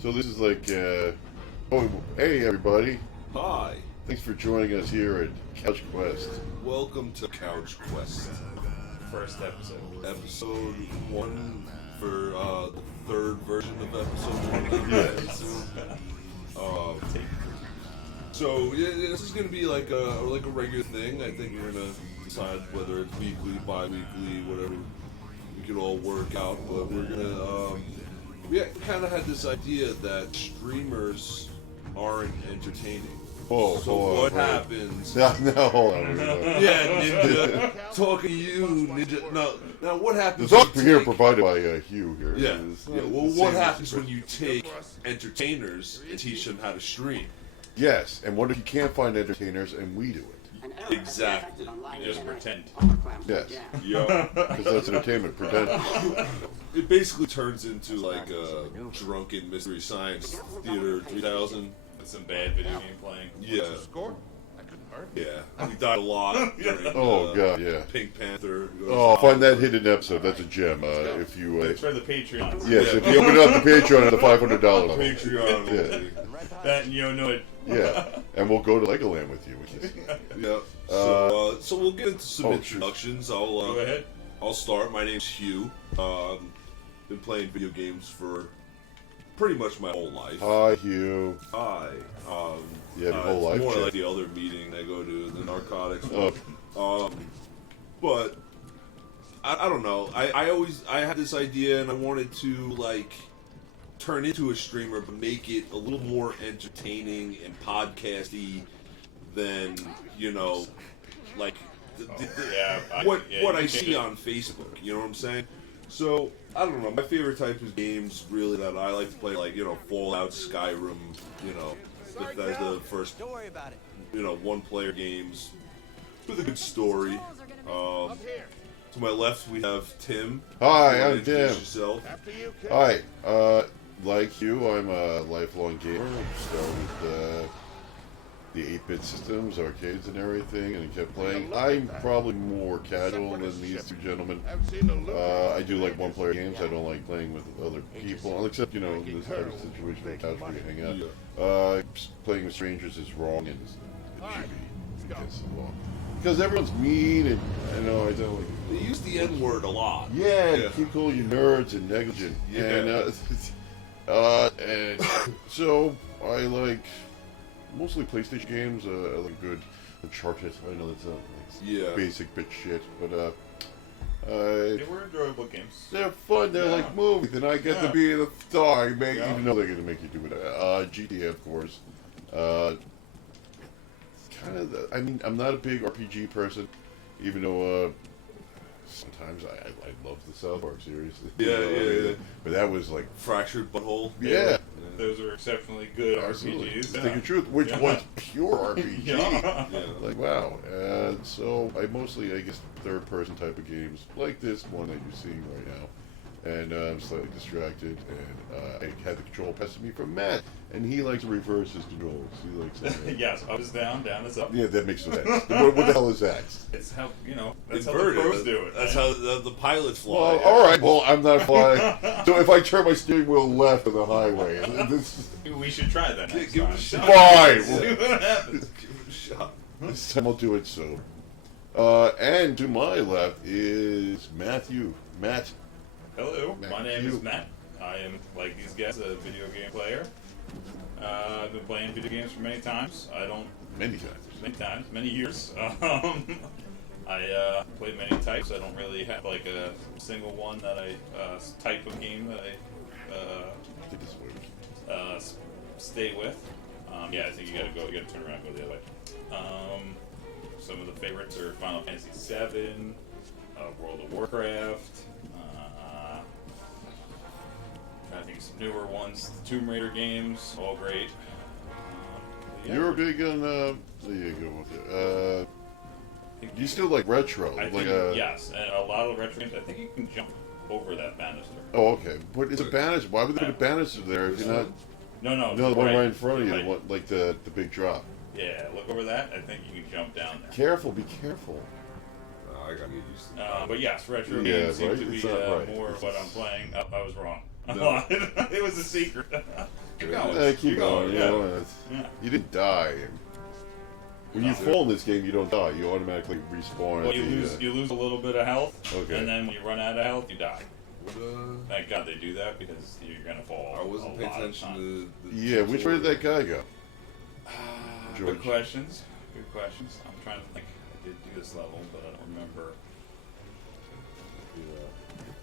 So this is like, oh, hey everybody. Hi. Thanks for joining us here at Couch Quest. Welcome to Couch Quest. First episode. Episode 1 for the third version of episode 1. Yes. So yeah, this is gonna be like a regular thing. I think we're gonna decide whether it's weekly, bi-weekly, whatever we could all work out. But we're gonna we kind of had this idea that streamers aren't entertaining. Oh, so what happens? No, hold on. Yeah, Ninja. Talking to you, Ninja. Now what happens? The talk here provided by Hugh here. Yeah. Well, what happens when you take entertainers and teach them how to stream? Yes, and what if you can't find entertainers and we do it? Exactly. You just pretend. Yes. Yeah. Because that's entertainment. Pretend. It basically turns into like a drunken Mystery Science Theater 3000. With some bad video game playing. Yeah. Yeah. We died a lot during Oh god, yeah. Pink Panther. Oh, find that hidden episode. That's a gem. If you It's for the Patreon. yes, if you open up the Patreon at the $500 level. Patreon. Yeah. That and you know it. Yeah, and we'll go to Legoland with you. Which is, Yeah. So we'll get into some introductions. Go ahead. I'll start. My name's Hugh. Been playing video games for pretty much my whole life. hi, Hugh. Hi. Yeah, the whole life. It's more Chip. like the other meeting I go to, the narcotics. Oh. But I don't know. I had this idea and I wanted to like turn into a streamer, but make it a little more entertaining and podcasty than like what I see on Facebook. You know what I'm saying? So I don't know. My favorite type of games really that I like to play, like Fallout, Skyrim. The first one-player games with a good story. To my left we have Tim. Hi, I'm Tim. Introduce yourself. Hi, like you, I'm a lifelong gamer. Started with the 8-bit systems, arcades and everything, and kept playing. I'm probably more casual than these two gentlemen. I do like one-player games. I don't like playing with other people, except, in this type of situation where casually hang out. Playing with strangers is wrong, and it should be against the law. Because everyone's mean, and I don't like. They use the N-word a lot. Yeah, keep calling you nerds and negligent. Yeah. And so I like mostly PlayStation games. I like good Uncharted. I know that's not basic bitch shit, but They were enjoyable games. they're fun. They're like movies, and I get to be the star. Even though they're gonna make you do it. GTA, of course. I mean, I'm not a big RPG person, even though sometimes I love the South Park series. Yeah. But that was like Fractured Butthole. yeah. Those are exceptionally good Absolutely. RPGs. Think the truth, which was pure RPG. Yeah. Like wow. And so I mostly, I guess, third-person type of games like this one that you're seeing right now. And I'm slightly distracted, and I had the control passed to me from Matt, and he likes to reverse his controls. He likes Yes, up is down, down is up. yeah, that makes no sense. What the hell is that? It's how that's how Inverted. the pros do it. That's how the pilots fly. Well, all right. Well, I'm not flying. So if I turn my steering wheel left on the highway, this We should try that next give it time. a shot. fine. See what happens. Give it a shot. This time I'll do it soon. And to my left is Matthew. Matt. Hello, my name you. is Matt. I am, like these guys, a video game player. I've been playing video games for many times. Many years. I play many types. I don't really have like a single one that type of game that I think this works. stay with. I think you gotta turn around and go the other way. Some of the favorites are Final Fantasy VII, World of Warcraft. I think some newer ones, the Tomb Raider games, all great. You're big on there you go with it. You still like retro? Yes, and a lot of the retro games. I think you can jump over that banister. Oh, okay. But it's a banister. Why would they put a banister there if you're not? No, No, the one right in front of you, the one, like the big drop. Yeah, look over that. I think you can jump down there. Careful, be careful. I gotta get used to But yes, retro Yeah, games seem right? to be It's not right. more of what I'm playing. I was wrong. No. It was a secret. Keep going. Keep going, you know, and Yeah. you didn't die. When you fall in this game, you don't die. You automatically respawn. Well, at you the, lose a little bit of health, Okay. and then when you run out of health, you die. What, Thank God they do that because you're gonna fall. I wasn't a paying lot of attention time. to the Yeah, which way did that guy go? Good George. questions. Good questions. I'm trying to think. I did do this level, but I don't remember.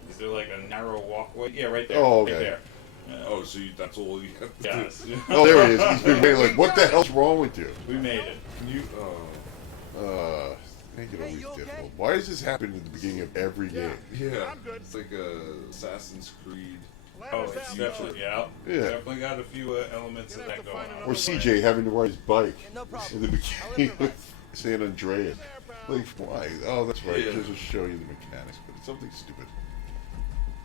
Is there like a narrow walkway? Yeah, right there. Oh, okay. Right there. Oh, so that's all you have to do? Yes. Oh, there he is. He's been waiting like, what the hell's wrong with you? We made it. You, Make it always difficult. Why does this happen at the beginning of every game? yeah. It's like Assassin's Creed. Oh, it's definitely Yeah. Definitely got a few elements of that going on. Or CJ having to ride his bike in the beginning of San Andreas. Like, why? Oh, that's right. Yeah. Just to show you the mechanics, but it's something stupid.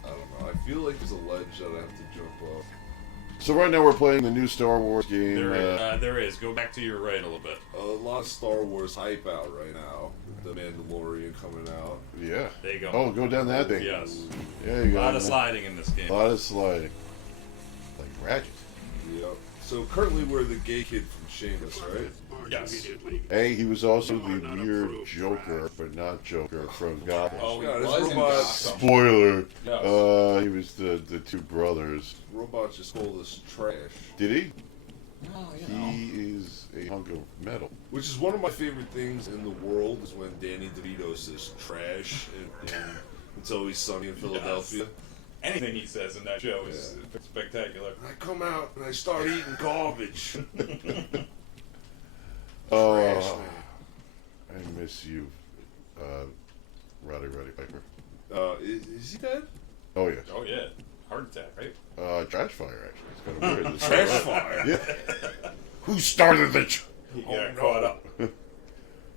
I don't know. I feel like there's a ledge that I have to jump off. So right now we're playing the new Star Wars game. There is. Go back to your right a little bit. A lot of Star Wars hype out right now. With the Mandalorian coming out. Yeah. There you go. Oh, go down that thing. Yes. Yeah, you A go. lot of sliding in this game. A lot of sliding. Like Ratchet. Yep. So currently we're the gay kid from Shameless, right? Yes. Hey, he was also the weird Joker, but not Joker from Gotham. Oh, Yeah, he this was in robot- Gotham. Spoiler. Yes. He was the two brothers. Robot just stole this trash. Did he? Oh, you know. He is a hunk of metal. Which is one of my favorite things in the world is when Danny DeVito says trash in It's Always Sunny in Philadelphia. Anything he says in that show is spectacular. I come out and I start eating garbage. Trash, Oh, man. I miss you, Roddy Piper. Is he dead? Oh yeah. Oh yeah, heart attack, right? Trash fire actually. It's kind of weird. Trash fire. Yeah. Who started the? He Oh, got no. caught up.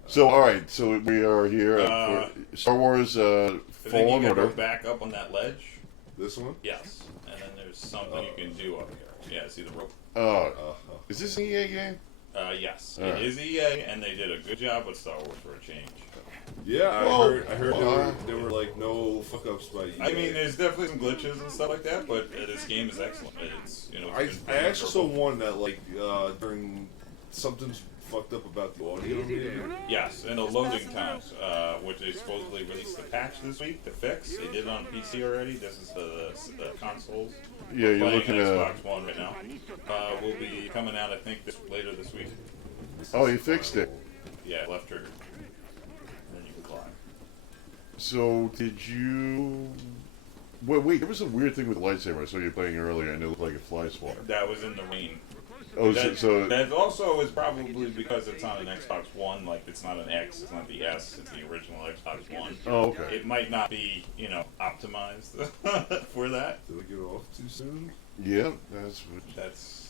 So all right. So we are here for Star Wars I think Fallen you gotta Order. go back up on that ledge. This one? Yes, and then there's something you can do up here. Yeah, see the rope. Is this an EA game? Yes, All it right. is EA, and they did a good job with Star Wars for a change. Yeah, I Whoa. heard there were like no fuck ups by EA. I mean, there's definitely some glitches and stuff like that, but this game is excellent. It's I it's been actually saw wonderful. one that like during something's fucked up about the audio. Yes, and the loading times, which they supposedly released the patch this week to fix. They did it on PC already. This is the consoles. Yeah, you're Playing looking at. Xbox One right now. Will be coming out, I think, later this week. Oh, you fixed it. Yeah, left trigger. And then you can climb. So did you? Wait, there was a weird thing with the lightsaber. I saw you playing earlier, and it looked like a fly swatter. That was in the rain. Oh, That also is probably because it's on an Xbox One. Like, it's not an X, it's not the S, it's the original Xbox One. Oh, okay. It might not be, optimized for that. Did I get off too soon? Yeah, that's what. That's.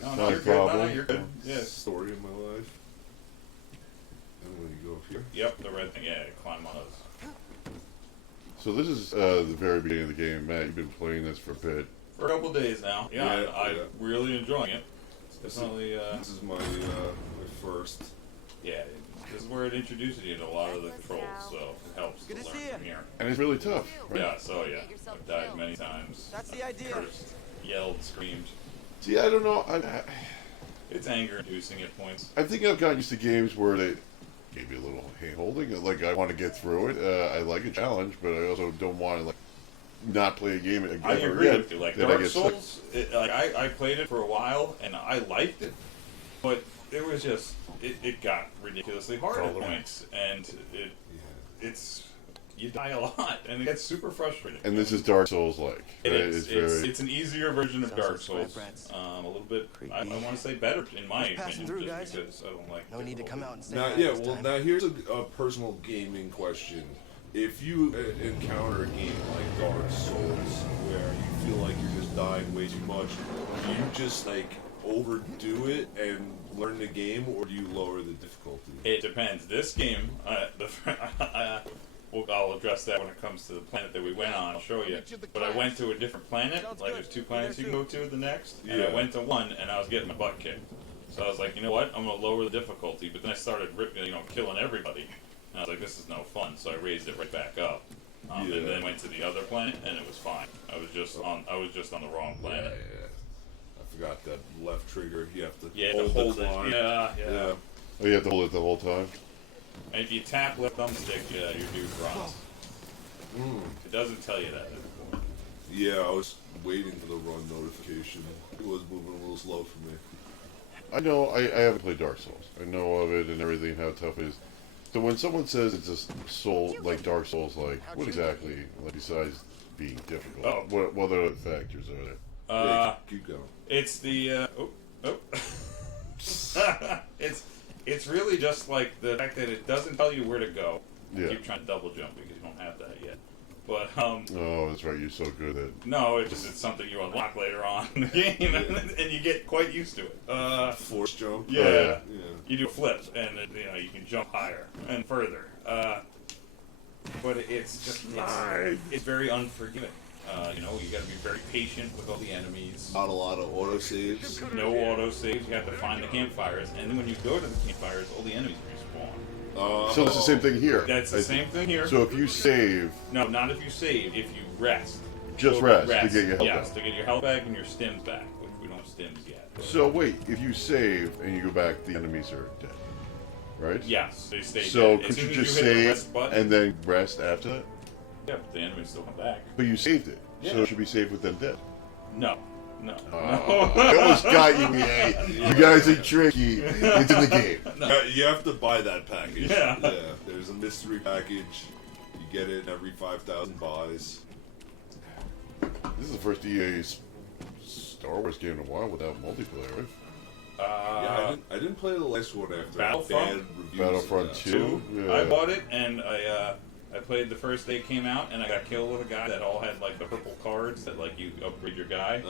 Not No, a you're good. No, problem. you're good. Yes. Story of my life. And then you go up here. Yep, the red thing. Yeah, climb on those. So this is the very beginning of the game, Matt. You've been playing this for a bit. For a couple days now. Yeah, Yeah, I'm yeah. really enjoying it. It's definitely. This is my my first. Yeah, this is where it introduces you to a lot of the controls, so it helps to learn from here. And it's really tough, right? Yeah, so yeah, I've died many times. That's the idea. Cursed, yelled, screamed. See, I don't know. It's anger-inducing at points. I think I've gotten used to games where they give you a little hand-holding. Like, I want to get through it. I like a challenge, but I also don't want to, not play a game again. I agree with you. Like, Then I Dark get stuck. Souls, I played it for a while, and I liked it, but it was just, it got ridiculously hard at points, and it's, you die a lot, and it gets super frustrating. And this is Dark Souls-like. It right? is. It's an easier version of Dark Souls. A little bit, I want to say better, in my Passing opinion, through, just guys. because I don't like No need to come out and say Now, that yeah, this well, time. now here's a personal gaming question. If you encounter a game like Dark Souls where you feel like you're just dying way too much, do you just overdo it and learn the game, or do you lower the difficulty? It depends. This game, I'll address that when it comes to the planet that we went on. I'll show you. But I went to a different planet. Like, there's 2 planets you can go to the next. And I Yeah. went to one, and I was getting my butt kicked. So I was like, you know what? I'm going to lower the difficulty. But then I started killing everybody. And I was like, this is no fun. So I raised it right back up. And then went to the other planet, and it was fine. I was just on the wrong planet. Yeah. I forgot left trigger. You have to hold hold the the climb. climb. Yeah. Oh, you have to hold it the whole time? And if you tap left thumbstick, your dude runs. It doesn't tell you that. Yeah, I was waiting for the run notification. It was moving a little slow for me. I know, I haven't played Dark Souls. I know of it and everything, how tough it is. So when someone says it's a soul, like Dark Souls, like, what exactly, like, besides being difficult? Oh. What other factors are there? Yeah, keep going. It's the it's really just like the fact that it doesn't tell you where to go. Yeah. Keep trying to double jump because you don't have that yet. But Oh, that's right, you're so good at... no, it's something you unlock later on in the game, and you get quite used to it. Force jump. Yeah, yeah. you do a flip, and you can jump higher and further. But it's very unforgiving. You got to be very patient with all the enemies. Not a lot of autosaves. No autosaves. You have to find the campfires, and then when you go to the campfires, all the enemies respawn. So it's the same thing here. That's the same thing here. So if you save... No, not if you save. If you rest. Just So rest to get your health Yes, back. to get your health back and your stims back, which we don't have stims yet. So wait, if you save and you go back, the enemies are dead, right? Yes, they stay So dead. As could you soon as just hit the save rest button, and then rest after that? yeah, but the enemies still come back. But you saved it, so Yeah. it should be saved with them dead. No. I almost got you, man. You guys are tricky. It's in the game. You have to buy that package. Yeah. There's a mystery package. You get it every 5,000 buys. This is the first EA Star Wars game in a while without multiplayer, right? Yeah, I didn't play the last one after Battlefront? bad reviews. Battlefront of that. 2? Yeah. I bought it and I played the first day it came out, and I got killed with a guy that all had like the purple cards that like you upgrade your guy.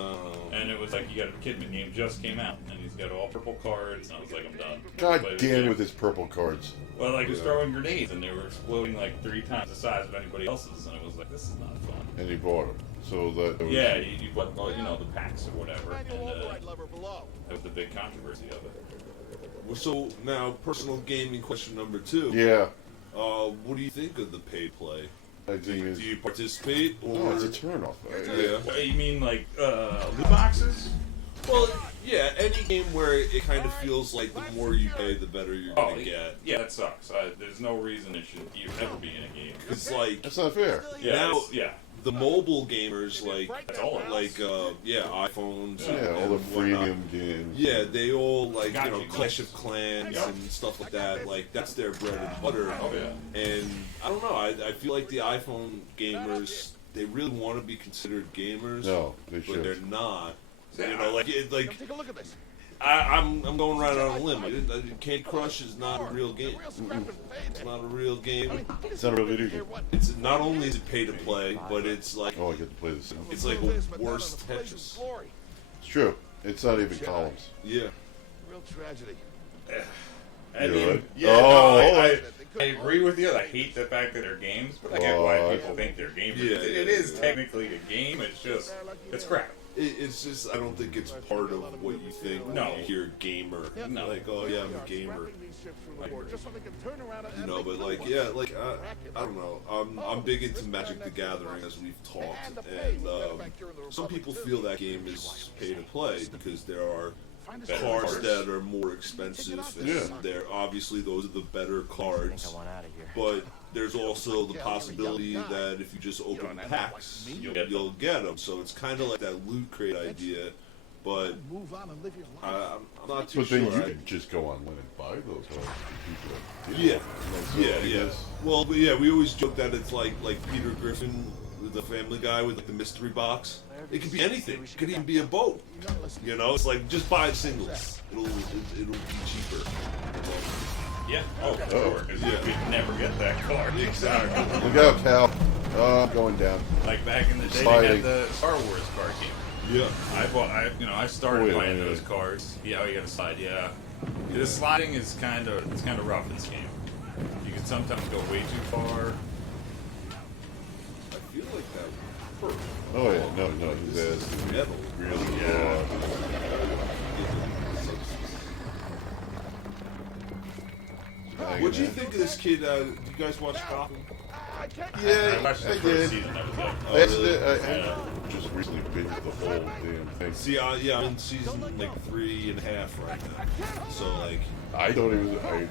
And it was like, you got a kid, the game just came out, and he's got all purple cards, and I was like, I'm done. God Played damn it. with his purple cards. Well, like, he was throwing grenades, and they were exploding like 3 times the size of anybody else's, and it was like, this is not fun. And he bought them. So that was, Yeah, you bought, the packs or whatever, and that was the big controversy of it. Well, so now, personal gaming question number 2. Yeah. What do you think of the pay play? I think Do it's... you participate, or Oh, it's a turnoff. yeah? What, you mean like loot boxes? Well, yeah, any game where it kind of feels like the more you pay, the better you're gonna get. Yeah, that sucks. There's no reason it should ever be in a game. It's like That's not fair. Yeah, Now- yeah. the mobile gamers, That's all it is. iPhones, Yeah, all and the whatnot. freemium games. Yeah, they all like Gotcha. Clash of Clans Yeah. and stuff like that. Like that's their bread and butter. Oh, yeah. And I don't know. I feel like the iPhone gamers, they really want to be considered gamers, No, they but they're should. not. Yeah. You know, like Take a look at this. I'm going right on a limb. Candy Crush is not a real game. It's not a real game. It's not a real video game. It's not only is it pay to play, but it's like Oh, I get to play this. it's like a worse Tetris. It's true. It's not even columns. Yeah. Real tragedy. I You're mean, right. yeah, Oh, no, hold I agree with you. I hate the fact that they're games, but I get why people think they're gamers. Yeah, It yeah, is yeah. technically a game. It's just, it's crap. It's just I don't think it's part of what you think when No. you hear gamer. No. Like, oh yeah, I'm a gamer. You You know, but like yeah, like I don't know. I'm big into Magic the Gathering as we've talked, and some people feel that game is pay to play because there are Better cards cards. that are more expensive, and Yeah. they're obviously those are the better cards. out of here. But there's also the possibility that if you just open packs, you'll get them. So it's kind of like that loot crate idea, but Move on and live your life. I'm not too But then sure. you can just go online and buy those cards. for people. Yeah, So yeah, I yeah. guess- Well, but yeah, we always joke that it's like Peter Griffin, the Family Guy, with like the mystery box. It could be anything. It could even be a boat. You know, it's like just buy singles. It'll be cheaper. Yeah. Oh, sure. Because Yeah. you could never get that card. Exactly. Look out, Cal. I'm going down. Like back in the day, they Sliding. had the Star Wars card game. Yeah. I started Oh, yeah, playing yeah, those yeah. cards. Yeah, you gotta slide. Yeah. The sliding is kind of rough in this game. You can sometimes go way too far. I feel like that hurt. Oh, yeah. No, his ass is Metal. really Yeah. broad. What'd you think of this kid? Do you guys watch Gotham? I can't. I watched the I first did. season. That was good. That's really? it. I just recently binged the whole damn thing. See, yeah, I'm in season like 3.5 right now. So like, I thought it was really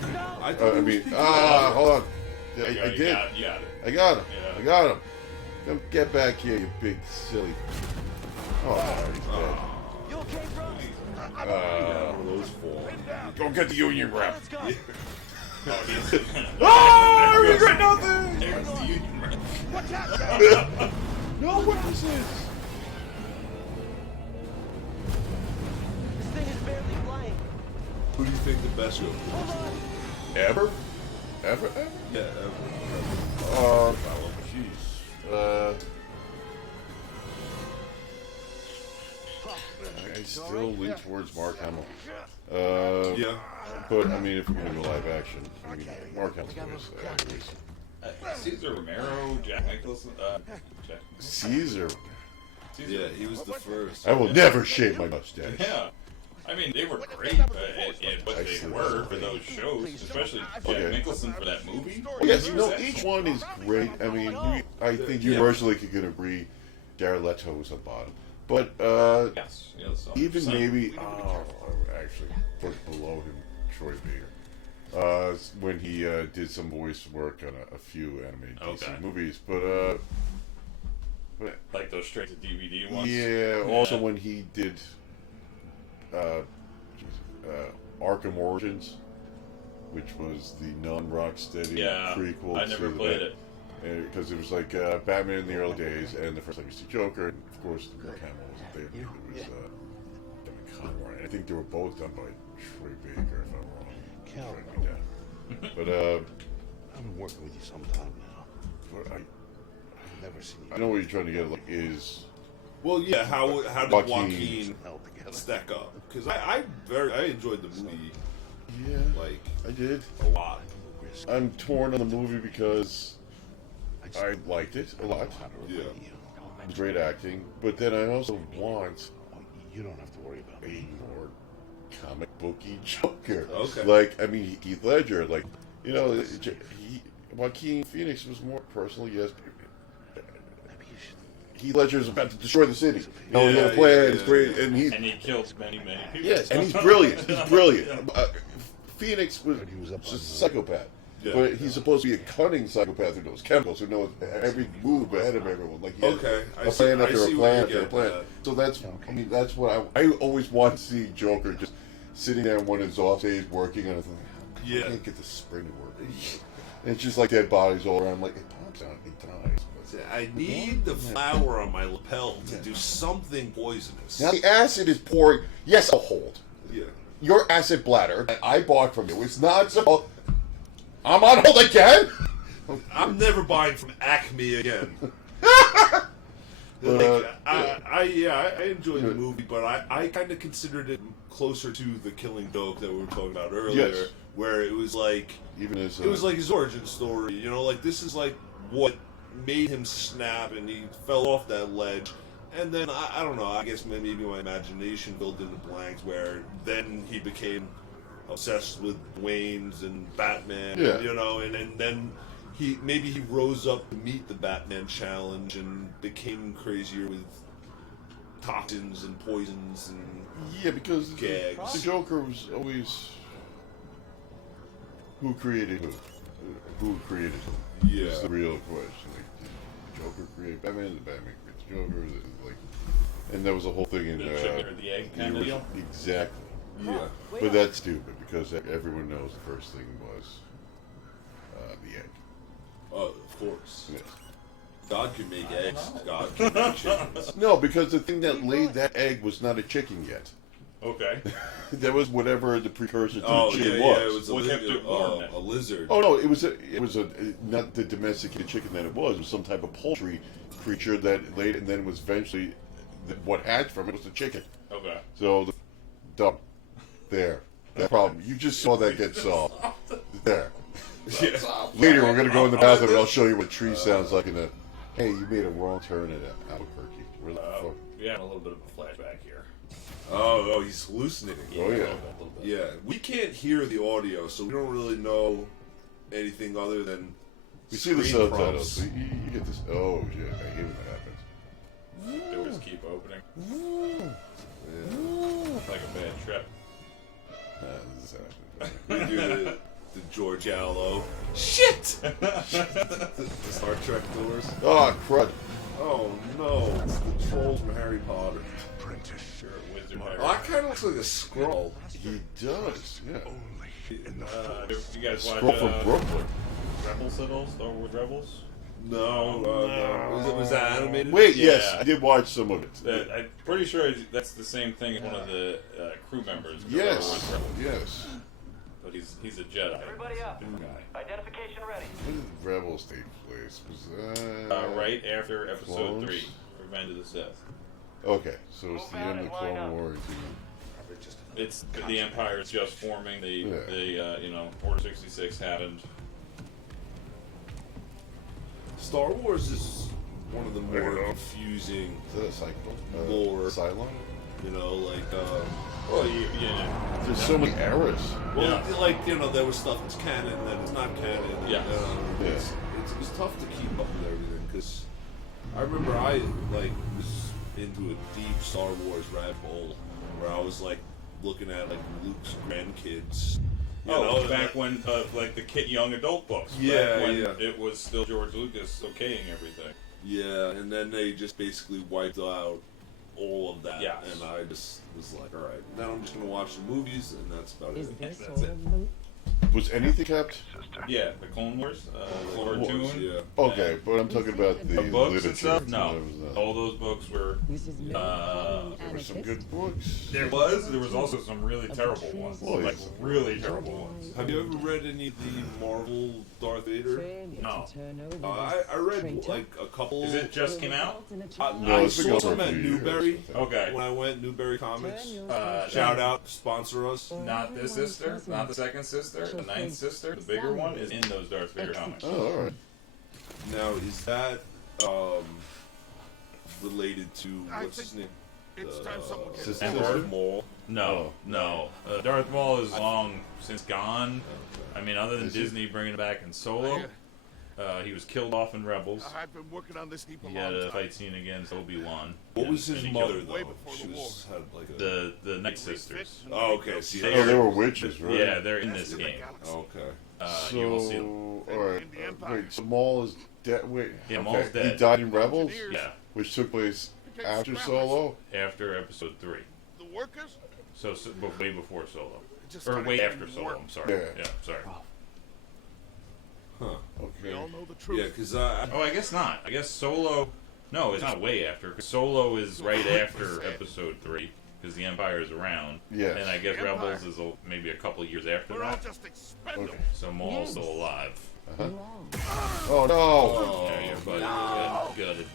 good. I thought I it was mean, pretty good. hold on. Yeah, I You did. got it. I got him. Yeah. I got him. Come get back here, you big silly. Oh, he's dead. You okay, bro? Yeah, one of those four. Go get the union rep. Let's go. Oh, Oh, I regret nothing. There's the union rep. Watch out, guys. No witnesses. This thing is barely flying. Who do you think the best will be? Hold on. Ever? Ever? Yeah, ever. Jeez. I still lean towards Mark Hamill. Yeah. But I mean, if we're gonna go live action, I mean, Mark Hamill's anyways. Cesar Romero, Jack Nicholson, Jack. Caesar. Cesar. Yeah, he was the first. I will never shave my mustache. Yeah. I mean, they were great in what they were for those shows, especially Jack Okay. Nicholson for that movie. Yes, He no, was each excellent. one is great. I mean, I think universally can agree Jared Leto was on bottom. But Yes, even 100%. maybe, I would actually put below him Troy Baker. When he did some voice work on a few animated DC Okay. movies. But Like those straight to DVD ones. yeah, also when he did Arkham Origins, which was the non-Rocksteady Yeah, prequel. I never played it. Because it was like Batman in the early days, and the first time you see Joker, and of course Mark Hamill wasn't there. It was done by Conroy. I think they were both done by Troy Baker, if I'm wrong. Cal. Strike me down. But I've been working with you some time now. but I've never seen you. I know what you're trying to get at, is Well, yeah. How did Joaquin. Joaquin Held together. stack up? Because I enjoyed the movie yeah, like I did. a lot. I'm torn on the movie because I liked it a lot. Yeah. It was great acting, but then I also want You don't have to worry about a me. more comic booky Joker. Okay. Like, I mean, Heath Ledger, like, you know, Joaquin Phoenix was more personal, yes. Maybe you should. Heath Ledger's about to destroy the city. You know, he had a Yeah, plan, yeah, it's great, yeah. and he's, And he killed many people. yes, and he's brilliant. He's brilliant. Phoenix was He was up just a on psychopath. Yeah. But he's supposed to be a cunning psychopath who knows chemicals, who knows every move ahead of everyone. Like, he has Okay, I a see- plan I after a see plan where you after a get plan. that. So that's, I mean, that's what I always want to see Joker just sitting there on one of his off days working on it. Yeah. I can't get the spring to work. And it's just like dead bodies all around. Like, it pops out, it dies. I need the flower on my lapel to do something poisonous. Now the acid is pouring. Yes, I'll hold. Yeah. Your acid bladder that I bought from you. It's not supposed. I'm on hold again. I'm never buying from Acme again. But, I enjoyed the movie, but I kind of considered it closer to the Killing Joke that we were talking about earlier, Yes. where it was like Even as it was like his origin story. You know, like this is like what made him snap, and he fell off that ledge. And then I don't know. I guess maybe my imagination filled in the blanks, where then he became obsessed with Wayne's and Batman. Yeah. You know, and then he rose up to meet the Batman challenge and became crazier with toxins and poisons and yeah, because gags. the Joker was always who created who. Who created who? Yeah. It's the real question. Like, did the Joker create Batman? Did Batman create the Joker? Like, and that was the whole thing in The chicken or the egg in kind the of deal? original- Exactly. Yeah. But that's stupid because everyone knows the first thing was the egg. Oh, of course. Yes. God can make eggs. God can make chickens. No, because the thing that laid that egg was not a chicken yet. Okay. That was whatever the precursor to Oh the yeah, chicken yeah. was. It was What kept it warm then? a lizard. Oh no, it was a not the domesticated chicken that it was. It was some type of poultry creature that laid, and then was eventually what hatched from it was the chicken. Okay. So dumb. There. That problem. You just saw that get solved. There. Yeah. Later we're gonna go in the bathroom and I'll show you what tree sounds like in a. Hey, you made a wrong turn at Albuquerque. Where the fuck? We have a little bit of a flashback here. Oh, he's hallucinating. Oh yeah. A little bit. Yeah, we can't hear the audio, so we don't really know anything other than We see the Screen subtitles. prompts. So you get this. Oh, yeah. I hate when that happens. They just keep opening. Yeah. Like a bad trip. This is We happening. do the George Allo. Shit! the Star Trek doors. Oh, crud. Oh no, it's the troll from Harry Potter. Sure, Wizard Harry. Oh, that kind of looks like a scroll. He does, yeah. You guys watch Scroll from Brooklyn. Rebels at all? Star Wars Rebels? No, no. Was that animated? Wait, Yeah. yes, I did watch some of it. I'm pretty sure that's the same thing as one of the crew members. of Star Yes, Wars Rebels. yes. But he's a Jedi. Everybody up. Good guy. Identification ready. When did Rebels take place? Was that... Right after Episode Clones? 3, Revenge of the Sith. Okay, so it's the end of Clone Wars. It's the Empire's just forming. Yeah. Order 66 happened. Star Wars is one of the more confusing, Is that a cycle? Lore. Cylon? Well, yeah. There's so many eras. Well, there was stuff that's canon and then it's not canon. And, Yes. Yeah. it's tough to keep up with everything because I remember I was into a deep Star Wars rabbit hole where I was looking at Luke's grandkids. Back when the Kit Young adult books. Yeah, back when yeah. It was still George Lucas okaying everything. Yeah, and then they just basically wiped out all of that. Yes. And I just was like, all right, now I'm just gonna watch the movies, and that's about Is it. this That's it. Was anything kept? Yeah, the Clone Wars, the Clone cartoon. Wars, yeah. Okay, but I'm talking about the The books literature. and stuff? No. There was, All those books were. there were some good books. There was also some really terrible ones. Well, Like, yes. really terrible ones. Have you ever read any of the Marvel Darth Vader? No. I read a couple. Is it just came out? No, I it's been saw going for them a at few years, Newberry. I think. Okay. When I went Newberry Comics. Shout Out, sponsor us. Not this sister, not the second sister, the ninth sister. The bigger one is in those Darth Vader comics. Oh, all right. Now, is that related to what's his name? It's time someone gets Sister Emperor? Maul. No, no. Darth Maul is long since gone. I mean, other than Is he? Disney bringing it back in Solo, he was killed off in Rebels. I've been working on this heap a He long had a time. fight scene against Obi-Wan. What was and his he mother killed though? Way before She the was had like a. the Night Sisters. Oh, okay. See, They Oh, they were witches, right? Yeah, they're in this game. Okay. So, You will see them. alright. Wait, so Maul is dead. Wait. Yeah, okay. Maul's dead. He died in Rebels? Yeah, Which took place after Solo? after Episode 3. The workers? So but way before Solo. Just Or gotta way get after to Solo, work. I'm sorry. Yeah. Yeah, sorry. Huh. We Okay. all know the truth. Yeah, because I. Oh, I guess not. I guess Solo... No, it's not way after. 'Cause Solo is right after Episode 3, because the Empire is around. Yes. And I guess The Empire. Rebels is maybe a couple years after We're all that. just expendable. Okay. So Maul's still alive. Oh, no! Oh, There you buddy. Got gutted.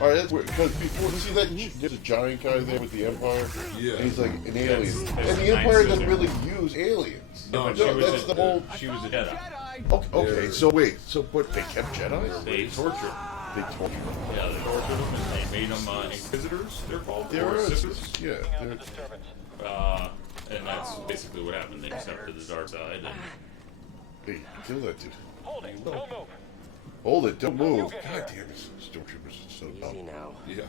Alright, that's weird. Because before, see that there's a giant guy there with the Empire? Yeah. And he's like an alien. that's And the Ninth Empire doesn't Sister. really use aliens. No, But no, she was that's a, the whole... She was a Jedi. Okay, Yeah. so wait. So, but they kept Jedi? They tortured them. They tortured them. Yeah, they tortured them and they made them Inquisitors, they're called. There or are... sisters. Yeah. They're, And that's basically what happened. They accepted the dark side. And hey, kill that dude. Holding. Don't move. Hold it, don't move. God damn, this stormtroopers are so dumb. now. Yeah.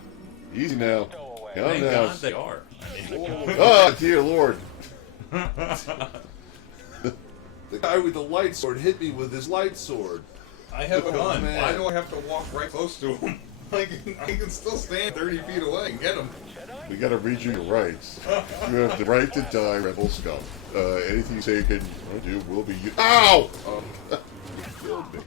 Easy now. away. Calm thank down. God they are. I mean, Oh, dear Lord. The guy with the light sword hit me with his light sword. I have a Oh, gun. man. Why do I have to walk right close to him? I can still stand 30 feet away and get him. We gotta read you your rights. You have the right to die, rebel scum. Anything you say you can do will be you. Ow! You killed me.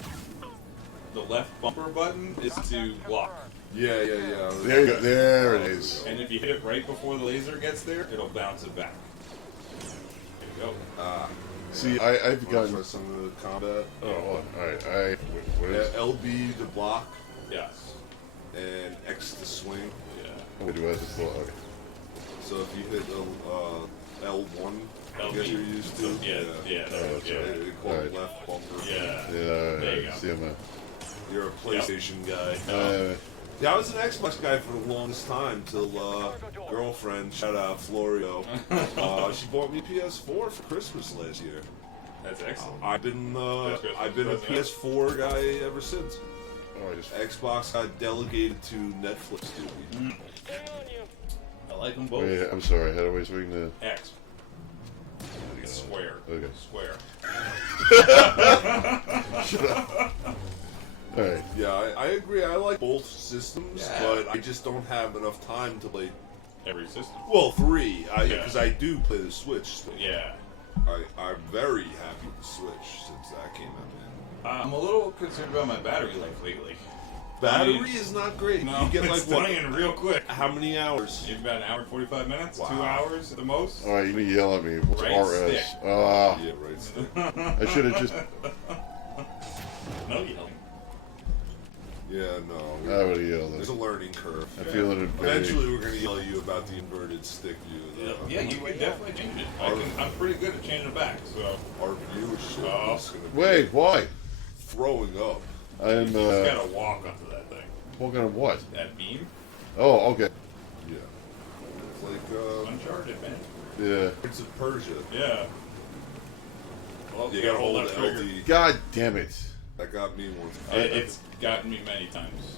The left bumper button is to block. Yeah. There you go. There it is. And if you hit it right before the laser gets there, it'll bounce it back. There you go. See, I've Wanna gotten. try some of the combat. Oh, hold on. Alright, what Yeah, is. LB to block Yes. and X to swing. Yeah. What do I have to okay. So if you hit L1, I guess you're used to. Yeah. that's Yeah. right. They call it Alright. left bumper. Yeah. Yeah, There you go. see, I'm You're a PlayStation guy. a. Yeah, I was an Xbox guy for the longest time till girlfriend, shout out Florio, she bought me PS4 for Christmas last year. That's excellent. I've been That's Christmas I've been a present. PS4 guy ever since. Oh, I just Xbox got delegated to Netflix. Dude. I like them both. wait. I'm sorry. How do I swing the? X. Square. Okay. Square. Shut up. All right. Yeah, I agree. I like both systems, Yeah. but I just don't have enough time to play. Every system. Well, 3, Yeah. because I do play the Switch. So Yeah. I'm very happy with the Switch since that came out. I'm a little concerned about my battery life lately. Battery I mean, is not great. No, You get like it's what? dying real quick. How many hours? Maybe about an hour and 45 minutes, Wow. 2 hours at the most. All right. You can yell at me. What's Right RS? stick. Ah. Yeah, right. Stick. I should have just. No yelling. Yeah, no. I would have yelled. There's a learning curve. I feel it. Eventually, we're gonna yell at you about the inverted stick view. Yeah, you can definitely change it. I'm pretty good at changing it back, so. Our viewership Oh. is gonna be Wait. Why? throwing up. I'm You just gotta walk onto that thing. walking on what? That beam? Oh, okay. Yeah. It's like Uncharted, man. Yeah. Prince of Persia. Yeah. Well, You gotta hold that the trigger. LD. God damn it. That got me once. It's gotten me many times.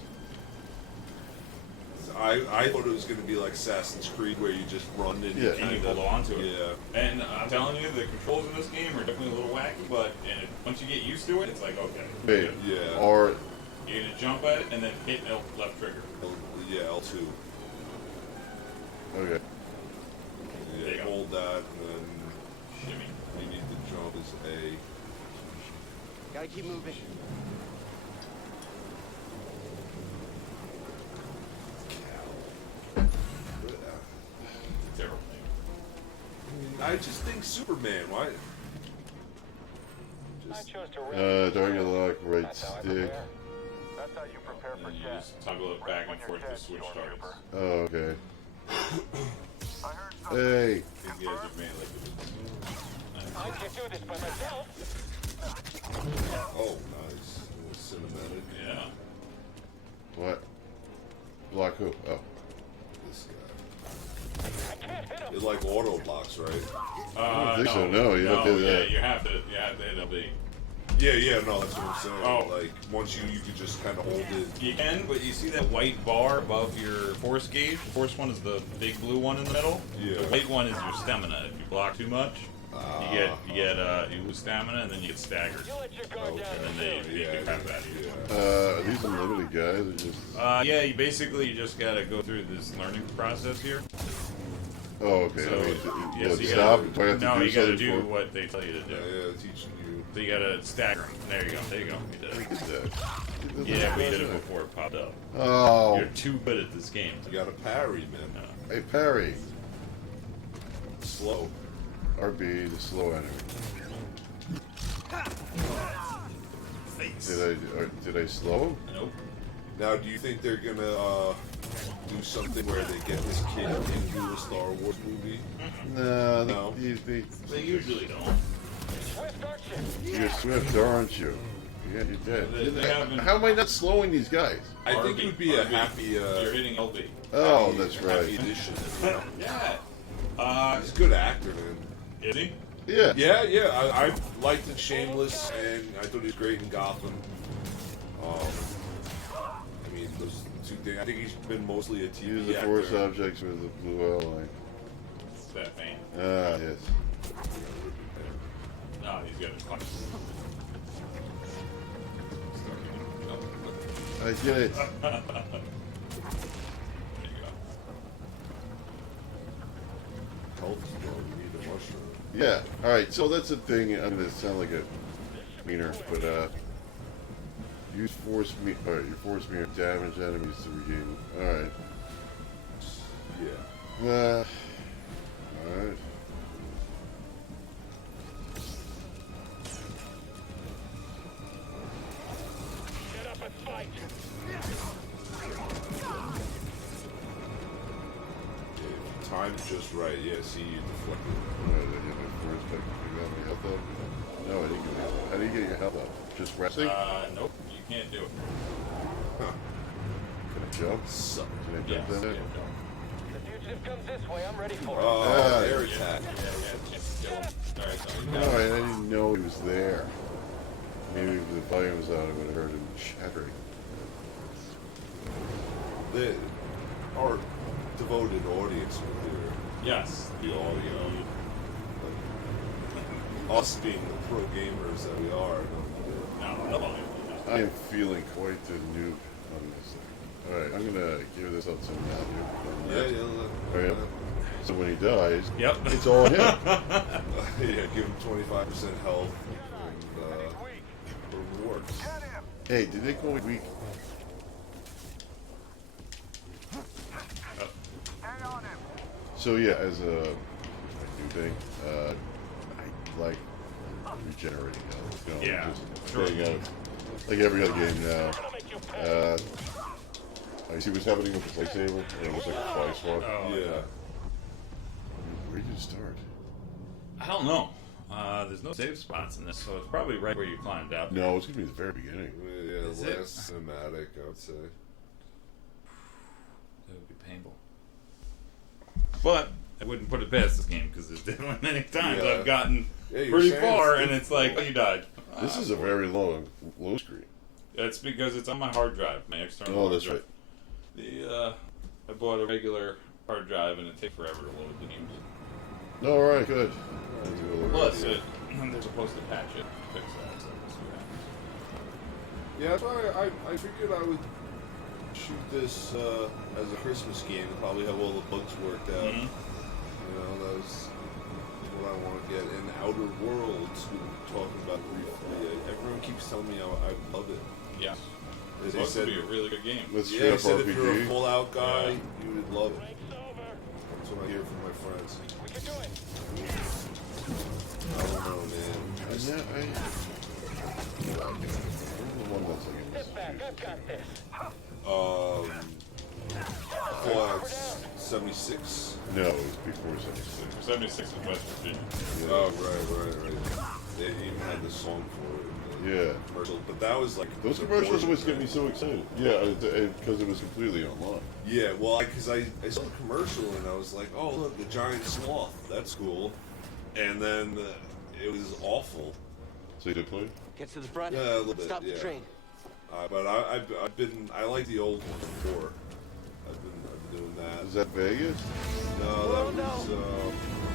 I thought it was gonna be like Assassin's Creed where you just run and Yeah. And you hold on to it. Yeah. And I'm telling you, the controls in this game are definitely a little wacky, but once you get used to it, it's like, okay. Wait. Yeah. Or You're gonna jump at it and then hit left trigger. Yeah, L2. okay. There you Yeah, go. hold that, and then Shimmy. you need to jump as A. Gotta keep moving. Terrible thing. I just think Superman. Why? I Just chose to Target lock, right That's how I stick. prepare. That's how you prepare for And you death. just toggle it back and forth to switch targets. Oh, okay. I heard something. Hey. These guys are made like it. I can do this by myself. oh, nice. A little cinematic. Yeah. What? Block who? Oh. This guy. It like auto blocks, right? don't think so, no, you don't do yeah, that. you have to hit LB. Yeah, no, that's what I'm saying. Oh. Like once you can just kind of hold it. You can, but you see that white bar above your force gauge? The force one is the big blue one in the middle. Yeah. The white one is your stamina. If you block too much, you lose stamina and then you get staggered. You let your guard down. And then they beat the crap out of you. Yeah. Are these unlimited guys or just? Yeah, you just gotta go through this learning process here. Oh, okay. So, I mean, yes, will it you stop? gotta, Do I have to no, do you gotta something do for- what they tell you to do. Yeah, teaching you. So you gotta stagger them. There you go. There you go. You did it. Look at that. Yeah, we did it before it popped up. Oh, You're too good at this game. You got to parry, man. hey parry. Slow. RB, the slow enemy. Face. Did I slow him? Nope. Now, do you think they're gonna do something where they get this kid into a Star Wars movie? No, No. They usually don't. Swift action. You're swift, aren't you? Yeah, you're dead. They haven't- How am I not slowing these guys? I think it would be a RB. happy, You're hitting LB. Oh, happy- that's happy right. addition. Yeah. He's a good actor, man. Is he? Yeah. Yeah. I liked it, Shameless, and I thought he was great in Gotham. I mean, those two things. I think he's been mostly a TV Use the actor. force objects with the blue outline. It's that vein. Ah, yes. No, he's got his punch. I get it. There you go. Health is low, you need a mushroom. Yeah. All right. So that's the thing. I'm gonna sound like a meaner, but use force me. All right, you force me to damage enemies to regain. All right. Yeah. All right. Get up and fight. If time's just right, yeah, see you deflected. All right. I hit my force back. You got my health up? No, I didn't get my health. How do you get your health up? Just resting? Nope, you can't do it. Huh. Can I jump? Suck. Can I Yes, jump in yeah, it? The fugitive comes this way. I'm ready for it. Oh, Ah, air yeah, attack. yeah, kill him. Alright, No, I didn't know he was there. Maybe if the volume was out, I would have heard him chattering. Our devoted audience will hear Yes. the audio. But us being the pro gamers that we are, No. I am feeling quite the noob on this thing. Alright, I'm gonna give this up to Matthew. Alright. So when he dies, Yep. it's all him. yeah, give him 25% health and rewards. Hey, did they call it weak? So yeah, as a new thing, I like regenerating health. You know, Yeah, just sure. staying out, like every other game now. I see what's happening with the lightsaber. It looks like a fly swap. Oh, Yeah. Where did you start? I don't know. There's no save spots in this, so it's probably right where you climbed out. No, it's gonna be the very beginning. Yeah, Is the it? last cinematic, I would say. It would be painful. But I wouldn't put it past this game because there's definitely many times Yeah. I've gotten Yeah, you're pretty saying far it's and it's like, oh, you died. This is a very low screen. That's because it's on my hard drive, my external Oh, hard that's drive. right. I bought a regular hard drive and it takes forever to load the games. All right, good. Plus, they're supposed to patch it, fix that, so we'll see what happens. Yeah, that's why I figured I would shoot this as a Christmas game and probably have all the bugs worked out. Mhm. You know, that's what I want to get. In Outer Worlds, we were talking about briefly. Everyone keeps telling me I love it. Yeah. They It's supposed to said, be a really good game. Let's yeah, straight they up said if you're a RPG. Fallout guy, Yeah. you would love it. Break's over. That's what I hear from my friends. We can do it. I don't know, man. And yeah, where's the one that's like in this? Step back. I've got this. Fallout 76. No, it was before 76. 76 in West Virginia. Yeah. Oh, right. They even had the song for it. Yeah. Commercial, but that was like Those the commercials board always get game. me so excited. Yeah, because it was completely online. Yeah, well, because I saw the commercial and I was like, oh look, the giant sloth, that's cool, and then it was awful. So you did play? Get to the front. Yeah, a little bit, Stop yeah. the train. But I like the old one before. I've been doing that. Is that Vegas? No, Oh, that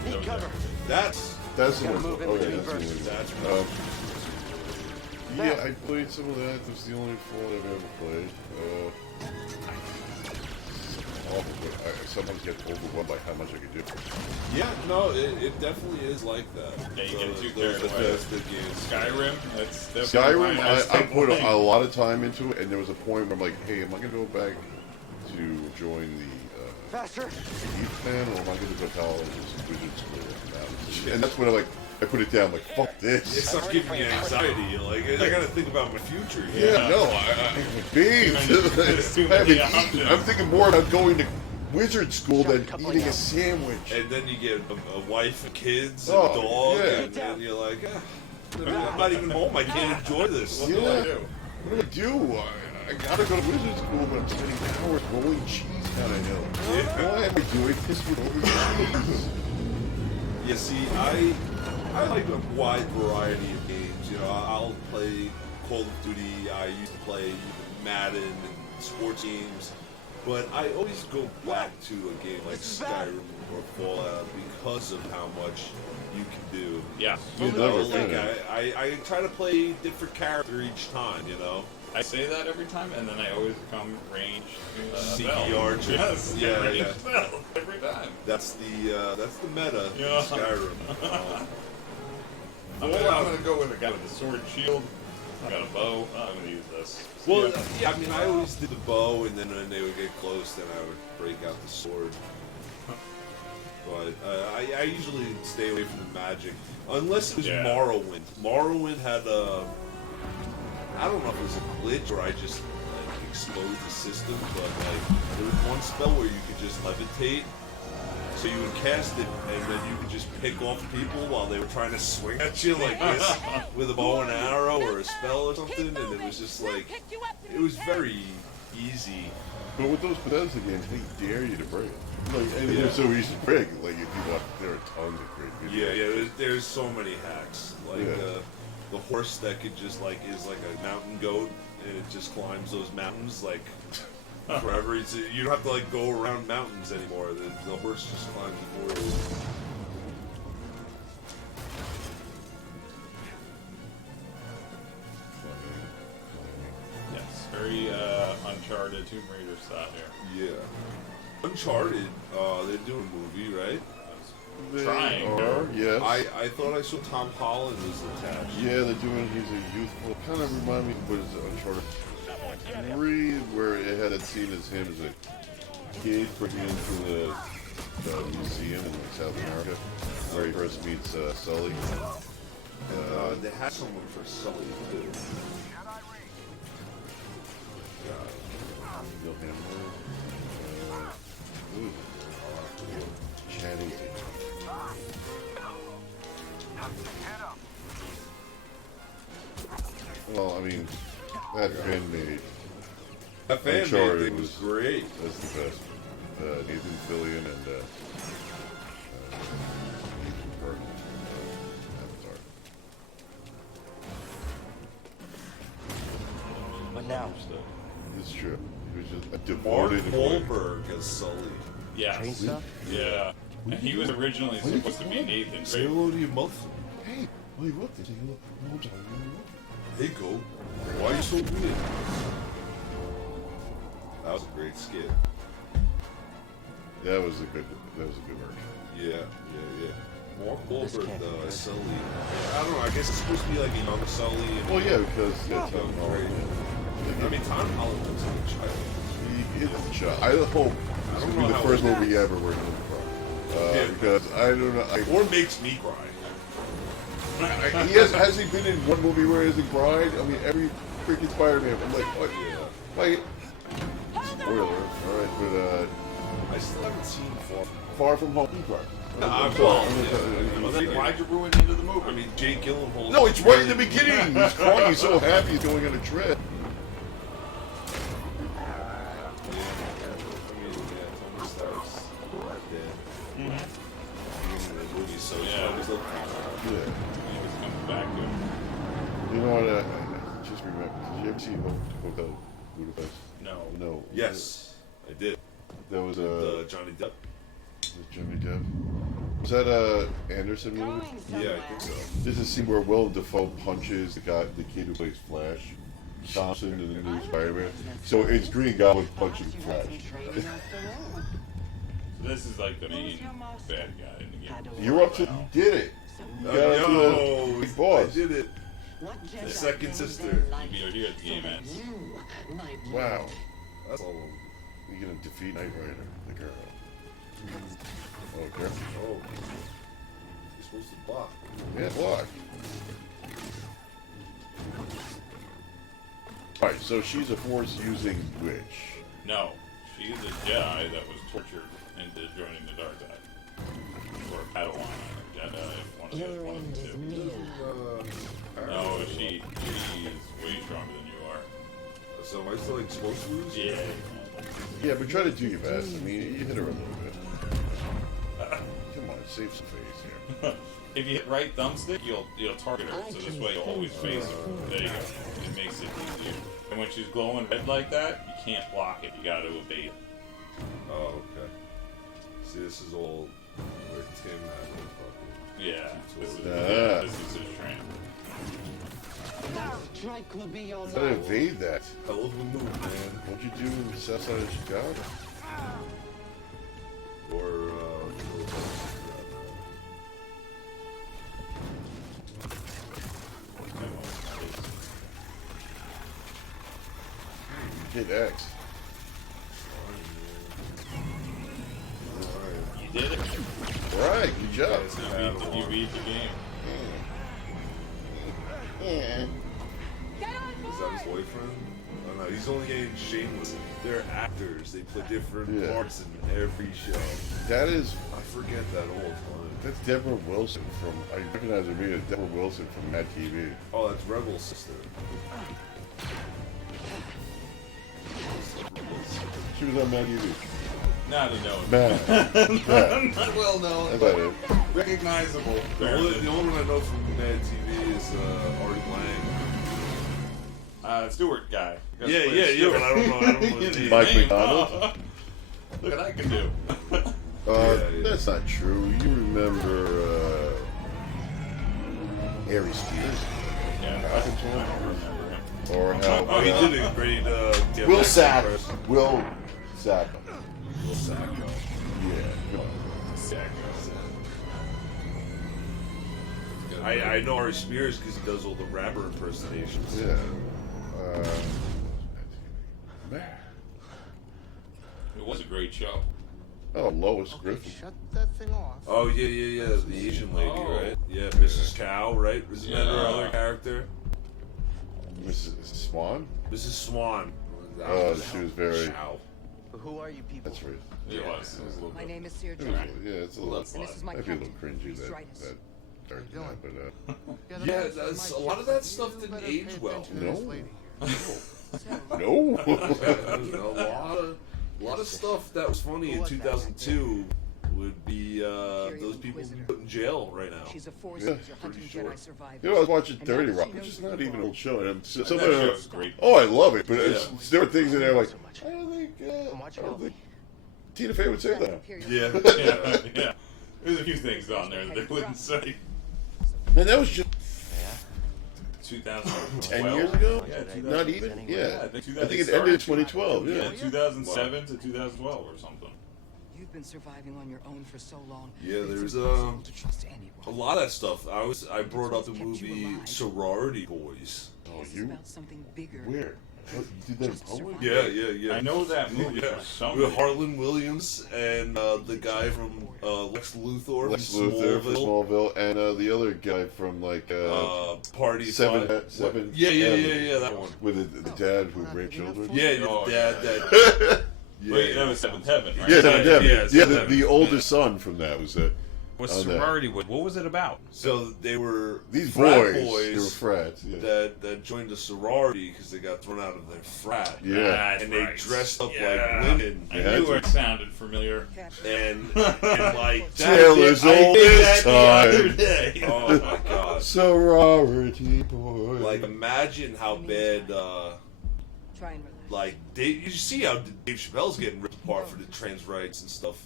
was Need cover. that's That's the Gotta one. move in Oh, between yeah, that's the verses. one. that's right. Yeah, I played some of that. That's the only Fallout I've ever played. Awful, but I sometimes get overwhelmed by how much I can do. Yeah, no, it definitely is like that. Yeah, you get too Those carried away. Bethesda games. Skyrim, that's definitely Skyrim, my I step put away. a lot of time into it, and there was a point where I'm like, hey, am I going to go back to join the Faster. youth plan, or am I going to go to college and wizard school? And that's when I put it down, like, fuck It this. starts giving me anxiety. You're like, I gotta think about my future here. Yeah, no, I'm big. There's too many options. I'm thinking more about going to wizard school than Shut up, eating a couple sambwich. And then you get a wife and kids and Oh, a dog, yeah. and then you're like, I'm not even home. I can't enjoy this. What do I Yeah. do? What do I do? I gotta go to wizard school, but I'm spending hours rolling cheese down a hill. Why am I doing this with rolling cheese? You see, I like a wide variety of games. You know, I'll play Call of Duty. I used to play Madden and sports games, but I always go back to a game like Skyrim or Fallout because of how much you can do. Yeah. You You'll know, never like finish. I try to play different character each time. You know, I say that every time, and then I always become ranged Sneaky spell. archer. Yes, Yeah, ranged yeah. spell every time. that's the meta Yeah. in Skyrim. I'm gonna go with a guy with a sword shield. I got a bow. I'm gonna use this. Well, Yeah. yeah, I mean, I always did the bow, and then when they would get close, then I would break out the sword. But I usually stay away from the magic, unless it was Yeah. Morrowind. Morrowind had I don't know if it was a glitch or I just like exposed the system, but like there was one spell where you could just levitate. So you would cast it, and then you could just pick off people while they were trying to swing at you like this with a bow and arrow or a spell or something, and it was just like it was very easy. But with those Bethesda games, they dare you to break it. Like, and Yeah. they're so easy to break. Like, if you watch, there are tons of great Yeah, there's so many hacks. Like the horse that could just like is like a mountain goat and it just climbs those mountains like forever. You don't have to like go around mountains anymore. The horse just climbs the forest. Yes, very Uncharted Tomb Raider style here. Yeah. Uncharted, they're doing a movie, right? They Trying. are, yes. I thought I saw Tom Holland was attached. Yeah, they're doing. He's a youthful. Kind of remind me of what is it, Uncharted 3, where it had a scene as him as a kid breaking into the museum in South America, where he first meets Sully. They had someone for Sully too. Bill Hammer. Channing Tatum. Well, I mean, that fan made. That fan Uncharted made was great. That's the best. Nathan Fillion and Nathan Burton. Avatar. But now, It's true. He was just a Mark devoted employee. Wahlberg as Sully. Yes. train stuff? Yeah. And he was originally supposed to be Nathan. Say hello to your mother. Hey, well, you looked at it. Hey, go. Why are you so weird? That was a great skit. That was a good work. Yeah. Mark Wahlberg, Sully. I don't know. I guess it's supposed to be like a young Sully. And Well, yeah, because young Drake. I mean, Tom Holland was a child. he is a child. I hope I this don't will know be the how first it movie ever where he doesn't cry. Because I don't know. Or makes me cry. Has he been in one movie where he hasn't cried? I mean, every freaking Spider-Man. I'm like, what? Like, spoiler. All right, but I still haven't seen Far From Home. He cried. Why'd you ruin the end of the movie? I mean, Jake Gyllenhaal. No, it's right in the beginning. He's crying. He's so happy. He's going on a trip. Yeah. He was coming back to him. You know what? Just remember. Did you ever see Hotel Budapest? No. No. Yes, I did. That was Johnny Depp. Johnny Depp. Was that Anderson movie? Yeah, I think so. There's a scene where Willem Dafoe punches the kid who plays Flash, Thompson, in the new Spider-Man. So it's Green Goblin punching Flash. This is like the main bad guy in the game. You're up to. You did it. You got up to the big I boss. did it. The second sister. You'll be here at the game ends. Wow. That's all. You're gonna defeat Knight Rider, the girl. Oh, girl. Oh, you're supposed to block. Yeah, block. Alright, so she's a force using witch. No, she is a Jedi that was tortured into joining the dark side. Or a Padawan, Jedi, one of the two. No, she is way stronger than you are. So am I still like supposed to lose? Yeah. Yeah, but try to do your best. I mean, you hit her a little bit. Come on, save some face here. If you hit right thumbstick, you'll target her. So this way you'll always face her. There you go. It makes it easier. And when she's glowing red like that, you can't block it. You gotta evade it. Oh, okay. See, this is all where Tim had his fucking. Yeah. This is his training. Strike will be your Gotta evade that. Hell of a move, man. What'd you do in the south side of Chicago? Or, Hit X. You did it. Right, good job. You beat the game. Yeah. is that his boyfriend? Oh no, he's only getting shameless. They're actors. They play different parts in every show. That is, I forget that all the time. that's Deborah Wilson from, I recognize her being Deborah Wilson from Mad TV. Oh, that's Rebel's sister. She was on Mad TV. Not a known. Man. Not well known. That's about it. Recognizable. The only one I know from Mad TV is Artie Lang. Stewart guy. Yeah, but I don't know his name. Mike McDonald. Look what I can do. Yeah. That's not true. You remember Harry Spears? Yeah, I don't remember him. Or how Oh, he did a great. Will Sack. Will Sack. Will Sack. Yeah. I know Ari Spears because he does all the rapper impersonations. Yeah. Man. It was a great show. Oh, Lois Griffin. Shut that thing off. Oh yeah. The Asian lady, Oh. right? Yeah, Mrs. Cow, right? Was that her Yeah. other character? Mrs. Swan? Mrs. Swan. She was very. Chow. Who are you people? That's right. It was a little My bit. name is Seer It was, Jedi. yeah, it's a little. That's And this is my Might be a little captain, cringy that Stritus. that started that, but Yeah, that's, a lot of that stuff didn't age well. no, So, no. A lot of stuff that was funny in 2002 would be those people being put in jail right now. she's a Force Yeah, user hunting pretty sure. Jedi survivor. You know, I was watching And 30 now that Rock, she which knows is not the even an old show. And some That of show the, is great. oh, I love it, but Yeah. there were things in there like, I don't I'm watching think over. Tina Fey would say that. Yeah. Yeah. There's a few things on there that they wouldn't say. And that was just 2012. 10 years ago? Yeah, 2000. Not even? Yeah. I think I think it ended in 2012, Yeah, yeah. 2007 to 2012 or something. You've been surviving on your own for so long. Yeah, that it's there's, impossible to trust anyone. A lot of that stuff. I brought up the movie Sorority Boys. Oh, This is you? about something bigger. Where? What, you did that in Just Poland? survive. Yeah. I know that movie Yeah, for some with reason. Harlan Williams and the guy from Lex Luthor, Lex from Luthor from Smallville, Smallville, and the other guy from like Party Seven. Five. Yeah, Yeah, that one. with the dad who raped children. Yeah, Oh, the dad yeah. that. Wait, that was Seventh Heaven, right? Yeah, Seven Heaven. Yeah, Yeah, Seven the Heaven. oldest son from that was What's on that. sorority? What was it about? So they were These frat boys, they were frats. Yeah. that joined a sorority because they got thrown out of their frat. Yeah. That's And they right. dressed up Yeah. like women. I Yeah, knew that's it sounded familiar. And like Taylor's I did oldest that the other time. day. Oh my god! Sorority boy. Like imagine how bad. Try and relax. Like you see how Dave Chappelle's getting ripped apart for the trans rights and stuff.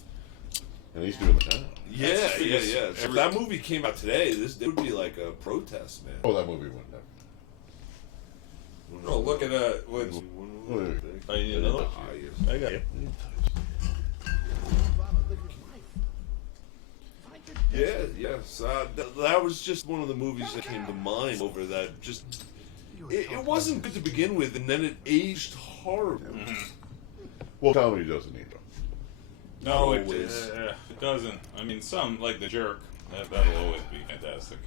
and he's doing that. Yeah. because So if that movie came out today, this would be like a protest, man. Oh, that movie wouldn't have. Oh, look at that. What's, Oh, you need another? I got you. Yeah. So that was just one of the movies that came to mind over that. Just it wasn't good to begin with, and then it aged horribly. Well, comedy doesn't need them. No, Always. it doesn't. I mean, some, like The Jerk, that'll always be fantastic.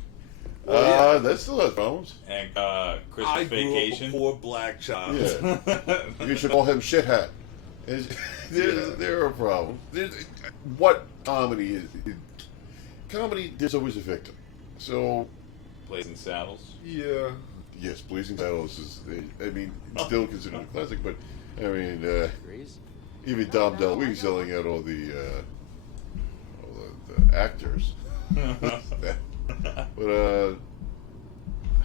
That still has bones. And I Christmas grew up a Vacation. poor black child. Yeah. You should call him shithead. There are problems. What comedy is? Comedy, there's always a victim. So, Blazing Saddles. Yeah. yes, Blazing Saddles is, I mean, still considered a classic, but, I mean, even Dom DeLuise selling out all the actors. But, I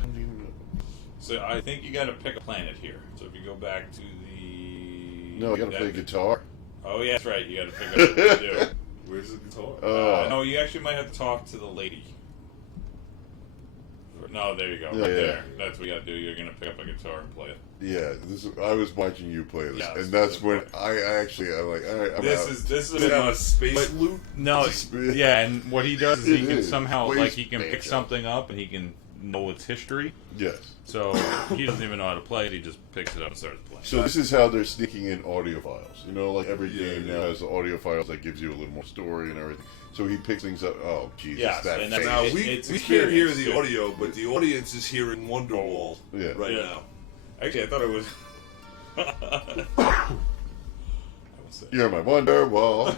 don't even know. So I think you got to pick a planet here. So if you go back to the... No, you gotta play guitar. Oh, yeah, that's right. You got to pick up what to do. Where's the guitar? No, you actually might have to talk to the lady. No, there you go. Yeah, right yeah. there. That's what you got to do. You're going to pick up a guitar and play it. Yeah, I was watching you play this, Yeah, and that's that's when right. I'm like, all right, I'm This out. is a Is bit that a much. space loot? No, yeah, and what he does is he It can is. somehow, Waste like, he can pick management. something up and he can know its history. Yes. So he doesn't even know how to play it. He just picks it up and starts playing. So this is how they're sneaking in audio files. You know, like every Yeah, game yeah. now has audio files that gives you a little more story and everything. So he picks things up. Oh, Jesus, Yes, that and that's- face. Now It- we it's can't hear experience, the too. audio, but the audience is hearing Wonderwall Yeah. right Yeah. now. Actually, I thought it was... I will say. You're my Wonder Wall.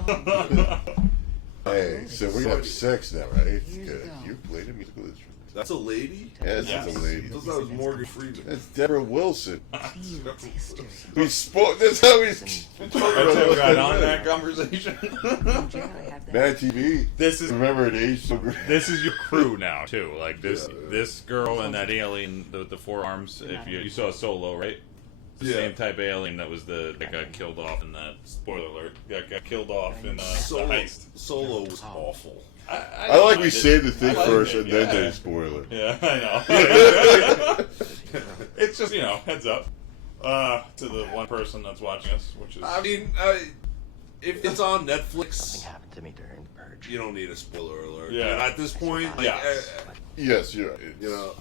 Hey, so we have sex now, right? Years Good. ago. You played a musical instrument. That's a lady? Yes, Yes. it's a I lady. thought that was Morgan Freeman. That's Deborah Wilson. Field history. We spoke. That's how we spoke That's how we got on that conversation. Jedi have that. Mad TV. This is Remember it aged so great. this is your crew now too. Like this Yeah. this girl and that alien with the four arms. If you saw Solo, right? The Yeah. same type of alien that was that got killed off in that. Spoiler alert! Got killed off in the heist. Solo was awful. I like we mind say it. the thing I like first it, and then yeah. they spoil it. Yeah, I know. It's just heads up to the one person that's watching us, which is I mean, if it's on Netflix, Something happened to me during the purge. you don't need a spoiler alert. Yeah. And at this point, like, Yeah. Yes, yeah. you know,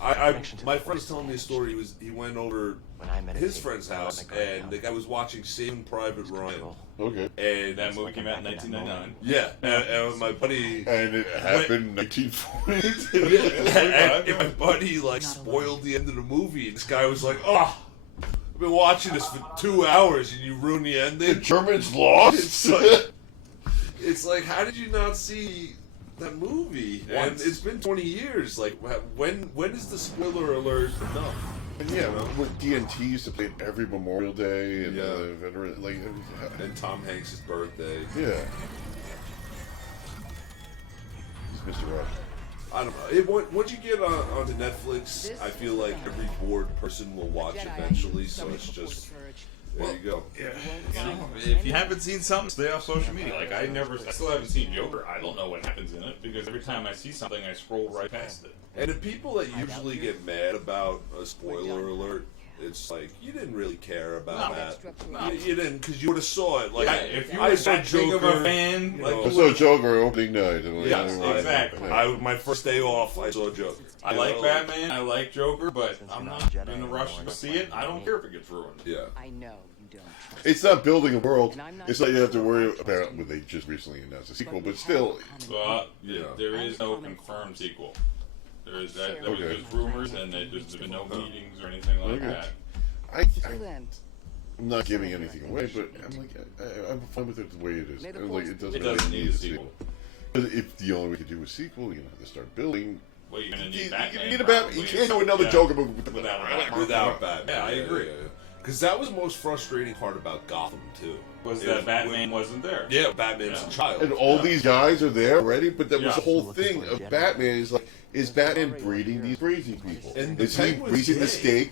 my friend was telling me a story. He went over When I meditate, his friend's I let house, my guard and down. the guy was watching Saving Private Ryan. Control. Okay. And that movie came out in 1999. yeah, and my buddy. And it happened in 1940. And my buddy like spoiled the end of the movie. And this guy was like, "Oh, I've been watching this for 2 hours, and you ruined the The ending." Germans lost. It's like, how did you not see that movie? Once. And it's been 20 years. Like, when is the spoiler alert enough? And yeah, with DNT used to play it every Memorial Day and Yeah. veteran like And Tom Hanks' birthday. yeah. He's Mr. Rush. I don't know. Once you get onto Netflix, I feel like every bored person will watch eventually. So it's just there you go. If you haven't seen something, stay off social media. Like I still haven't seen Joker. I don't know what happens in it because every time I see something, I scroll right past it. And the people that usually get mad about a spoiler alert, it's like you didn't really care about No. that. No. You didn't, because you would have saw it. Like If you I were saw that big of a Joker, fan, you like know, I saw Joker opening night. And like, Yes, exactly. My first day off, I saw Joker. I You like know, Batman, I like Joker, but Since I'm you're not not a Jedi in a anymore, rush to you're see playing it. I don't with care if it gets ruined. Yeah. I know you don't. trust It's not building a world. And I'm not It's like you have to worry about. Well, they just recently announced a sequel, but still, But Yeah. there is no confirmed sequel. There is that was Okay. just rumors, and there's been no meetings or anything like Okay. that. Till then, I'm not giving anything away, but I'm like, I'm fine with it the way it is. May the I'm like, it doesn't, It doesn't really need a sequel. If the only way to do a sequel, you have to start building. Well, you're gonna You, need Batman. you need a Batman. You probably. can't do another Yeah. Joker movie Without Batman. Yeah, I agree. Because that was the most frustrating part about Gotham too. Was Is that Batman wasn't there? Yeah, Batman's Yeah. a child. And all these guys are there already, but that was Yeah. the whole thing of Batman. Is like, is Batman breeding these crazy people? And Is the he Penguin's breeding the gay. stake?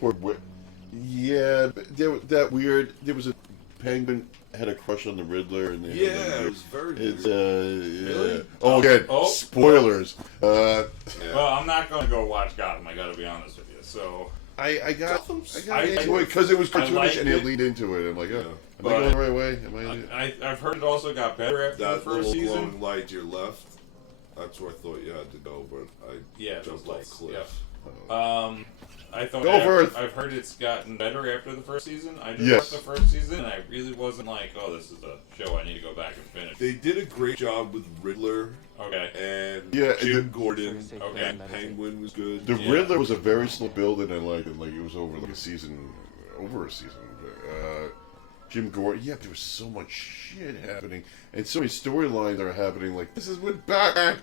Yeah, but there was a Penguin had a crush on the Riddler, and they Yeah, it was very It's weird. yeah. Really? Oh, again, Oh. spoilers. Well, I'm not gonna go watch Gotham. I gotta be honest with you. So I got Gotham's- into it because it was I cartoonish liked and it it. lead into it. I'm like, oh, Yeah. am I But- going the right way? Am I? I've heard it also got better after the That first little season. glowing light to your left. That's where I thought you had to go, but I Yeah, jumped those off a lights, cliff. I thought Go first. I've heard it's gotten better after the first season. I just Yes. watched the first season, and I really wasn't like, oh, this is a show I need to go back and finish. They did a great job with Riddler Okay. and Yeah, Jim the- Gordon. Okay. And Penguin was good. The Yeah. Riddler was a very slow build, and I liked it. Like it was over like a season, over a season. Jim Gordon, yeah, there was so much shit happening, and so many storylines are happening. Like this is with Batman.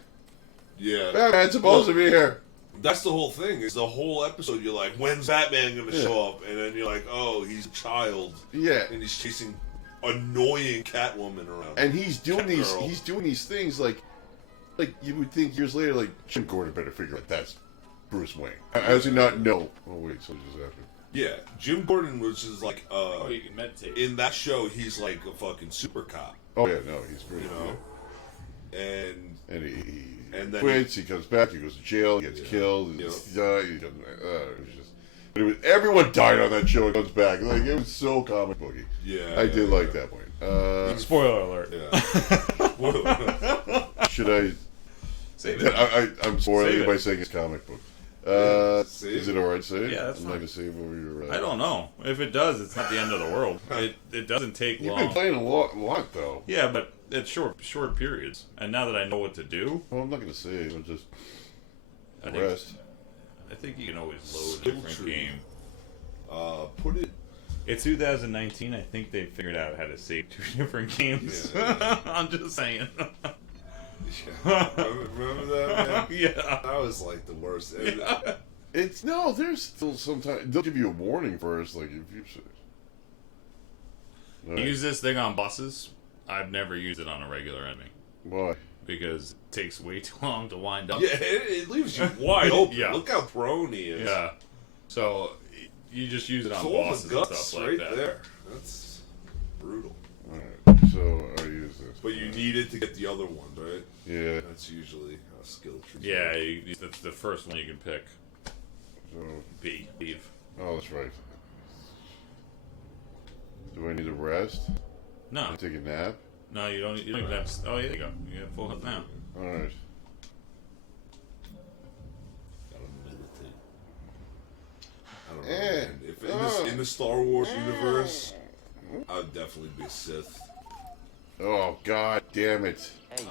Yeah. Batman's supposed to be here. That's the whole thing. Is the whole episode you're like, when's Batman gonna Yeah. show up? And then you're like, oh, he's a child, Yeah, and he's chasing annoying Catwoman around. and he's doing these. Catgirl. He's doing these things like you would think years later, like Jim Gordon better figure out that's Bruce Wayne. How does he not know? Oh wait, so just happened. Yeah, Jim Gordon was just like, Oh, you can meditate. in that show, he's like a fucking super cop, Oh yeah, no, he's pretty. you know. And And he And then quits. He comes back. He goes to jail. He gets Yeah. killed. Yep. He dies. It was just. But it was, everyone died on that show. And comes back. Like it was so comic booky. yeah, I did yeah, like that point. Spoiler alert. Yeah. Should I? Save it. I'm spoiling Save it it. by saying it's comic book. Save Is it alright to say it? Yeah, that's I'm not gonna save over your. I don't know. If it does, it's not the end of the world. It doesn't take You've long. been playing a lot though. Yeah, but it's short periods. And now that I know what to do, Well, I'm not gonna save. I'm just I think, rest. I think you can always load a Skill different tree. game. Put it. It's 2019. I think they figured out how to save two different games. Yeah. I'm just saying. Yeah. Remember that, man? Yeah. That was like the worst. It's no. There's still sometimes they'll give you a warning first, like if you. I use this thing on buses. I've never used it on a regular enemy Why? because it takes way too long to wind up. Yeah, it leaves you wide open. Yeah. Look how prone he is. Yeah. So you just use it on Full bosses of and guts stuff like right that. there. That's brutal. Alright, so I use this. But you need it to get the other one, right? Yeah. That's usually a skill tree. Yeah, that's the first one you can pick. So, B. Leave. oh, that's right. Do I need a rest? No. Can I take a nap? No, you don't even have to. Oh, yeah, there you go. You have full health now. Alright. Gotta meditate. I don't know, man. If in the Star Wars universe, I'd definitely be Sith. Oh, god damn it. Hey,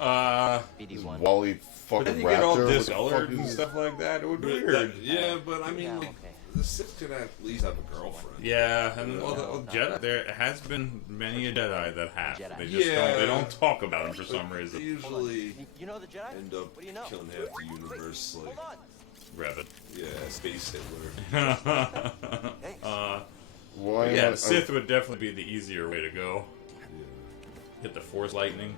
BD1. Wally But fucking then you get all raptor. What the discolored fuck and is- stuff like that. It would be But weird. yeah, but I mean, Yeah, like, okay. the Sith could at least have a girlfriend. Yeah, and well, Jedi. There has been many a Jedi that have. Jedi. They just Yeah. don't. They don't talk about them for some They reason. usually You know the Jedi? end up What do you know? killing half the universe. Like, Hold on. Rabbit. yeah, Space Hitler. Why am Yeah, I- Sith would definitely be the easier way to go. Yeah. Hit the Force lightning.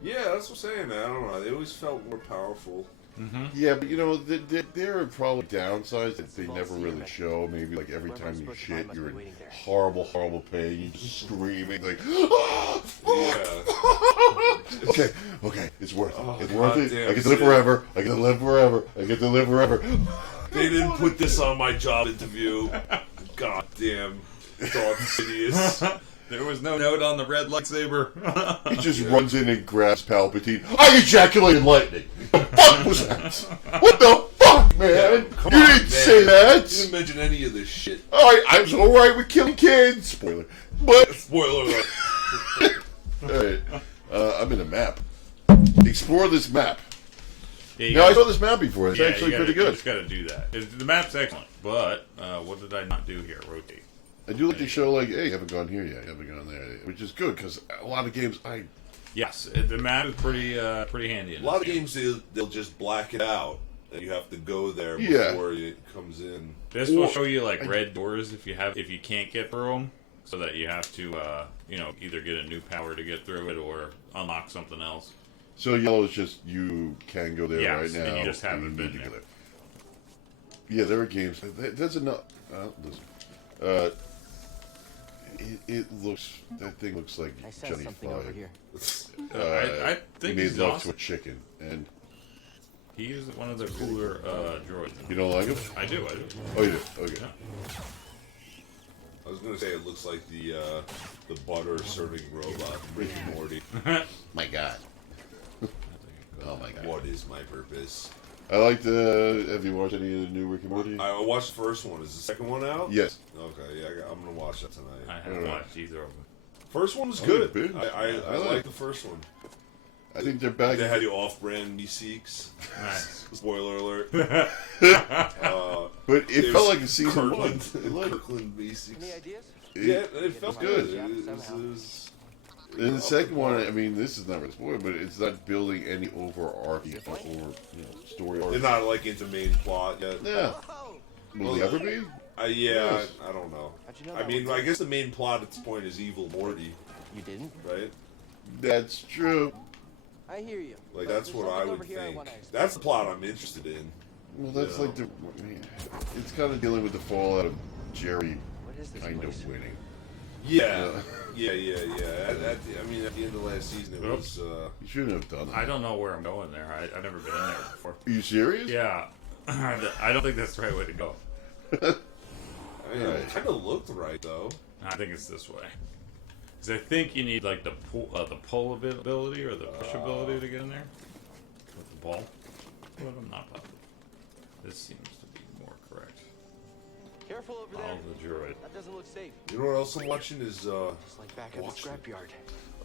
Yeah, that's what I'm saying, man. I don't know. They always felt more powerful. Yeah, but you know, there are probably downsides that they never really show. Maybe like every time you shit, you're in horrible, horrible pain. You're just screaming like, Yeah. okay, it's worth it. Oh, It's worth it. goddamn I get to live shit. forever. I get to live forever. I get to live forever. They didn't put this on my job interview. God damn. Dark Insidious. There was no note on the red lightsaber. He just runs in and grabs Palpatine. I ejaculated lightning. The fuck was that? What the fuck, man? Come You on, didn't man. say You that. didn't mention any of this shit. Alright, I was alright with killing kids. Spoiler. But, Spoiler alert. alright, I'm in a map. Explore this map. Yeah, Now, I saw this map before. It's yeah, actually you gotta, pretty You good. just got to do that. The map's excellent, but what did I not do here? Rotate. I do like to show, like, hey, you haven't gone here yet. You haven't gone there yet. Which is good, because a lot of games, Yes, the map is pretty handy. In A lot of this game. games, they'll just black it out. And you have to go there Yeah. before it comes in. This will show you like red doors if you can't get through them, so that you have to either get a new power to get through it or unlock something else. So yellow is just, you can go there Yes, right now. and you just haven't need been to there. go Yeah, there are games. That's enough. Listen. It looks. That thing looks like I sense Johnny something Five. over here. I He think made he's love awesome. to a chicken, and He is one of the cooler droids. you don't like him? I do. Oh, you do. Okay. Yeah. I was gonna say it looks like the butter serving robot, Rick and Morty. My God. Oh my God. What is my purpose? I like the. Have you watched any of the new Rick and Morty? I watched the first one. Is the second one out? Yes. Okay, yeah, I'm gonna watch that tonight. I haven't watched either of them. First one was Oh, good. good. I like like the first one. I think they're back. They had the off-brand Meeseeks. Nice. Spoiler alert. But it felt like a season Kirkland, one. It looked- Kirkland Meeseeks. Any ideas? Yeah, it felt good. good. Somehow. In the second one, I mean, this is not really spoiler, but it's not building any overarching story They're arc. not like into main plot yet. Yeah. Will they ever be? Yeah, Yes. I don't know. How'd you know I that mean, was- I guess the main plot at this point is evil Morty, You didn't? right? That's true. I hear you. Like But that's there's what I something would over here I think. wanna explore. That's the plot I'm interested in. Well, that's Yeah. like the. I mean, it's kind of dealing with the fallout of Jerry What is this kind place? of winning. Yeah, yeah. I mean, at the end of last season, it Oops. was. You shouldn't have done I that. don't know where I'm going there. I've never been in there before. Are you serious? Yeah, I don't think that's the right way to go. I mean, it kind of looked right though. I think it's this way. Because I think you need like the pull ability or the push ability to get in there with the ball. But I'm not positive. This seems to be more correct. Careful over there. Follow the droid. That doesn't look safe. You know what else I'm watching is It's like back at the Watch it. scrapyard.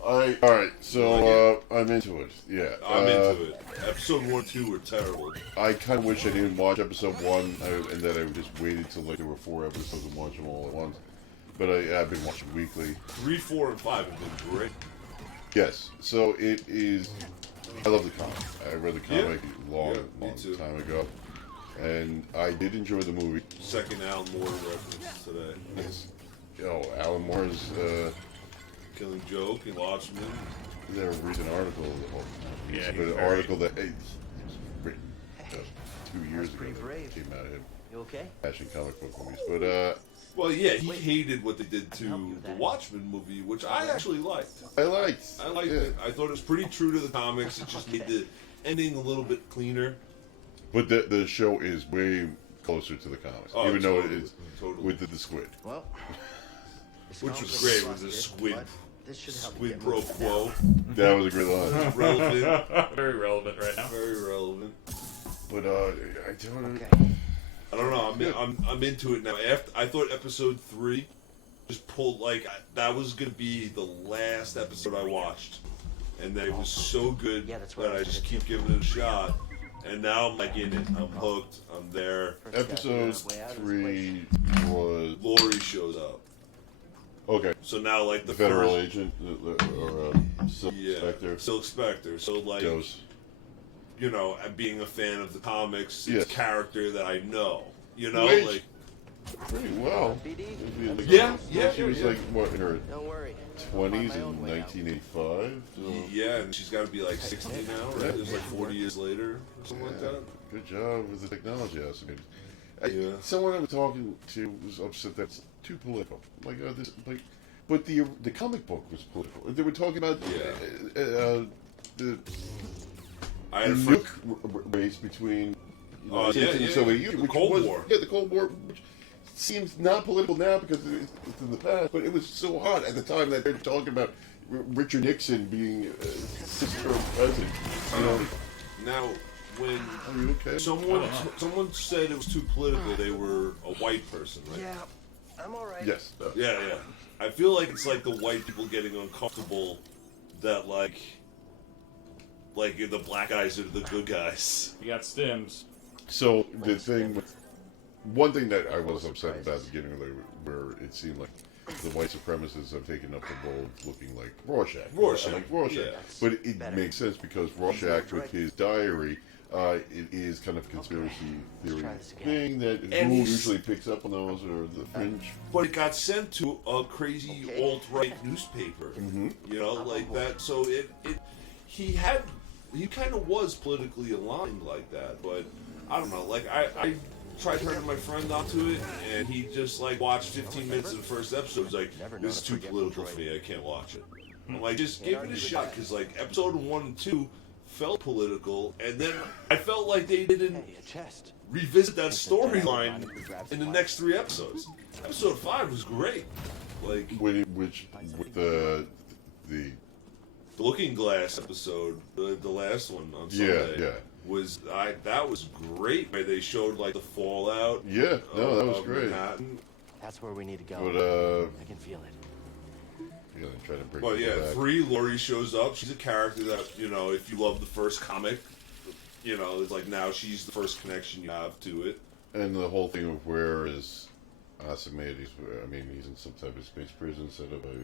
All right, so I'm into it. Yeah, I'm into it. Episode 1 and 2 were terrible. I kind of wish I didn't watch episode 1 and that I just waited till like there were 4 episodes and watch them all at once. But I've been watching weekly. 3, 4, and 5 have been great. Yes. So it is. I love the comic. I read the comic long me too. time ago, and I did enjoy the movie. Second Alan Moore reference today. Yes. Oh, Alan Moore's. Killing Joke and Watchmen. There was a recent article. Yeah, An he's very- article that it was written 2 years ago pretty that brave. came out of him You okay? bashing comic book movies. But Well, yeah, he hated what they did help to you with the that. Watchmen movie, which I actually liked. I liked. I liked yeah. it. I thought it was pretty true to the comics. It just made the ending a little bit cleaner. But the show is way closer to the comics, Oh, even though totally, it is totally. with the squid. Well, this Which smells was like great. a Was a busted, squid, but This should help you squid get pro moving quo. now. That was a great line. Relevant, Very relevant right now. very relevant. But I don't. Okay. I don't know. I'm into it now. After I thought episode 3 just pulled that was gonna be the last episode I watched, and then it was so good Yeah, that's what that I I was just gonna keep giving it a shot. And now I'm in it. I'm hooked. I'm there. First step, Episode way out of this place. 3 was Laurie shows up. okay. So now the The federal first, agent or Silk yeah, Spectre Silk Spectre. So goes. and being a fan of the comics, Yes. it's a character that I know. Which- Pretty well. BD? Yeah, yeah, She was yeah. what, in her Don't worry. 20s my in own way out. 1985. So. yeah, and she's got to be 60 now, right? It was 40 years later, or something like that. Good job with the technology aspect. Yeah. Someone I was talking to was upset that's too political. But the comic book was political. They were talking about the I had a nuke friend. race between Oh, States and yeah, the Soviet yeah. Union, The which Cold was War. the Cold War, which seems not political now because it's in the past. But it was so hot at the time that they're talking about Richard Nixon being sister president. Now, when Are you okay? someone said it was too political, they were a white person, right? Yeah, I'm all right. Yes. Yeah, yeah. I feel like it's the white people getting uncomfortable that the black guys are the good guys. You got stims. So the thing, one thing that I was upset about at the beginning of where it seemed like the white supremacists have taken up the role of looking like Rorschach. Rorschach, Like Rorschach. yeah. But it makes sense because Rorschach, with his diary, it is kind of a conspiracy theory try this again. thing that And who he's- usually picks up on those or the fringe. But it got sent to a crazy Okay. alt-right newspaper. Mm-hmm. That. So he kind of was politically aligned like that. But I don't know. I tried turning my friend onto it, and he just watched 15 minutes of the first episode. He's like, Never "This is known too to forget political Detroit. for me. I can't watch it." I'm like, "Just give it a shot," because episode 1 and 2 felt political, and then I felt like they didn't Hey, a chest. revisit that storyline in the next 3 episodes. Episode 5 was great. Which with the The Looking Glass episode, the last one on Yeah, Sunday, yeah. that was great. Where they showed the fallout. yeah, no, that was of great. Manhattan. That's where we need to go. But I can feel it. you're gonna try to bring But people yeah, back. 3, Laurie shows up. She's a character that if you love the first comic, it's now she's the first connection you have to it. And the whole thing of where is Archimedes? I mean, he's in some type of space prison instead of a.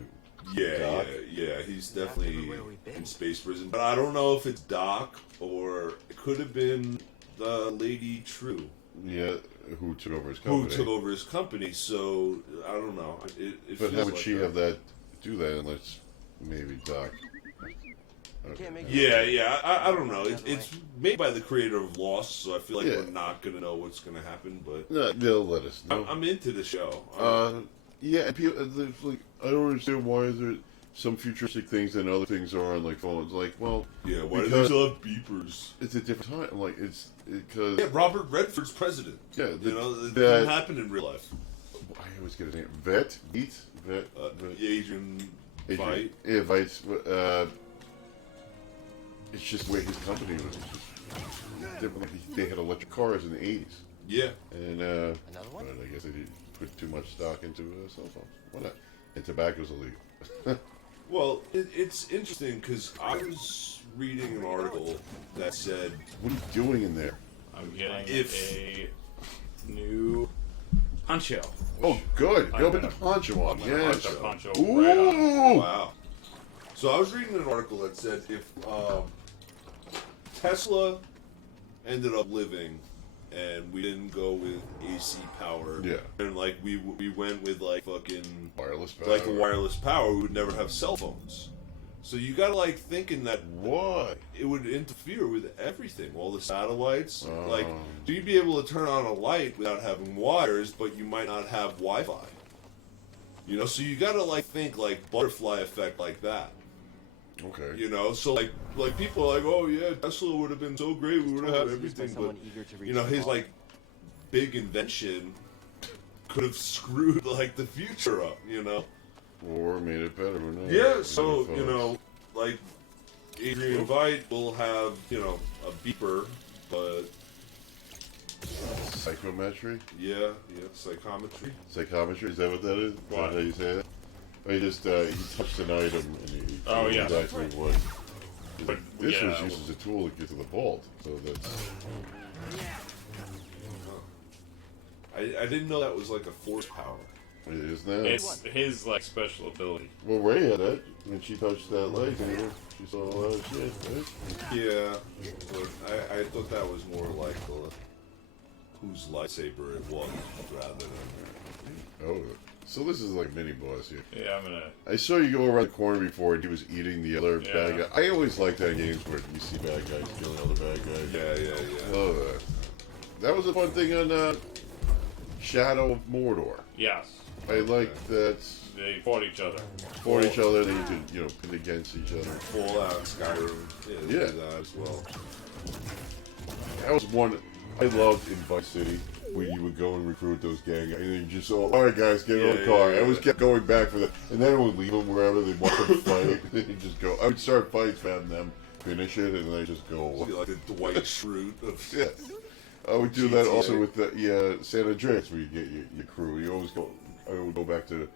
Doc? Yeah. He's definitely everywhere we've been. in space prison, but I don't know if it's Doc or it could have been Lady True. Yeah, who took over his Who company? took over his company? So I don't know. It But feels how would like she have do that unless maybe Doc? Can't make it. Yeah. I don't know. It's made by the creator of Lost, so I feel like Yeah. we're not gonna know what's gonna happen. But No, they'll let us know. I'm into the show. Yeah, and people, there's I don't understand why is there some futuristic things and other things are on phones. Well, yeah. Why do they because still have beepers? it's a different time. It's because Yeah, Robert Redford's president. Yeah, It that- doesn't happen in real life. I always get his name. Vet. The Asian Adrian. fight. Yeah, Vice. It's just the way his company was. It's just different. They had electric cars in the 80s. Yeah. And Another one? but I guess they didn't put too much stock into cell phones. Why not? And tobacco's illegal. Well, it's interesting because I was reading an article that said What are you doing in there? I'm getting If- a new poncho. Oh, good. I'm Go put gonna- the poncho on. I'm gonna Yes. put the poncho right on. Ooh. Wow. So I was reading an article that said if Tesla ended up living and we didn't go with AC power, Yeah. and like we went with like fucking Wireless power. like wireless power, we would never have cell phones. So you gotta like thinking that Why? it would interfere with everything, all the satellites. Oh. Like, so you'd be able to turn on a light without having wires, but you might not have Wi-Fi. You know, so you gotta like think like butterfly effect like that. Okay. You know, so like people are like, oh yeah, Tesla would have been so great, we would have had Always used by everything, but someone eager to reach you know, the his ball. like big invention could have screwed like the future up. You know. Or made it better. Who knows? Yeah, Who so, knows? you know, like, Adrian Veidt will have, you know, a beeper, but, Psychometry? yeah, psychometry. Psychometry? Is that what that is? Is What? that how you say it? Or he just, he touched an item and he Oh, told yeah. exactly what. But, This yeah, was used as a tool to get to the vault, so that's... I didn't know that was like a force power. Isn't that? it's his like special ability. Well, Ray had that when she touched that lightsaber. She saw a lot of shit, right? Yeah, but I thought that was more like whose lightsaber it was, rather than... Oh, so this is like mini boss here. Yeah, I'm gonna. I saw you go around the corner before and he was eating the other Yeah. bad guy. I always like that in games where you see bad guys killing other bad guys. Yeah. Oh, that was a fun thing on Shadow of Mordor. Yes, I like that they fought each other. for each other, they could, you know, pit against each other. Fallout, Skyrim, Yeah. did that as well. That was one I loved in Vice City, where you would go and recruit those gang, and then you just all right guys, get in the car. I always kept going back for that, and then I would leave them wherever they want to fight, and then you just go. I would start fights, have them finish it, and then I just go. Be like the Dwight Schrute of... Yeah. I would do that GTA. also with the San Andreas, where you get your crew. You always go. I would go back to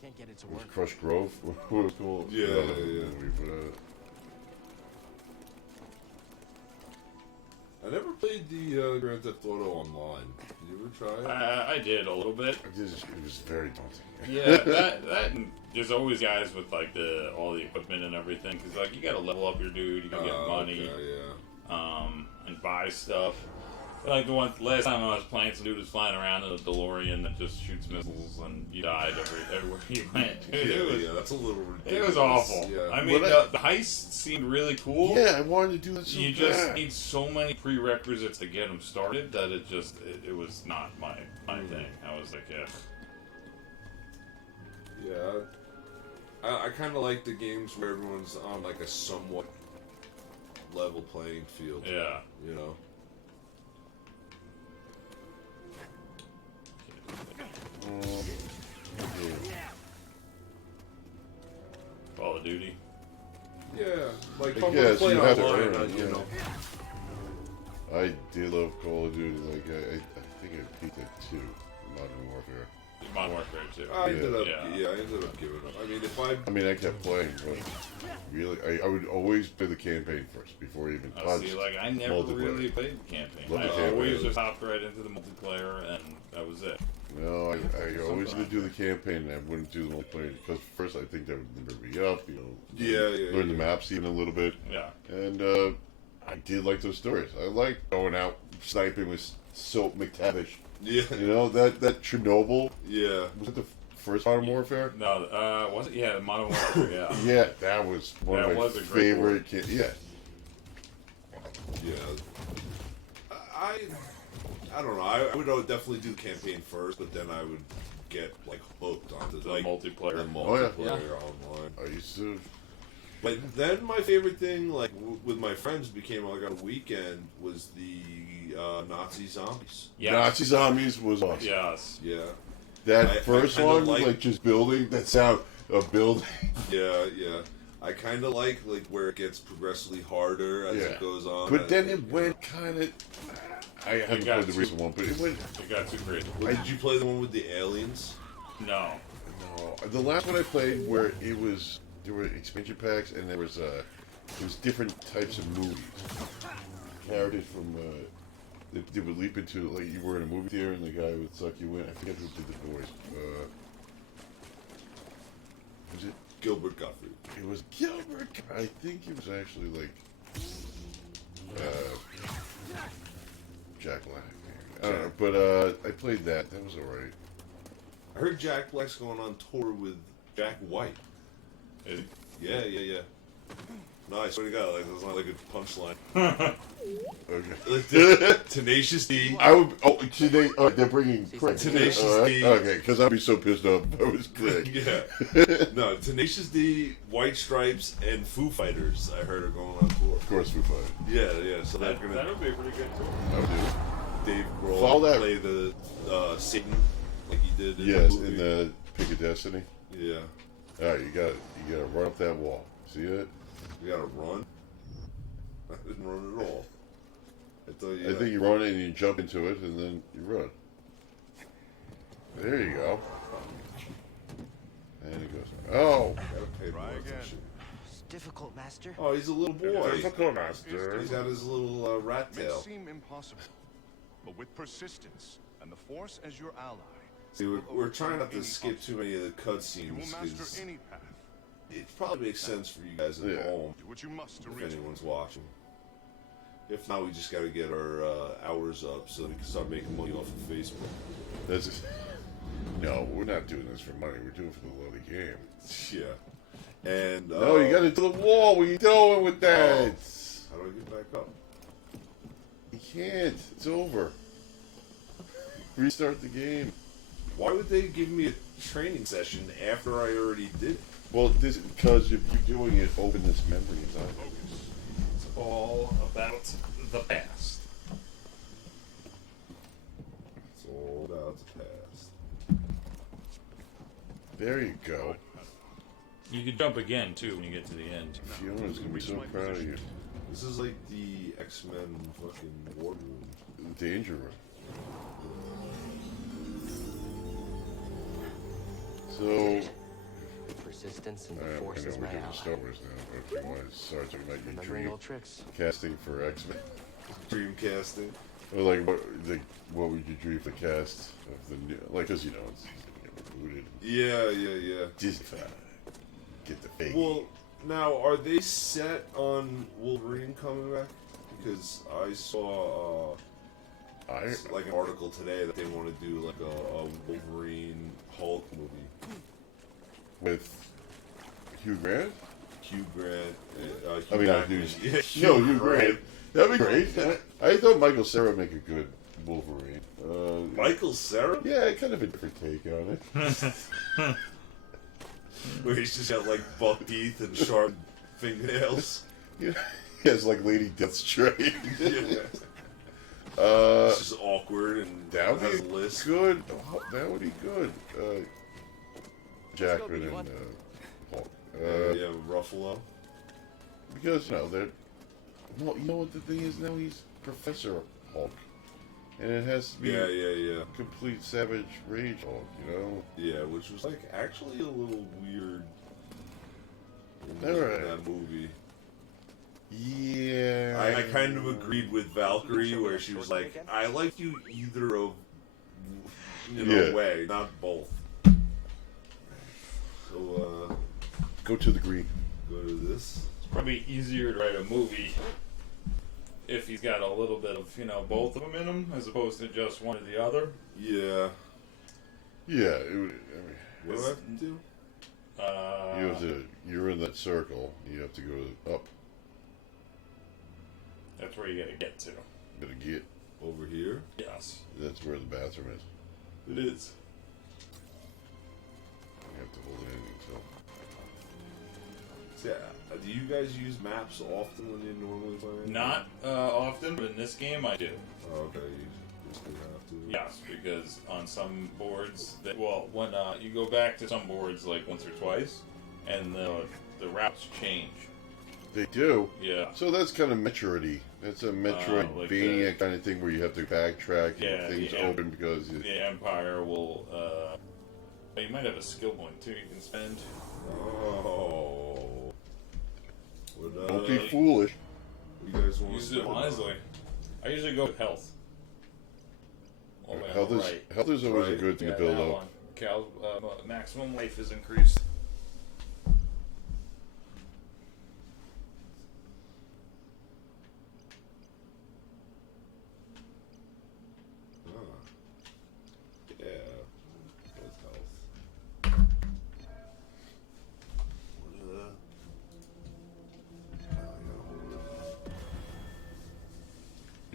Can't get it to work. Crush Grove. What was it called? Yeah, That was a yeah. movie, but, I never played the Grand Theft Auto Online. Did you ever try it? I did a little bit. it was very daunting. Yeah, that and there's always guys with like all the equipment and everything because like you gotta level up your dude, you gotta get money, Okay, yeah. and buy stuff. Like the last time I was playing, some dude was flying around in a DeLorean that just shoots missiles, and you died everywhere you went. Dude, Yeah, that's a little it ridiculous. was awful. Yeah. I mean, But the heist seemed really cool. Yeah, I wanted to do that so You just bad. need so many prerequisites to get them started that it was not my thing. I was like, yeah. Yeah. I kind of like the games where everyone's on like a somewhat level playing field. Yeah. You know? Call of Duty. Yeah. Like, I if I'm gonna guess play you have to online, earn it, you yeah. know. I did love Call of Duty. Like I think I peaked at 2 Modern Warfare. Modern Warfare 2. I ended up, Yeah. I ended up giving up. I mean, if I mean, I kept playing, but really, I would always play the campaign first before I even Oh, touched see, like I never multiplayer. really played the campaign. Love the I campaign. always just hopped right into the multiplayer, and that was it. No, I always would do the campaign, and I wouldn't do the multiplayer because first I think that would never be up. You know, Yeah, learn the maps even a little bit, Yeah. and I did like those stories. I liked going out sniping with Soap McTavish. Yeah. You know that Chernobyl Yeah. was it the first Modern Warfare? No, was it? Yeah, the Modern Warfare. Yeah. Yeah, that was one That of my was a great favorite. Yeah, Yeah. I don't know. I would definitely do the campaign first, but then I would get like hooked onto The like multiplayer. the Oh, yeah. multiplayer online. I used to. But then my favorite thing, like with my friends, became like on a weekend was the Nazi zombies. Yeah. Nazi Zombies was awesome. Yes. Yeah. That I first kinda one, like- like just building that sound of building. Yeah. I kind of like where it gets progressively harder as Yeah. it goes on. But then it went kind of. I haven't got played the too- recent one, but it went. It got too crazy. Well, did you play the one with the aliens? No. No, the last one I played where it was there were expansion packs and there was different types of movies. Characters from they would leap into like you were in a movie theater and the guy would suck you in. I forget who did the voice. Was it Gilbert Gottfried. It was Gilbert. I think he was actually like Jack Black. I don't know, but I played that. That was alright. I heard Jack Black's going on tour with Jack White. Is Yeah. No, I swear to God, like that's not like a punchline. Okay. Tenacious D. I would. Oh, today. Oh, they're bringing Craig. Tenacious D. Okay, because I'd be so pissed off if I was Craig. Yeah. No, Tenacious D, White Stripes, and Foo Fighters. I heard are going on tour. Of course, we fight. Yeah. So they're gonna. that would be pretty good too. I would do it. Dave Grohl Follow that. play the Satan like he did in Yes, the movie. in the Pick of Destiny. Yeah. All right, you got to run up that wall. See it? We gotta run. I didn't run at all. I thought you. I think you run and you jump into it, and then you run. There you go. And it goes. Oh, Gotta pay more again. attention. It's difficult, Master. Oh, he's a little boy. difficult, master. He's got his little rat May tail. seem impossible, but with persistence and the Force as your ally, See, we're trying not to skip too many of the you cutscenes will master because any path. it probably makes sense for you guys at Yeah. home Do what you must to if reach anyone's watching. If not, we just got to get our hours up so we can start making money off of Facebook. That's no, we're not doing this for money. We're doing it for the love of the game. Yeah. And No, you got to do the wall. What are you doing with that? How do I get back up? You can't. It's over. Restart the game. Why would they give me a training session after I already did it? Well, this because if you're doing it, open this memory inside. It's all about the past. It's all about the past. There you go. You can jump again too when you get to the end. Fiona's gonna be so proud of you. This is like the X-Men fucking war room. Danger room. So, Persistence and the I know Force we're is my doing ally. Star Wars now. If you want to start talking about your Remembering dream old tricks. casting for X-Men, Dreamcasting. or what would you dream for the cast of the new? Like, because it's gonna get rebooted. Yeah. Disney, get the fake. Well, now are they set on Wolverine coming back? Because I saw like an article today that they want to do like a Wolverine Hulk movie. With Hugh Grant. Hugh Grant. I mean, Jackman. Hugh Yeah, Grant. That'd be great. I thought Michael Cera would make a good Wolverine. Michael Cera? Yeah, kind of a different take on it. Where he's just got like buck teeth and sharp fingernails. Yeah, he has like Lady Deathstrike. Yeah. It's just awkward and That would has be a lisp. good. That would be good. Jackman and Hulk. Yeah, Ruffalo. Because they're. Well, you know what the thing is now? He's Professor Hulk, and it has to be Yeah. complete savage rage Hulk. Yeah, which was like actually a little weird in Alright. that movie. Yeah. I kind of agreed with Valkyrie where she was like, I like you either of Yeah. way, not both. So Go to the green. go to this. It's probably easier to write a movie if he's got a little bit of, both of them in him, as opposed to just one or the other. Yeah. Yeah. It would, What do I have to do? you have to. You're in that circle. You have to go up. That's where you gotta get to. Gotta get. Over here? Yes. That's where the bathroom is. It is. You have to hold it in until. So, yeah. Do you guys use maps often when you normally play? Not often, but in this game I do. Oh, okay, you just gonna have to. Yes, because on some boards, when you go back to some boards like once or twice, and the routes change. They do. Yeah. So that's kind of maturity. That's a Metroidvania like kind of thing where you have to backtrack Yeah, and things yeah. open because The Empire will. You might have a skill point too. You can spend. Oh. What, don't be foolish. you guys want Use to it wisely. I usually go with health. All the way on Health the is right. health is always a Right. good thing Yeah, to build that up. one. Maximum life is increased.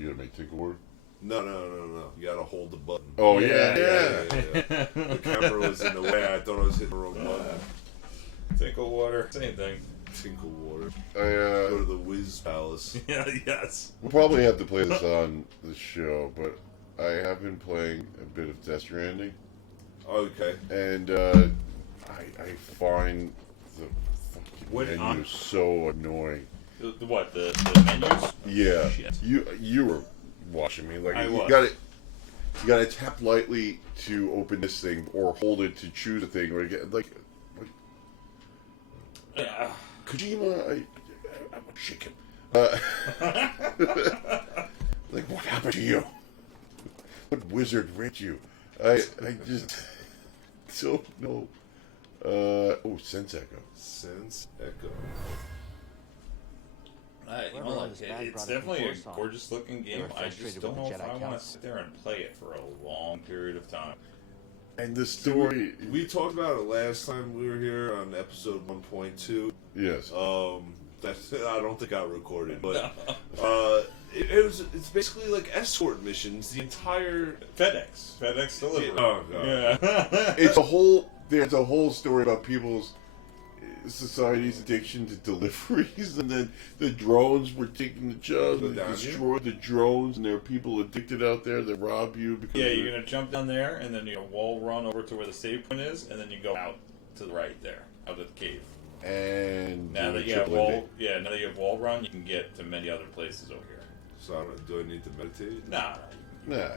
You gotta make Tinker Water? No. You gotta hold the button. Oh, Yeah, yeah. The camera was in the way. I thought I was hitting the wrong button. Tinkle water, same thing. Tinkle Water. I, Go to the Whiz Palace. Yeah, yes. we'll probably have to play this on the show, but I have been playing a bit of Death Stranding, Okay. and I find the What, fucking menu so annoying. The what? The menus? Yeah, Shit. you were watching me. Like I you was. gotta tap lightly to open this thing, or hold it to choose a thing, or get like Yeah. Kojima. I'm gonna shake him. Like, what happened to you? What wizard raped you? I just don't know. Oh, Sense Echo. Sense Echo. You know, Whoever like, owns bag it's brought it definitely from a Coruscant. gorgeous looking game. They were I just frustrated don't with know the if Jedi I want to Council. sit there and play it for a long period of time. And the story. We talked about it last time we were here on episode 1.2. Yes. That's I don't think I recorded, but it's basically like escort missions. The entire FedEx delivery. Oh god. Yeah. It's a whole. There's a whole story about people's society's addiction to deliveries, and then the drones were taking the jobs. Go They down destroyed the drones, and there are people addicted out there that rob you because. Yeah, of you're gonna jump down there, and then you wall run over to where the save point is, and then you go out to the right there, out of the cave. And Now do that a you have triple wall, ending. now that you have wall run, you can get to many other places over here. So do I need to meditate? Nah, Nah, you're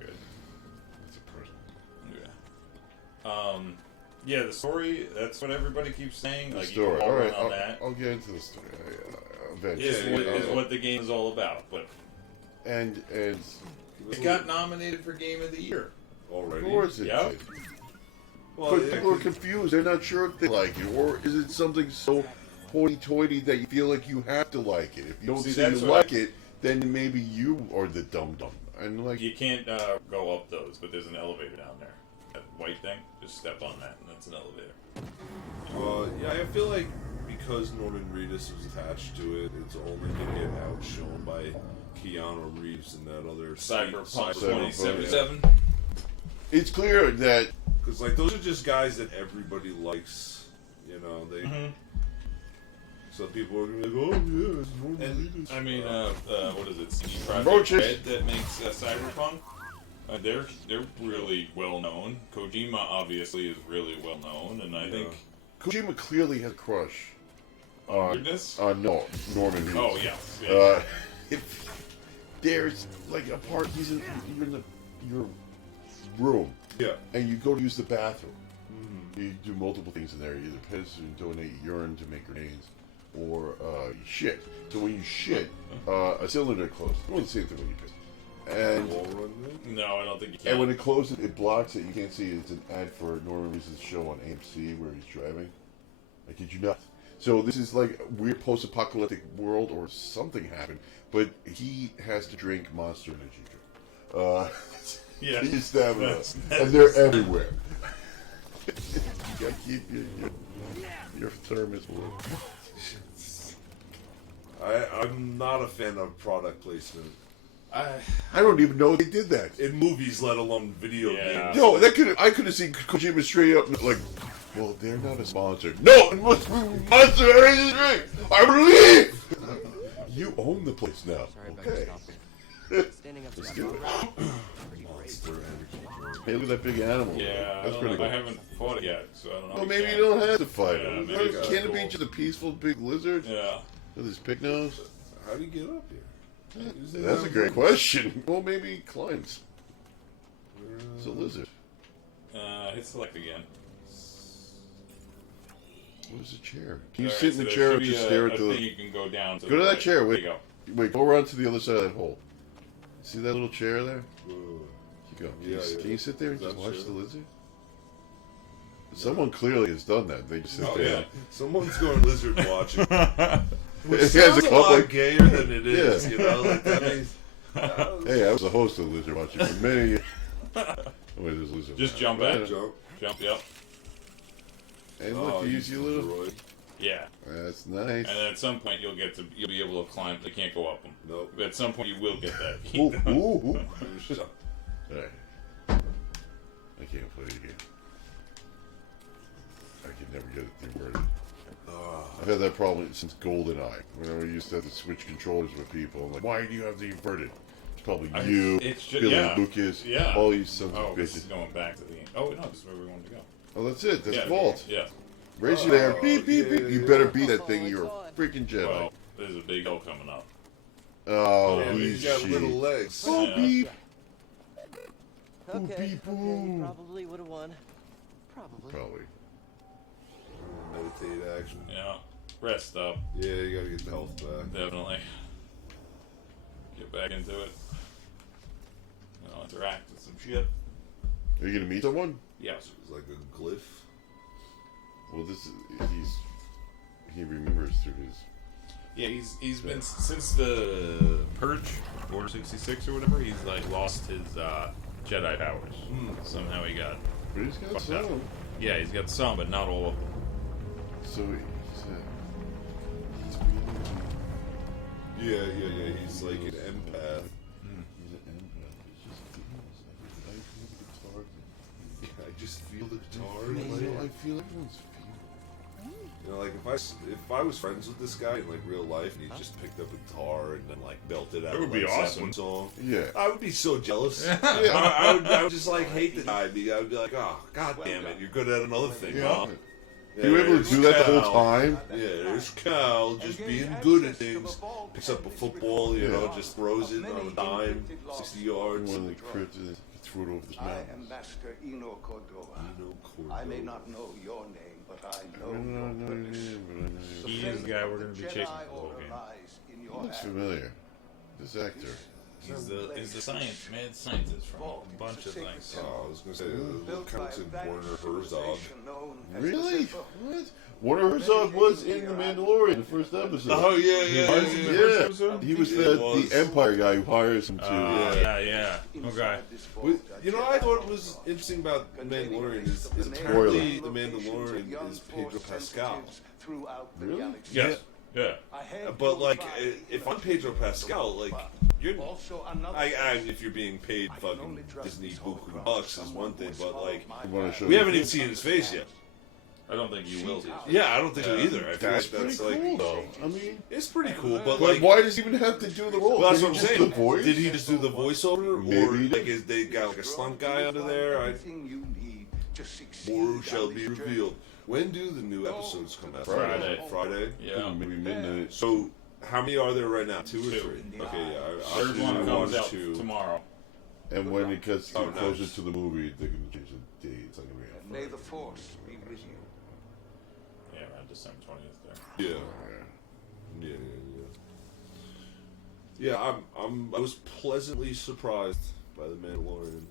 good. it's a person. Yeah. Yeah, the story. That's what everybody keeps saying. The Like story. you can wall All right, run on that. I'll get into the story eventually. Is what the game is all about. But And it got nominated for Game of the Year. already. of course it Yep. did. Well, But yeah, people are confused. They're not sure if they like it, or is it something so hoity-toity that you feel like you have to like it? If you don't See, say you that's what like it, then maybe you are the dum-dum. And like, You can't go up those, but there's an elevator down there. That white thing. Just step on that, and that's an elevator. yeah, I feel like because Norman Reedus was attached to it, it's only going to get outshone by Keanu Reeves and that other Cyberpunk Cyberpunk, 2077. it's clear that Because like those are just guys that everybody likes, you know. They so people are gonna be like, oh yeah, it's Norman And Reedus. I mean, what is it? CD Projekt Roaches. Red that makes Cyberpunk. They're really well known. Kojima obviously is really well known, and I think Kojima clearly has a crush weirdness. no, Norman Reedus. Oh yeah. If there's like a part, you're in your room, Yeah. and you go to use the bathroom. You do multiple things in there. You either piss or donate urine to make grenades, or you shit. So when you shit, a cylinder closes. Well, the same thing when you piss. And Wall run thing? No, I don't think you can. and when it closes, it blocks it. You can't see it. It's an ad for Norman Reedus' show on AMC where he's driving. I kid you not. So this is like a weird post-apocalyptic world, or something happened, but he has to drink Monster Energy drink. Yeah. He's stamina, That's- and they're everywhere. You gotta keep your thermos warm. I'm not a fan of product placement I don't even know they did that. in movies, let alone video Yeah. games. No, I could have seen Kojima straight up like, well, they're not a sponsor. No, it must be Monster Energy drink. I believe. You own the place now. Sorry about Okay. your stopping. Standing up to Let's that do it. program, pretty great. Monster Energy. Hey, look at that big animal. Yeah, That's I, pretty don't know. I cool. haven't fought it yet, so I don't know. Well, if maybe can. you don't have to fight Yeah, him. maybe it's Can't it be cool. just a peaceful big lizard Yeah. with his pig nose? How do you get up here? That's a great question. Well, maybe he climbs. It's a lizard. Hit select again. Where's the chair? Can you Alright, sit so in the there chair should or be just a- stare a at thing the... you can go down to Go to the that right. chair. There Wait, you go. wait, go around to the other side of that hole. See that little chair there? Uh, You go. Yeah, yeah. Can you sit there and Is just that watch chair? the lizard? Someone clearly has done that. They just sit Oh there. yeah, someone's going lizard watching. It Which has sounds a a couple- lot gayer than it is, Yeah. you know. Like that means. Hey, I was the host of Lizard Watching for many years. Wait, there's lizard. Just jump Right. at it. Jump. Jump, yep. And look, Oh, you see a little... droid. Yeah. That's nice. And at some point you'll be able to climb. You can't go up them. Nope. But at some point you will get that. Ooh, ooh, ooh. Shut up. Alright. I can't play the game. I can never get it inverted. I've had that problem since GoldenEye. When I used to have to switch controllers with people. I'm like, why do you have the inverted? It's probably you, It's Billy yeah. Lucas, Yeah. all these sons Oh, of this is bitches. going back to the end. Oh, no, this is where we wanted to go. Oh, that's it. That's Yeah. vault. Yeah. Raise you there. Beep, beep, yeah, beep. You yeah. better beat that thing. You're a freaking Jedi. Well, there's a big hill coming up. Oh, Yeah, he's he's got little shit. legs. Oh, Yeah. beep. Okay, beep, okay, boo. you probably would have won. Probably. Probably. Meditate action. Yeah. Rest up. Yeah, you gotta get the health back. Definitely. Get back into it. Interact with some shit. Are you gonna meet someone? Yes. It's like a glyph. Well, he remembers through his. Yeah, he's been since the Purge, Order 66 or whatever. He's like lost his Jedi powers. Somehow he got. But he's got fucked up. some. Yeah, he's got some, but not all of them. So Yeah. He's like an empath. he's an empath. He's just I feel the guitar. Yeah, I just feel the guitar. I feel everyone's feel. You know, like if I was friends with this guy in like real life, and he just picked up a guitar and then like belted out That would a be Led awesome. Zeppelin song, Yeah. I would be so jealous. Yeah. I would just like hate the guy. I would be like, oh god damn it, you're good at another thing, Yeah. huh? You were able to there's do that the whole Cal. time? Yeah, there's Cal just being good at things. Picks up a football, you know, just throws it on a dime, 60 yards. One of the crypts and threw it over the I am mountains. Master Eno Cordova. Eno Cordova. I may not know your name, but I I know don't know your your purpose. name, but I know your He is the guy we're going to be Jedi chasing for the whole order game. lies in your He looks hands. familiar. This actor. He's the mad scientist from a bunch of things. Oh, I was gonna say, Built kind by of a said vanished Werner Herzog. civilization known as the Really? Zephyr. What? Warner Herzog was in The Mandalorian, the first episode. Oh yeah. Yeah, he was He the was. Empire guy who hires him to. Yeah. Okay. Inside this vault, But, you know, I thought was interesting about The Mandalorian is apparently The Mandalorian is Pedro Pascal. Really? Yes. Yeah. But like, if I'm Pedro Pascal, like, you're. Also another If you're being paid fucking Disney buku bucks is one thing, but like, You wanna show we me- haven't even seen his face yet. I don't think you will. Yeah, I don't think so either. I feel That's like that's pretty cool, like, though. I mean, it's pretty cool, but but like, why does he even have to do the role? well, that's Can what he I'm just saying. do the voice? Did he just do the voiceover, or Maybe he like, did. is they got like a stunt guy under there? everything you need to succeed More shall on be this journey. revealed. When do the new episodes come out? Friday. Friday. Yeah. Maybe midnight. So, how many are there right now? Two or Two. three? Okay, yeah. I'll Third do one comes or out two. tomorrow. And when it gets Oh, closer nice. to the movie, they're going to change the date. It's not going to be on May Friday. the force be with you. Yeah, around December 20th there. Yeah. Yeah. Yeah, I was pleasantly surprised by the Mandalorian.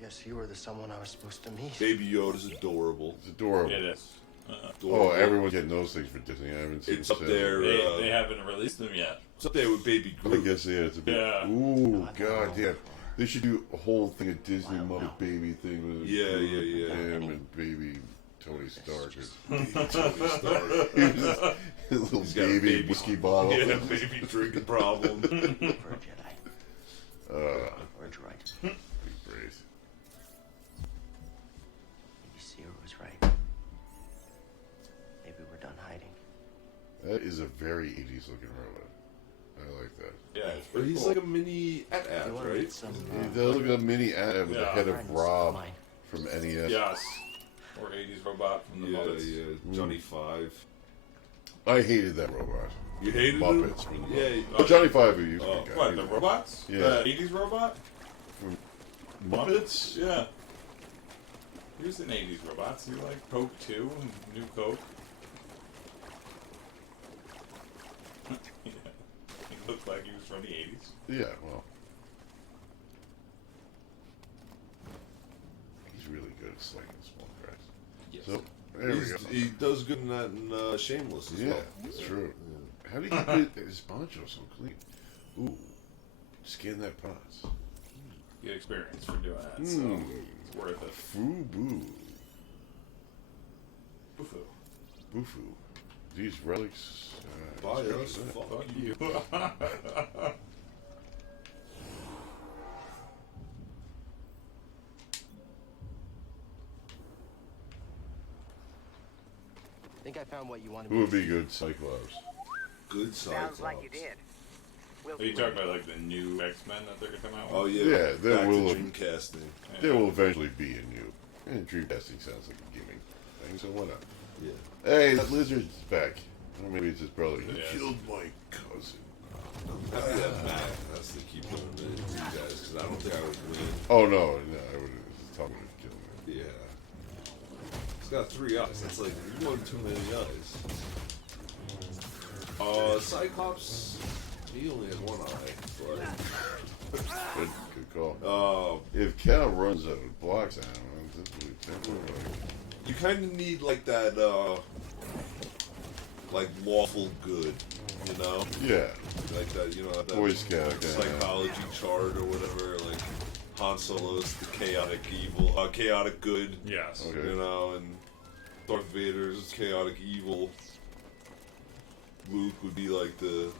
Yes, you were the someone I was supposed to meet. Baby Yoda's adorable. It's adorable. It is. Oh, Adorable. everyone's getting those things for Disney. I haven't seen It's up Sam. there. They haven't released them yet. It's up there with Baby I Groot. guess, yeah, it's a bit. Yeah. Ooh, god damn. They should do a whole thing of Disney mother baby thing with Yeah. him and baby Tony Stark. Tony Stark. His little He's got a baby, baby- whiskey bottle. Yeah, baby drinking problem. For a Jedi. Or a droid. Big brace. Maybe Seer was right. Maybe we're done hiding. That is a very 80s looking robot. I like that. Yeah, it's But pretty he's cool. like a mini at You want to right? meet some He does look like a mini ad with the Yeah. head of friends Rob mine. from NES. Yes. Or 80s robot from the Yeah, Muppets. yeah. Johnny Five. I hated that robot. You hated Muppets. him? Yeah. But Johnny Five, he was a Oh, good guy. What, the robots? Yeah. The 80s robot? Muppets? Yeah. He was in 80s robots. He like Coke 2 and New Coke. Yeah. He looked like he was from the 80s. Yeah, well. He's really good at slinging small cracks. Yes. So, there we go. He does good in that in Shameless as Yeah, well. that's true. How do you keep his poncho so clean? Ooh, scan that pause. Good experience for doing that, so it's worth it. Fubu. Bufu. Bufu. these relics. By screw us, that. fuck Fuck you. you. Think I found what you wanted Who me would to be see. good Cyclops? Good Cyclops. Sounds like you did. We'll Are you see talking what about like the new X-Men that they're gonna come out with? Oh yeah, Yeah, there back will- to Dreamcasting. There will eventually be a new. And Dreamcasting sounds like a gimmick thing, so why not? Yeah. Hey, that lizard's back. Or maybe it's his brother. He Yeah. killed my cousin. I'm happy that Matt has to keep doing it to you guys because I don't think I would win. Oh no, I would have told me to kill me. Yeah. He's got 3 eyes. That's like one too many eyes. Cyclops, he only has 1 eye. Good call. But, If Cal runs out of blocks, I don't know. This would temporary. you kind of need like that, like lawful good, you know? Yeah. Like that, you know, that Boy Scout, yeah. psychology chart or whatever. Like Han Solo's the chaotic evil, chaotic good. Yes. Okay. You know, and Darth Vader's chaotic evil. Luke would be like the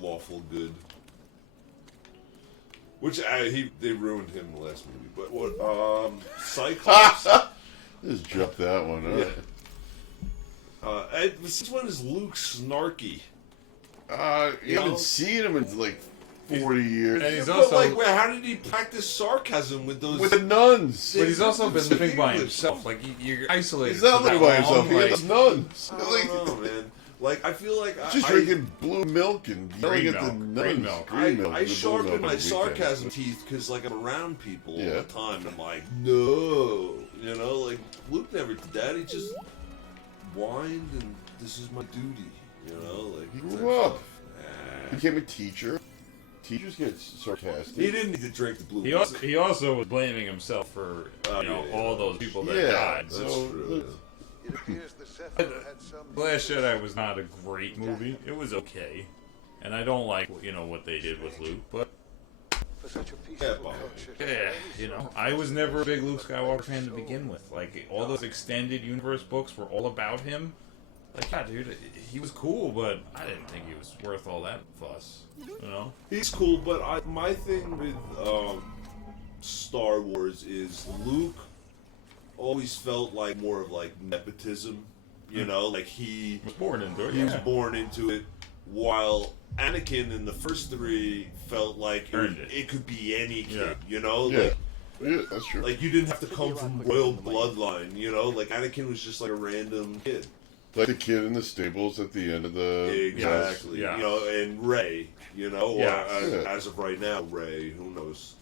lawful good. Which they ruined him in the last movie. But what Cyclops? Just drop that one. Huh? Yeah. This one is Luke snarky. You haven't seen him in like 40 years. And he's But also, like, wait, how did he practice sarcasm with those? With the nuns. but he's also been living by English. himself. Like you're isolated. He's not for that living by himself. long, He like- has nuns. I don't know, man. Like, I feel like Just drinking blue milk and yelling Green at the milk, nuns. green milk. Green milk I and the blue sharpen milk my on the sarcasm weekend. teeth because, like, I'm around people all Yeah. the time. I'm like, no, you know, like Luke never did that. He just whined, and this is my duty, you know. Like He type grew up. stuff. He became a teacher. Teachers get sarcastic. He didn't need to drink the blue. He milk. also was blaming himself for yeah. all those people that Yeah, died. That's so true. It appears the Sith The had some. Last Jedi was not a great movie. It was okay, and I don't like what they did with Luke, but For such a piece Yeah, of Bob. culture. I was never a big Luke Skywalker fan to begin with. Like all those extended universe books were all about him. Like, yeah, dude, he was cool, but I didn't think he was worth all that fuss. You know? He's cool, but my thing with Star Wars is Luke always felt like more of like nepotism. You know, like he Was born into it. was Yeah. born into it, while Anakin in the first 3 felt like Earned it, it. could be any kid. Yeah. You know, Yeah. Yeah, that's true. like you didn't have to come from royal bloodline. You know, like Anakin was just like a random kid. Like the kid in the stables at the end of the Exactly. Yes. You know, and Rey. You know, or Yes. Yeah. as of right now, Rey. Who knows?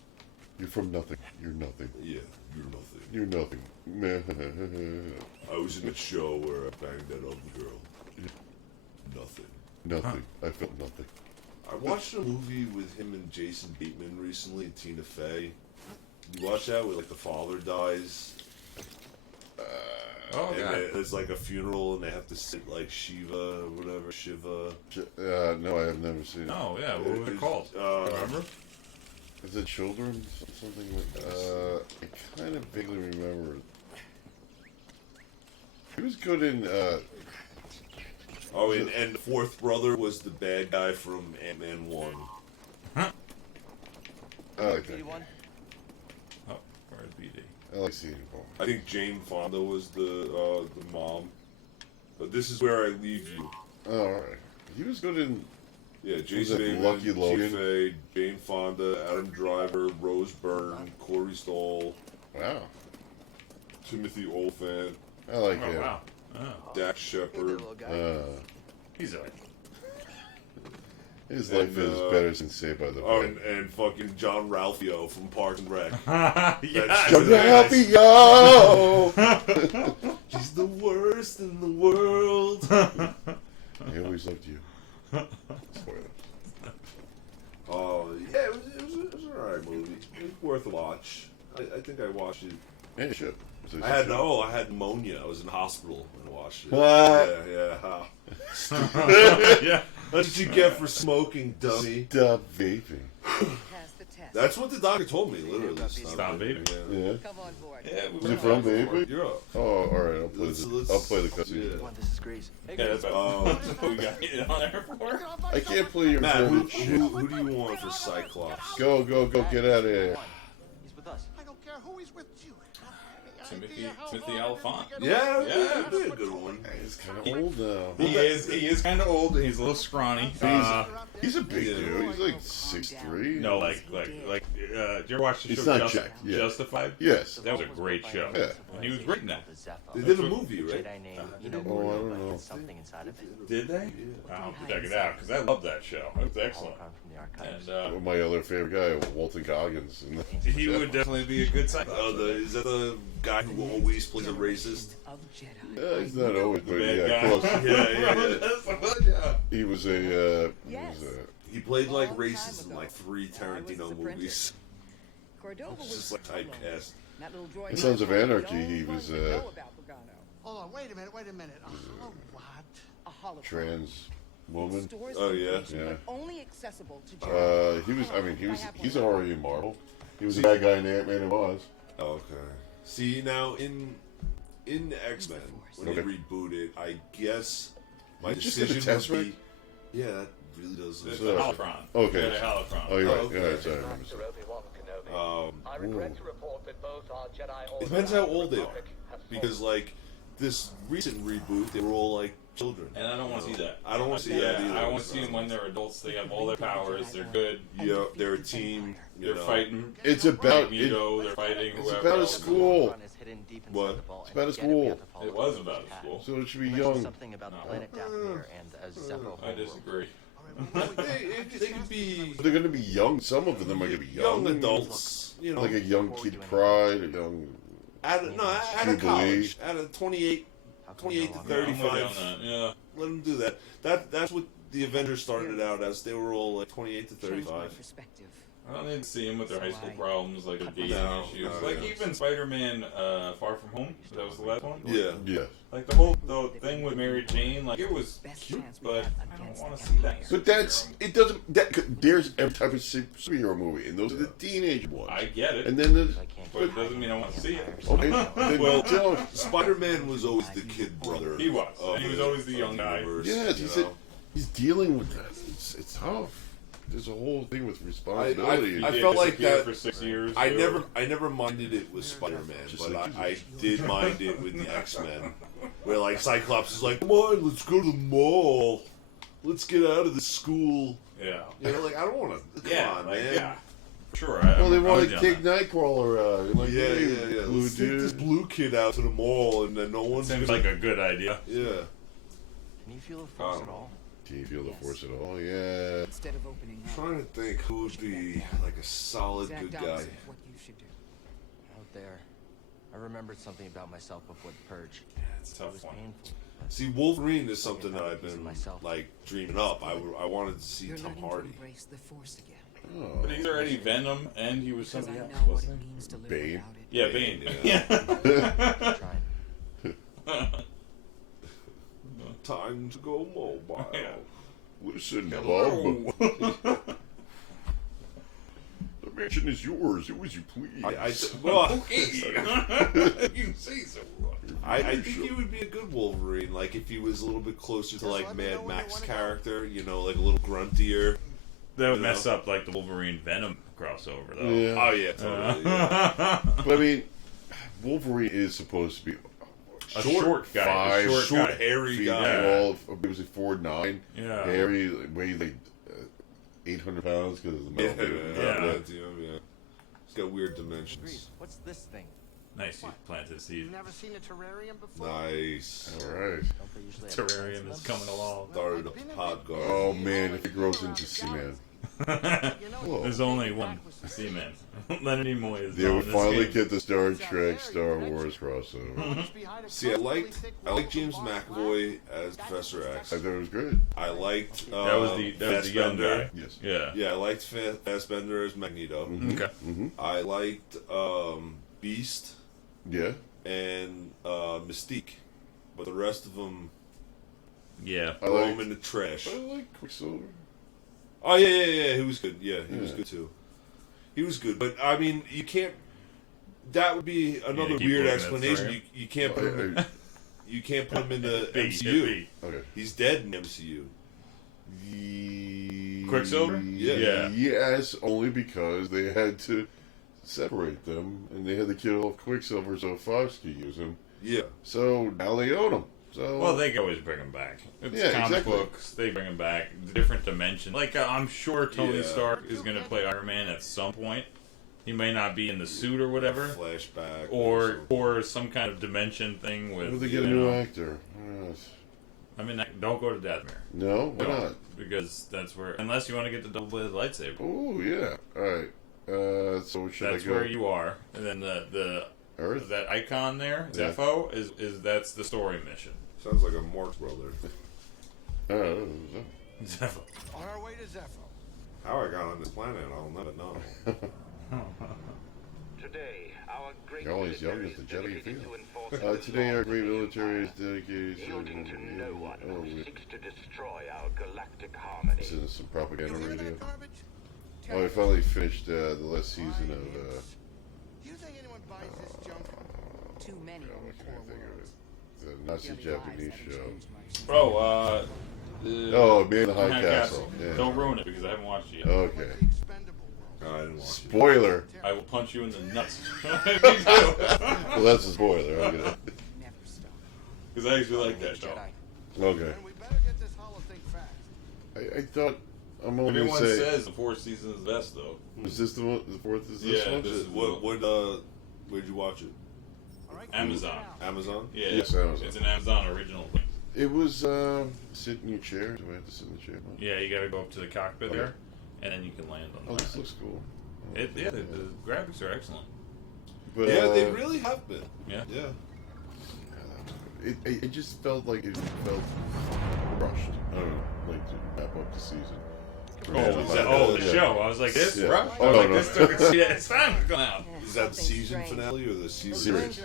You're from nothing. You're nothing. Yeah, you're nothing. You're nothing. I was in a show where I banged that other girl. Nothing. Nothing. I felt nothing. I watched a movie with him and Jason Bateman recently, and Tina Fey. You watch that where like the father dies, Oh, and God. it's like a funeral, and they have to sit like Shiva or whatever, Shiva. No, I have never seen it. Oh, yeah. What was it called? Remember? Is it children? Something like I kind of vaguely remember. He was good in. Oh, and the fourth brother was the bad guy from Ant-Man 1. I like that. BD1? Oh, where's BD? I like seeing him. I think Jane Fonda was the mom. But this is where I leave you. Oh, all right. He was good in. Yeah, Was Jason it Bateman, Lucky Logan? Tina Fey, Jane Fonda, Adam Driver, Rose Byrne, Corey Stoll, Wow. Timothy Olyphant, I like Oh, him. wow. Oh, Dak Hey there, Shepard. little guy. he's alright. His life And, is better since Saved by the Bell. Oh, and fucking John Ralphio from Parks and Rec. Yeah, Jump very happy, nice. yo! He's the worst in the world. I always loved you. Spoiler. Oh, yeah, it was an alright movie. It was worth a watch. I think I watched it. Yeah, you should. So I had pneumonia. I was in hospital and watched it. What? Yeah, ha. yeah. That's what you get for smoking, dummy. Stop vaping. Pass the test. That's what the doctor told me, literally. Stop vaping. Yeah. Yeah. Come on board. Yeah, we Is were it from Vapor? You're up. Oh, alright, I'll play the cutscene. Yeah. Come on, this is Grease. Hey, Yeah, that's Um, what we got it on there for. I can't play your Matt, who favorite. do you want for Cyclops? Go, get out of here. He's with us. I don't care who he's with you. Timothy Oliphant. Yeah, Yeah. that'd be a good one. He's kind of old now. He is kind of old. And he's a little scrawny. He's a big dude. He's like 6'3". No, did you ever watch the It's show not Jack, yeah. Justified? Yes. That was a great show. Yeah. And he was great in that. They did a movie, right? Jedi name, Oh, I don't know. something inside of it. Did they? I'll have to check it out because I love that show. It was excellent. Holocron from the archives. And My other favorite guy, Walton Goggins. he would definitely be a good Cyclops. Is that the guy who always plays a racist? Of Jedi. Yeah, he's not always, but bad yeah, guy. close. Yeah. That's the one, yeah. He was a. He played like racist in like 3 Tarantino movies. Cordova It's was just like typecast. that little droid. In Sons of Anarchy, no he one was, would know about Pagano. Hold on, wait a minute. Oh, what? A hologram. trans woman. Stores Oh, yeah? information, Yeah. but only accessible to Jedi. He's already in Marvel. He was a bad guy in Ant-Man and Wasp. Okay. See, now in X-Men, when they rebooted, I guess my Did you just get a decision test would right? be... Yeah, that really does... It's So- a holocron. Okay. Yeah, holocron. Oh, you're right. okay. Yeah, sorry. Master Obi-Wan Kenobi. I regret to report that both our Jedi It depends how Order and old they are. Republic have Because, like, this recent reboot, they were all, like, children. And I don't want to see that. I don't want to see that either. I want to see them when they're adults. They have all their powers. They're good. Yeah, they're a team. They're fighting. It's about Magneto. They're fighting It's whoever about a else. school. Holocron is hidden deep inside What? the ball, It's about a and to get it, we school. have to follow It was the about a path. school. So it should be You mentioned young. something about the No. planet Dathomir and a Zepho I disagree. They could be They're going to be young. Some of them are going to be young. young adults. You know, Like a young Kid Pride, a young. out of Jubilee. college, out of 28 to I'm with you 35. on that. Yeah. Let them do that. That's what the Avengers started out as. They were all like 28 to Change my 35. perspective. I don't need to see them with their high school So problems, like their dating No, issues. no, Like no. even Spider-Man Far From Home, that was the last one? Yeah. Yeah. Like the whole thing with Mary Jane, like it was Best cute, chance we but have I don't against want the to see that. Empire. But that's it. Doesn't there's every type of superhero movie, and those are the teenage ones. I get it, And then there's I can't but it doesn't mean I want to see it. okay. Then Well, tell- Spider-Man was always the kid brother. He was. of He was the- always the of young guy. universe, yes, you he said know? he's dealing with that. It's tough. There's a whole thing with responsibility. I He felt like disappeared that- for 6 years. I too. never minded it with Spider-Man, Just but like I did mind it with the X-Men, where like Cyclops is like, "Come on, let's go to the mall, let's get out of the school." Yeah. You know, like I don't want to. Come Yeah, on, like, man. yeah. Sure. well, they I'm want with to you on kick that. Nightcrawler out. Like, Yeah, hey, yeah, yeah. Blue Let's take this dude. blue kid out to the mall, and then no one's Seems gonna. like a good idea. Yeah. Can you feel the force at all? Can you feel the force at all? Yeah. Instead of opening I'm up. trying to think who would be like a solid Exact good opposite guy. of what you should do. Out there, I remembered something about myself before the purge. It's a It tough was one. painful. See, Wolverine is something that I've been like dreaming up. I wanted to see You're Tom learning Hardy. to embrace the Force again. Oh. But he's already Venom, and he was Because I something know else. what wasn't it means to live Bane? without it. he? Yeah, Bane. Yeah. Trying. Time to go mobile. Yeah. Listen, Bob. Hello. The mansion is yours. Do as you please. You say so. I think he would be a good Wolverine, like if he was a little bit closer to like Mad Max character, you know, like a little gruntier. That would You mess know? up like the Wolverine Venom crossover, though. Yeah. Oh yeah, totally. Yeah. But I mean, Wolverine is supposed to be A short guy. five, a Short, guy. hairy feet guy. Yeah. tall. It was like 4'9". Yeah. Hairy, like, weighed like 800 pounds because of the Yeah, metal. Yeah. yeah. He's got weird dimensions. Grease, what's this thing? Nice, you planted a seed. You've never seen a terrarium before? Nice. All right. Don't they usually have plants Terrarium in is them? coming along. Started a pod guard. Oh man, if it grows into Seaman. Whoa. There's only one Seaman. Leonard Nimoy is They on would this finally game. get the Star Trek, Star Wars crossover. See, I like James McAvoy as Professor X. I thought it was great. I liked That was the young Fassbender. guy. Yes. Yeah. Yeah, I liked Fassbender as Magneto. Okay. I liked Beast Yeah. and Mystique, but the rest of them Yeah. I throw like. them in the trash. I like Quicksilver. Oh yeah, he was good. Yeah, he was Yeah. good too. He was good, but I mean, you can't. That would be another keep weird looking at explanation. Thor. You can't put him. You can't put him in the B, MCU. Okay. He's dead in the MCU. Quicksilver? Yeah. Yes, only because they had to separate them, and they had to kill off Quicksilver so Fox could use him. Yeah. So now they own him. So Well, they can always bring him back. It's Yeah, comic exactly. books. They bring him back. Different dimension. Like, I'm sure Tony Yeah. Stark is going to play Iron Man at some point. He may not be in the suit or whatever. Flashback. Or some kind of dimension thing with. Will they get a you new know, actor? Yes. I mean, don't go to Dathomir. No, why Don't, not? because that's where. Unless you want to get the double-bladed lightsaber. Oh yeah. All right. So should That's I go? where you are, and then the Earth? that icon there, Yeah. Zepho, is that's the story mission. Sounds like a Marx brother. Oh, Zepho. On our way to Zepho. How I got on this planet, I'll never know. Today, our great You're always young as military the is Jedi you dedicated feel. to enforcing the Today our laws great of the military is Empire, dedicated to. yielding to no one Oh, who wait. seeks to destroy our galactic harmony. This is some propaganda You hear radio. that garbage? Oh, I finally finished the last season of. Do you think anyone buys this junk? Too many What in the can I poor think of world. it? The Nazi The other Japanese guys haven't show. changed much. Oh, Man in the High Castle. Yeah. Don't ruin it because I haven't watched it yet. Okay. The expendable world. No, I didn't watch it. Spoiler. I will punch you in the nuts. Well, that's a spoiler. I'm gonna. Never stop. Because I actually like that show. Jedi. Okay. And we better get this hollow thing fast. I thought I'm only Everyone gonna say. says the fourth season is the best, though. Is this the one? The fourth is this Yeah, one? this is Where'd you watch it? All right, Amazon. Amazon? Yeah, Yes, Amazon. it's an Amazon original thing. It was sit in your chair. Do I have to sit in the chair? Yeah, you got to go up to the cockpit Okay. there, and then you can land on Oh, the this looks cool. the graphics are excellent. But Yeah, they really have been. Yeah. Yeah. It just felt like it felt rushed. I don't know, like to wrap up the season. The show. I was like, this, Yeah. bro. Oh, I was no, like, no. this took it's time to come out. Is that the season finale or the season? Series.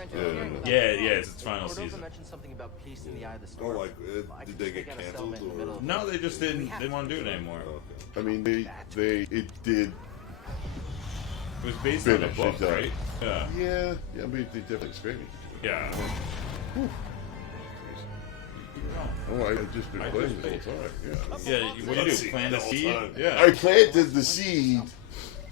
Yeah, it's its final Cordova season. mentioned something about peace in the eye of the Oh, storm. like, I did think they get got a canceled settlement in the middle or? of No, they just didn't want to do it anymore. Okay. I mean, it did. It was based on the Finish, book, exactly. right? Yeah. Yeah, I mean, they definitely expanded. Yeah. Oh, I've just been I playing just this whole time. Yeah. Yeah, what do you do? Plant a the whole seed? time. Yeah. I planted the seed,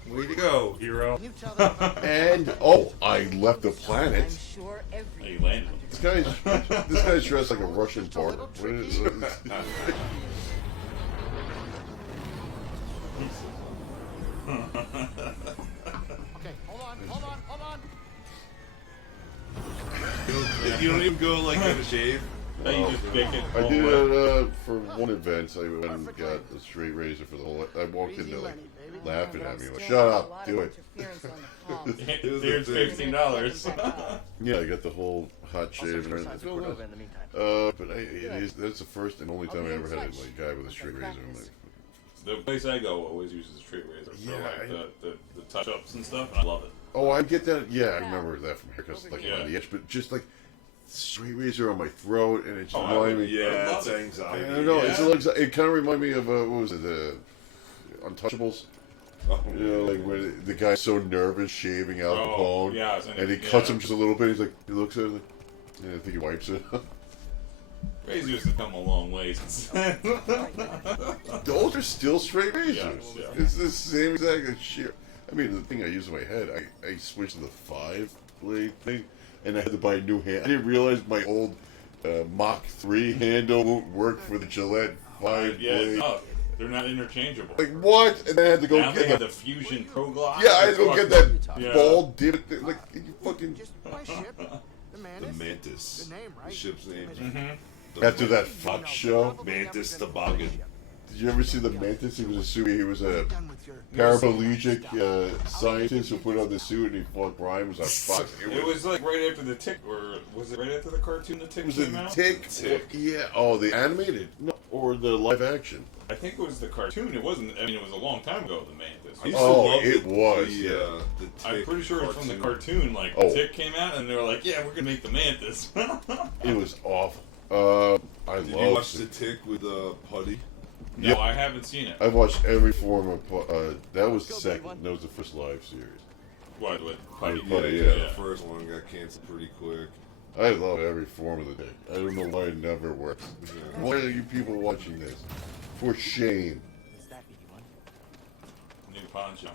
Way to go. Hero. You tell them about and I left the I'm planet. sure every You landed. This guy's dressed like a Russian barber. What is it? Okay, hold on. You don't even go like get a shave. Now you just make it. I all did wet. it for one event. I went and got a straight razor for the whole. I walked in there like laughing at me. Like, shut up, do it. Here's $15. Yeah, I got the whole hot I'll shave search and for everything. signs It's of real Cordova nice. in the meantime. But that's the first and only time I ever had a guy with a straight razor. I'm like, The place I go always uses a straight razor for Yeah, like the touch-ups and stuff, and I love it. oh, I get that. Yeah, I remember that from haircuts, like Yeah. on the edge, but just like straight razor on my throat, and it just Oh, I reminded would- me. Yeah, love it's it. anxiety. I don't know. Yeah. It's a little, it kind of reminded me of what was it, Untouchables? Oh, You know, like when the guy's so nervous shaving out the Oh, bone, yeah, and he cuts him just a little bit. He's like, he looks at it, like, and I think he wipes it. Razors have come a long way since then. Those are still straight razors. Yeah. It's the same exact shit. I mean, the thing I use in my head, I switched to the 5-blade thing, and I had to buy a new hand. I didn't realize my old Mach 3 handle won't work for the Gillette 5-blade. Yeah, no, they're not interchangeable. Like, what? And then I had to go Now they get have the... the Fusion Pro Glide. Yeah, I had to go get that Yeah. ball divot thing. Like, you fucking... Just my ship. The the Mantis. Mantis. The name, right? The ship's name. Mm-hmm. The After that Fox show, Mantis Toboggan. did you ever see the Mantis? He was a suit. He was a Done with your paraplegic scientist who put on the suit and he fought Brian. Was a Fox. It was like right after the Tick, or was it right after the cartoon the Tick Was it came out? Tick? Tick. Yeah. Oh, the animated? No, or the live action? I think it was the cartoon. It wasn't. I mean, it was a long time ago. The Mantis. I used to Oh, love it the, was, The, yeah. the I'm Tick pretty sure it's from the cartoon. Like Oh. the Tick came out, and they were like, "Yeah, we're gonna make the Mantis." It was awful. I Did you loved watch it. the Tick with Putty? No, Yep. I haven't seen it. I've watched every form of. That was the second. That was the first live series. What with Buddy, Putty? yeah. The first one got canceled pretty quick. I love every form of the day. I don't know why it never works. Why are you people watching this? For shame. Is that BD1? New poncho.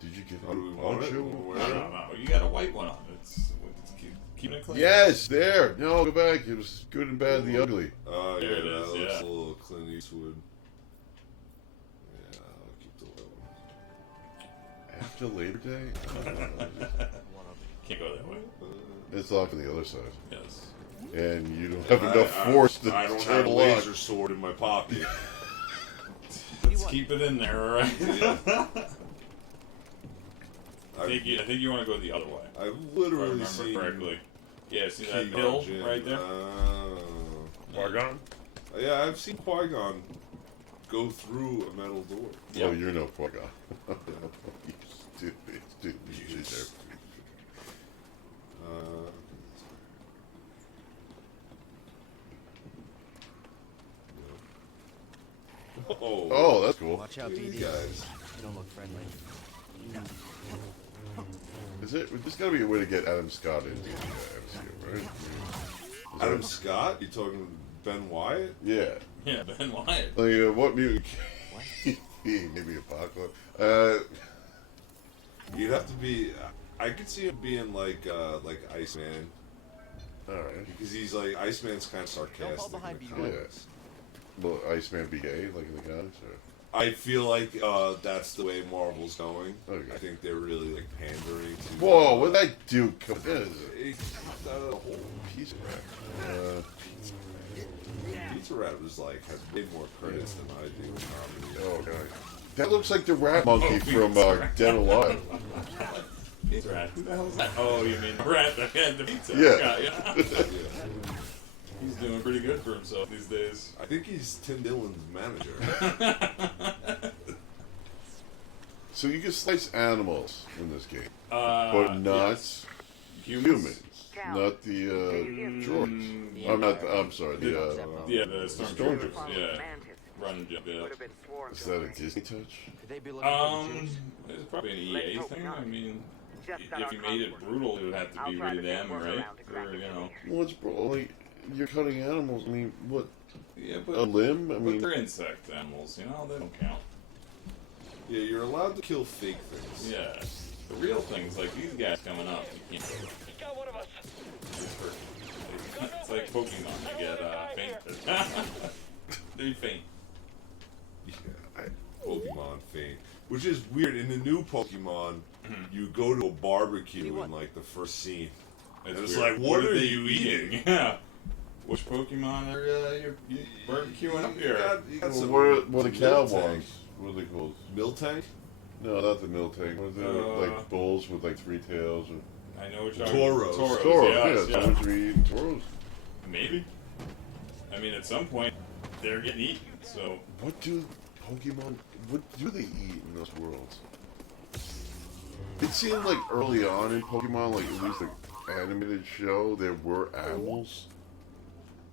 Did you get How do a we want it? poncho? No. You got a white one on. It's keep it clean. Yes, there. No, go back. It was good and bad, the ugly. Oh, There yeah, it that is, looks yeah. a little Clint Eastwood. Yeah, I'll keep the white one. After Labor Day? Can't go that way. It's locked on the other side. Yes. And you don't have enough force to I don't turn have a a lock. laser sword in my pocket. Let's keep it in there, all right? Yeah. I think you want to go the other way. I've If I literally remember seen correctly. Yeah, see that Qui-Gon hill Jinn. right there? Qui-Gon? Yeah, I've seen Qui-Gon go through a metal door. Oh, you're no Qui-Gon. You stupid Yes. Oh, that's cool. Watch out, These BD. guys. You don't look friendly. Is it? There's got to be a way to get Adam Scott into the MCU, right? Is Adam that- Scott? You talking Ben Wyatt? Yeah. Yeah, Ben Wyatt. Like, what mutant? Maybe Apocalypse. You'd have to be. I could see him being like Iceman, All right. because he's like Iceman's kind of sarcastic. Don't fall behind in the me, comics. Will Iceman be gay, like in the comics? Or? I feel like that's the way Marvel's going. Okay. I think they're really like pandering to. Whoa, what did I do? Come It's a whole piece of crap. Pizza Rat was like has way more credits than I do in comedy. Oh, God. That looks like the rat monkey from Dead Alive. Pizza Rat. Who the hell is that? Oh, you mean the rat that had the pizza? Yeah. Yeah. Yeah. He's doing pretty good for himself these days. I think he's Tim Dillon's manager. So you can slice animals in this game, But but not humans. Cal. Not the droids. The I'm not. Empire. I'm sorry. The Yeah, the stormtroopers. Stormtroopers. Yeah. Mantis. Run jump, yeah. Would have been swarmed is that a already. Disney touch? Could they be looking for the jigs? It's probably an EA thing. I mean, Just got if our you made it passport. brutal, it would have to I'll be try to rated get M, work right? around to crack Or, it you know. Well, it's like you're cutting animals. I mean, what? Yeah, A but, limb? I but mean, they're insect animals, you know? They don't count. Yeah, you're allowed to kill fake things. Yeah. The real things, like these guys coming up, you can't go. Got one of us. It's like Pokemon. You get faint. They faint. Yeah, Pokemon faint. Which is weird. In the new Pokemon, you go to a barbecue in like the first scene. And it's weird. like, what are you eating? Yeah. Which Pokemon are you barbecuing up here? You got well, some what are the cow Miltank. ones? What are they called? Miltank? No, not the Miltank. What are they? Like bulls with like 3 tails? Or... I know which are Tauros. Tauros, Toro, yes, yeah. yeah. Someone's eating toros. Maybe. I mean, at some point, they're getting eaten, so... What do Pokemon? What do they eat in those worlds? It seemed like early on in Pokemon, like at least the animated show, there were animals,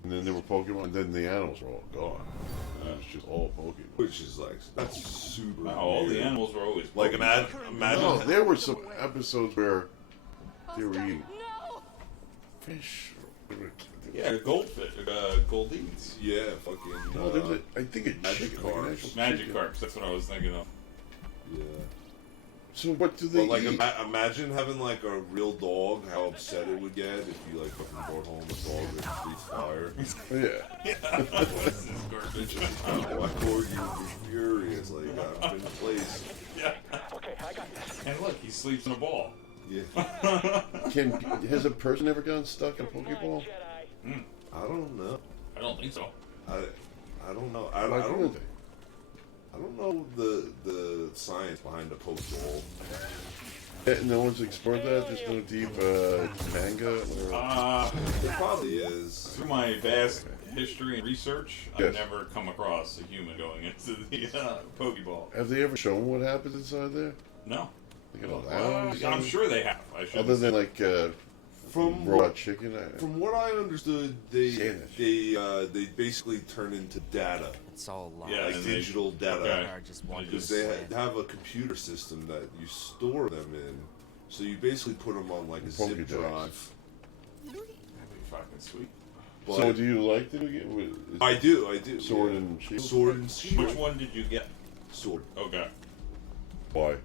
and then there were Pokemon, and then the animals were all gone. It was just all Pokemon. Which is like, that's super No, all the weird. animals were always Like, Pokemon. imagine. No, there were some episodes where they were eating fish. Yeah, goldfish, goldies. Yeah, fucking. No, there was I think a Magic chicken, like an Carps. actual Magic chicken. carps, that's what I was thinking of. Yeah. So what do they But like, eat? imagine having like a real dog. How upset it would get if you like fucking brought home a dog that breathes fire. Oh, yeah. This is garbage. Oh, my dog would be furious. Like, I've been placed. Yeah. Okay, I got this. And look, he sleeps in a ball. Yeah. Has a person ever gotten stuck in a Pokeball? Jedi. I don't know. I don't think so. I don't know. I Why don't. wouldn't they? I don't know the science behind the Pokeball. Yeah, no one's explored that. There's no deep manga. Or... There probably is. Through my vast history and research, Yes. I've never come across a human going into the Pokeball. Have they ever shown what happens inside there? No. Like in a lounge? I'm sure they have. I should. Other than like From Raw chicken. From what I understood, they Sandwich. they basically turn into data, It's all lies. Yeah, like and they- digital data. okay. I just wanted Because to they say it. have a computer system that you store them in, so you basically put them on like a zip Pokédex. drive. That'd be fucking sweet. But So do you like the new game? I do. Sword yeah. and Shield? Sword and Shield. Which one did you get? Sword. Okay. Why?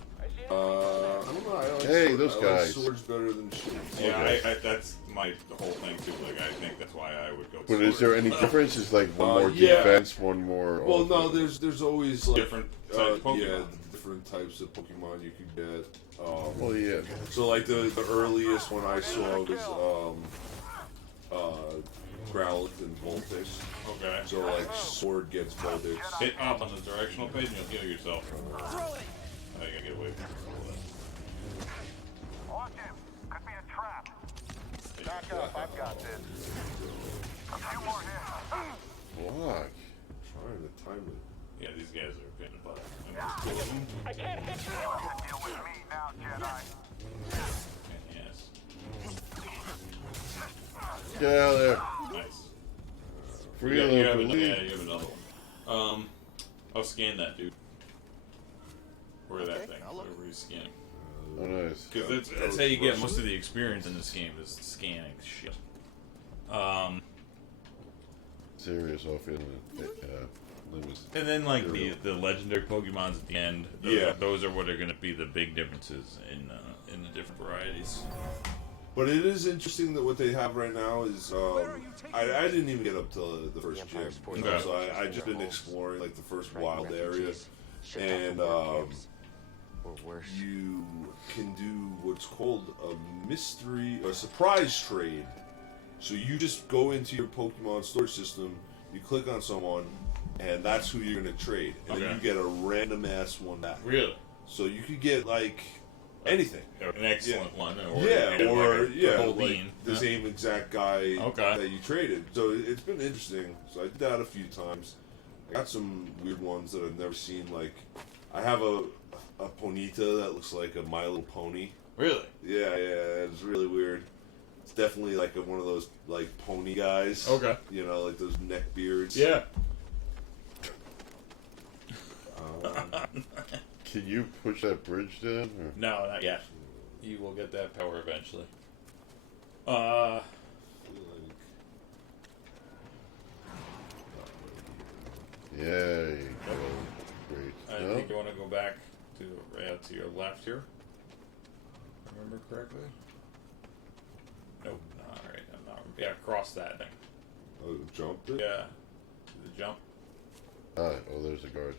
I don't know. I like Hey, sword. those I like guys. swords better than shields. Yeah, Okay. I that's my whole thing too. Like, I think that's why I would go. But is there any difference? Is like one more yeah. defense, one more. Well, no. offense? There's always like Different type Pokemon. yeah, different types of Pokemon you could get. Well, yeah. So like the earliest one I saw was Growlithe and Vulpix. Okay. So like Sword gets Vulpix. Hit up on the directional page and you'll heal yourself. Oh, you gotta get away from this. Watch him. Could be a trap. Back up. I've got this. A few more hits. Block. Trying to time it. Yeah, these guys are a pain in the butt. I'm just killing them. I can't hit you. You have to deal with me now, Jedi. And yes. Get out of there. Nice. Free Yeah, you have local. yeah, you have another one. I'll scan that, dude. Where that thing? Whatever he's scanning. Oh, nice. Because that's how you get most of the experience in this game is scanning shit. Serious offhand. And then like the legendary Pokemons at the end. Those are what are going to be the big differences in the different varieties. But it is interesting that what they have right now is I didn't even get up to the first gym. Okay. So I just been exploring like the first wild area, and you can do what's called a surprise trade. So you just go into your Pokemon storage system, you click on someone, and that's who you're gonna trade, and then you get a random ass one back. Really? So you could get like anything. An excellent one. Or like bean. the same exact guy Okay. that you traded. So it's been interesting. So I did that a few times. I got some weird ones that I've never seen. Like I have a Ponyta that looks like a My Little Pony. Really? Yeah, it's really weird. It's definitely like one of those like pony guys. Okay. You know, like those neck beards. Yeah. Can you push that bridge down? Or? No, not yet. You will get that power eventually. Yeah, you go. Great. I No? think you want to go back to your left here. Remember correctly? Nope. All right. I'm not. Yeah, cross that thing. Oh, jumped it? Yeah. The jump. Oh, there's a guard.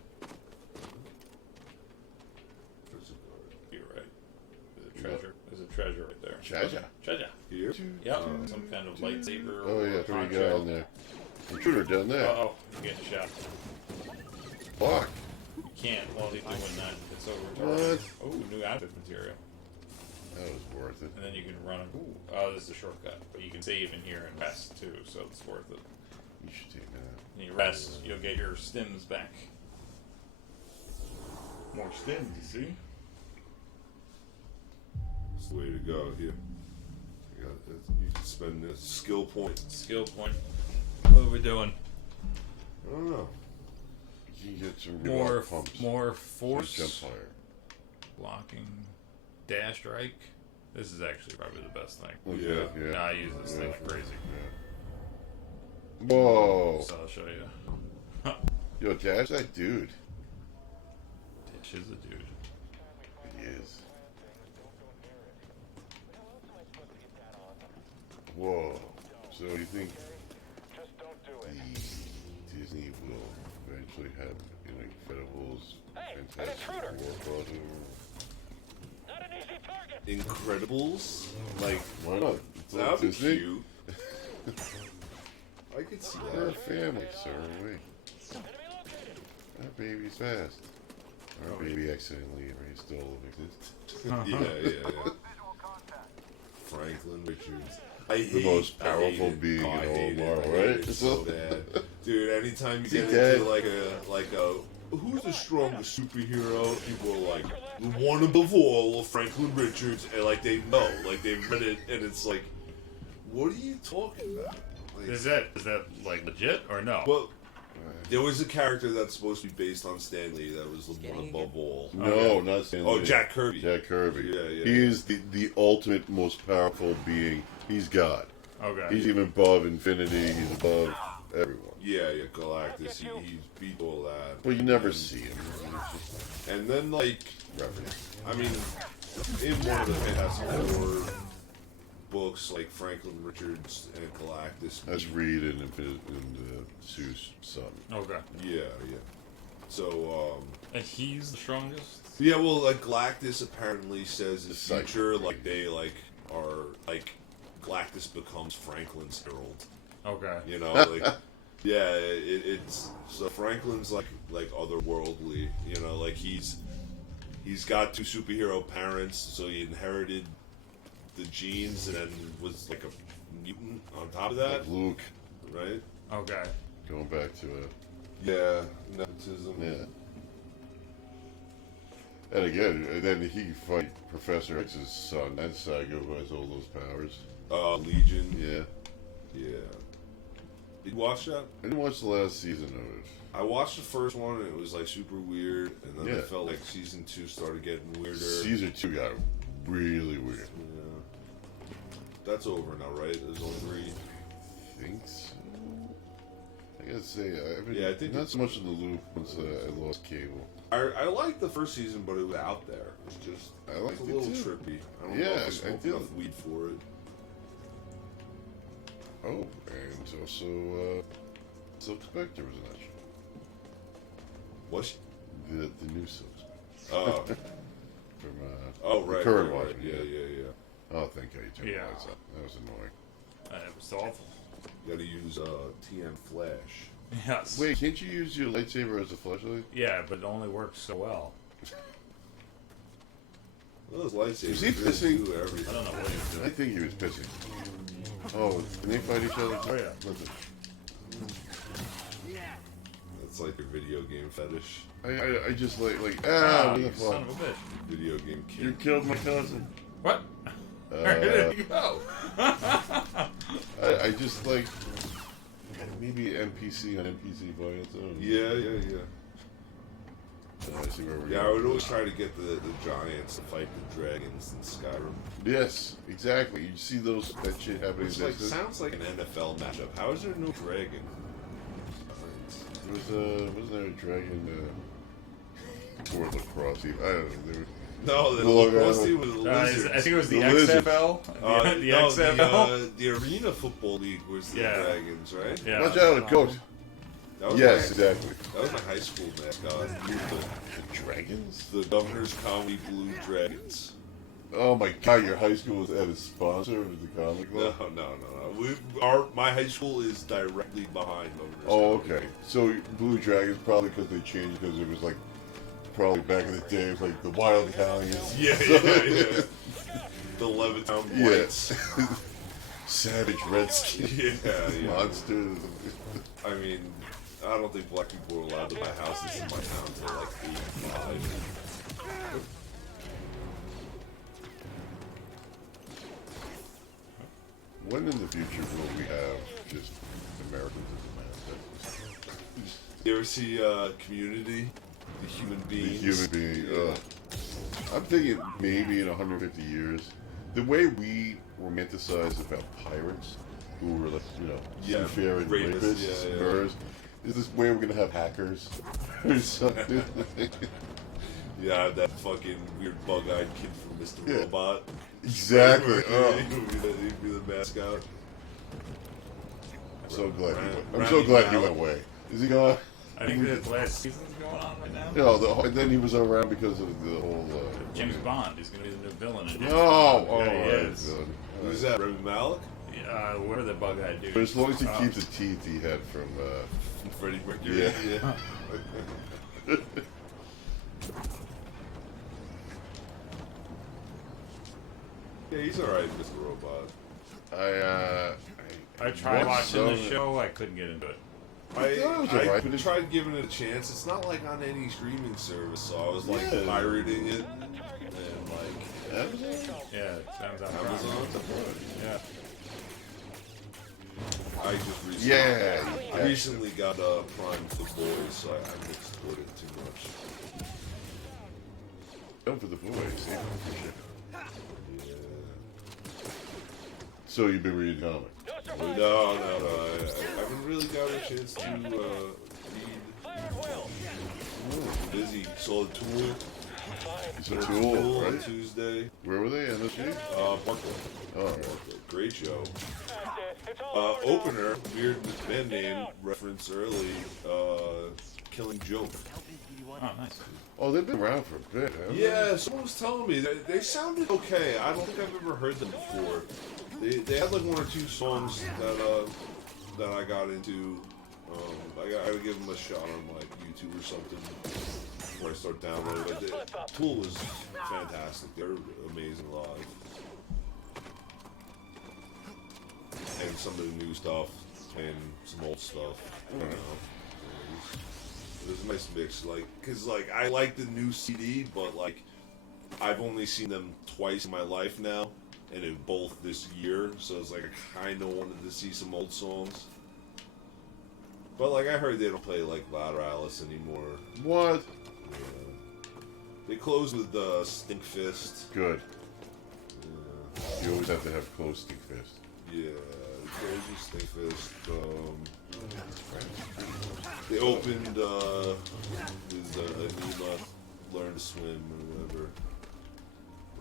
There's a guard. You're right. There's a treasure. There's a treasure right there. Treasure? Treasure. Here? Yep. Some kind of lightsaber. Oh, yeah, or three conch guy shell. in there. Intruder down there. Uh-oh. You're getting shot. Block. You can't while he's doing that. It's over. What? Oh, new outfit material. That was worth it. And then you can run. Ooh, oh, this is a shortcut. But you can save in here and rest too, so it's worth it. You should take that. And you rest, you'll get your stims back. More stims, you see? That's the way to go here. You can spend this skill point. Skill point. What are we doing? I don't know. You can get some More, good pumps. more Some force. jump higher. Blocking. Dash strike. This is actually probably the best thing. Okay, yeah. Nah, I use this thing crazy. Whoa. So I'll show you. Yo, Dash, that dude. Dash is a dude. He is. Whoa. So you think the Disney will eventually have Incredibles, Fantastic Four crossover? Not an easy target. Incredibles? Like, Why not? It's that like would be Disney. cute. I could see We're a that. family, sir. Wait. That baby's fast. Our baby accidentally still exists. Yeah. Franklin Richards. I hate most I powerful hate it. being Oh, I in all hate of it. Marvel, I hate right? it so bad. Dude, anytime you See, get Dad? into like a who's the strongest superhero? People are like the one above all, Franklin Richards, and like they know, like they've read it, and it's like What are you talking about? Like, Is that like legit or no? well, there was a character that's supposed to be based on Stan Lee that was the one above all. No, not Stan Oh, Lee. Jack Kirby. Jack Kirby. Yeah. He is the ultimate, most powerful being. He's God. Okay. He's even above Infinity. He's above everyone. Yeah, Galactus. He beat all that. But you never see him. And then, like, Reference. I mean, in one of the Fantastic Four books, like Franklin Richards and Galactus. That's Reed and Sue's son. Okay. Yeah. So, And he's the strongest? yeah, well, like, Galactus apparently says in the Psych. future, like, they, like, are, like, Galactus becomes Franklin's herald. Okay. You know, like, yeah, it's, so Franklin's, like otherworldly, you know, like, he's got two superhero parents, so he inherited the genes and then was, like, a mutant on top of that, Like Luke. right? Okay. Going back to it. Yeah, nepotism. Yeah. And again, then he fight Professor X's son. That's Saga who has all those powers. Legion. Yeah. Did you watch that? I didn't watch the last season of it. I watched the first one and it was like super weird, and then Yeah. I felt like season 2 started getting weirder. Season 2 got really weird. Yeah. That's over now, right? There's only 3. I think so. I gotta say, I've been Yeah, I think not it's- so much in the loop once I lost cable. I liked the first season, but it was out there. It's just I liked it's a it little too. trippy. I don't know Yeah, if I I smoked did. enough weed for it. Oh, and also, Silk Spectre was in that show. What? The new Silk Spectre. Oh, From, oh, the right, current right, one. right. Yeah. Oh, thank God you turned Yeah. the lights out. That was annoying. It was awful. You gotta use TM Flash. Yes. Wait, can't you use your lightsaber as a flashlight? Yeah, but it only works so well. Those lightsabers Is he really pissing? do I everything. don't know what he was I doing. think he was pissing. Oh, can they fight each other? Oh, yeah. Listen, It's like a video game fetish. I just like Ah, what you the son fuck? of a bitch. Video game You kid. killed my cousin. What? Where did he go? I just like maybe NPC on NPC violence. I don't know. Yeah. I see where we're Yeah, I going. would always try to get the giants to fight the dragons in Skyrim. Yes, exactly. You see that shit happening. It's in like Destiny? sounds like an NFL matchup. How is there no dragon? Wasn't there a dragon for lacrosse team? I don't know. There No, the The lacrosse logo. team was the Lizards. I think it was the, The Lizards. XFL. The XFL. The Arena Football League was the Yeah. Dragons, right? Yeah. Watch out, coach. That was Yes, my, exactly. That was my high school mascot. The dragons? The Governor's Comedy Blue Dragons. Oh my God! Your high school was at a sponsor of the comic No, club. no. My high school is directly behind Governor's Oh, Comedy. okay. So Blue Dragons probably because they changed because it was like probably back in the day it was like the Wild Italians. Yeah. The Levittown Yeah. Blights. Savage Redskins. Yeah. Monsters. I mean, I don't think black people are allowed to buy houses in my town until like 85. When in the future will we have just Americans as a You ever see Community? The human The beings. human being. Yeah. I'm thinking maybe in 150 years, the way we romanticize about pirates, who were like, Yeah, seafaring rapists, rapists, yeah. murderers, is this way we're gonna have hackers or something? Yeah, that fucking weird bug-eyed kid from Mr. Yeah. Robot. Exactly. Yeah, Oh, he'd be the mascot. I'm so glad he went. I'm Rami so glad he Malek. went away. Is he gonna? I think the last season's going on right now. And then he was around because of the whole. James Bond is going to be the new villain. In No, oh, yeah, he alright, is. good. Who's that? Rami Malek? Where the bug eyed dude? But as long as he keeps the teeth he had from. Freddie Mercury. Yeah. Yeah, he's alright, Mr. Robot. I tried watched watching the some- show. I couldn't get into it. thought it was alright, but it- tried giving it a chance. It's not like on any streaming service, so I was like Yeah. pirating it and like Amazon? Yeah, it sounds out. Amazon. Yeah. I just recently, Yeah. I recently got Prime for the boys, so I haven't explored it too much. Go for the boys. Yeah. Yeah. So you've been reading comics? No. I haven't really got a chance to read. Busy. Saw the Tool. It's a Tool, on right? Tuesday. Where were they? NSG? Parkland. Oh. Great show. Opener, weird band name reference early. Killing Joke. Oh, nice. Oh, they've been around for a bit, haven't Yeah, someone was telling me they sounded okay. I don't think I've ever heard them before. They had like one or two songs that I got into. I gotta give them a shot on like YouTube or something before I start downloading. But Tool was fantastic. They're amazing live. And some of the new stuff and some old stuff. You know, it was a nice mix. Like, cause like I like the new CD, but like I've only seen them twice in my life now, and in both this year. So it's like I kind of wanted to see some old songs. But like I heard they don't play like Lateralis anymore. What? Yeah. They closed with Stink Fist. Good. Yeah. You always have to have close Stink Fist. Yeah, crazy Stink Fist. They opened with Anima, Learn to Swim, or whatever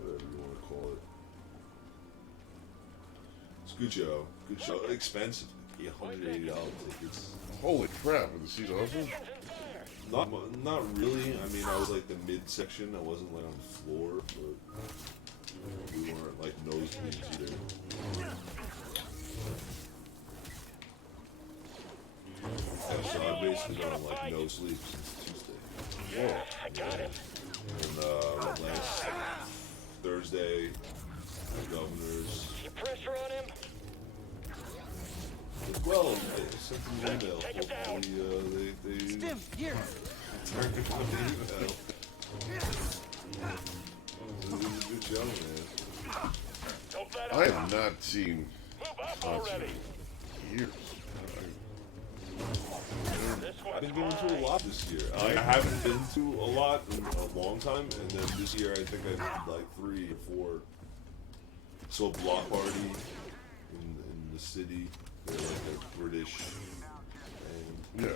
you want to call it. It's a good show. Good show. Expensive. $180 tickets. Holy crap! With the seats awesome? Not really. I mean, I was like the midsection. I wasn't like on the floor, but we weren't like nosebleeds either. Yeah, so I've basically gone like no sleep since Tuesday. Whoa. Yeah. And went last Thursday, the Governors. Pressure on him. Well, I sent them an email. Hopefully, they Stim, here. turned it on the email. It was a good show, man. Don't let I have not seen move up concert already. in years. I've been going to a lot this year. I haven't been to a lot in a long time, and then this year I think I did like 3 or 4. So a block party in the city. They're like a British band. Yeah.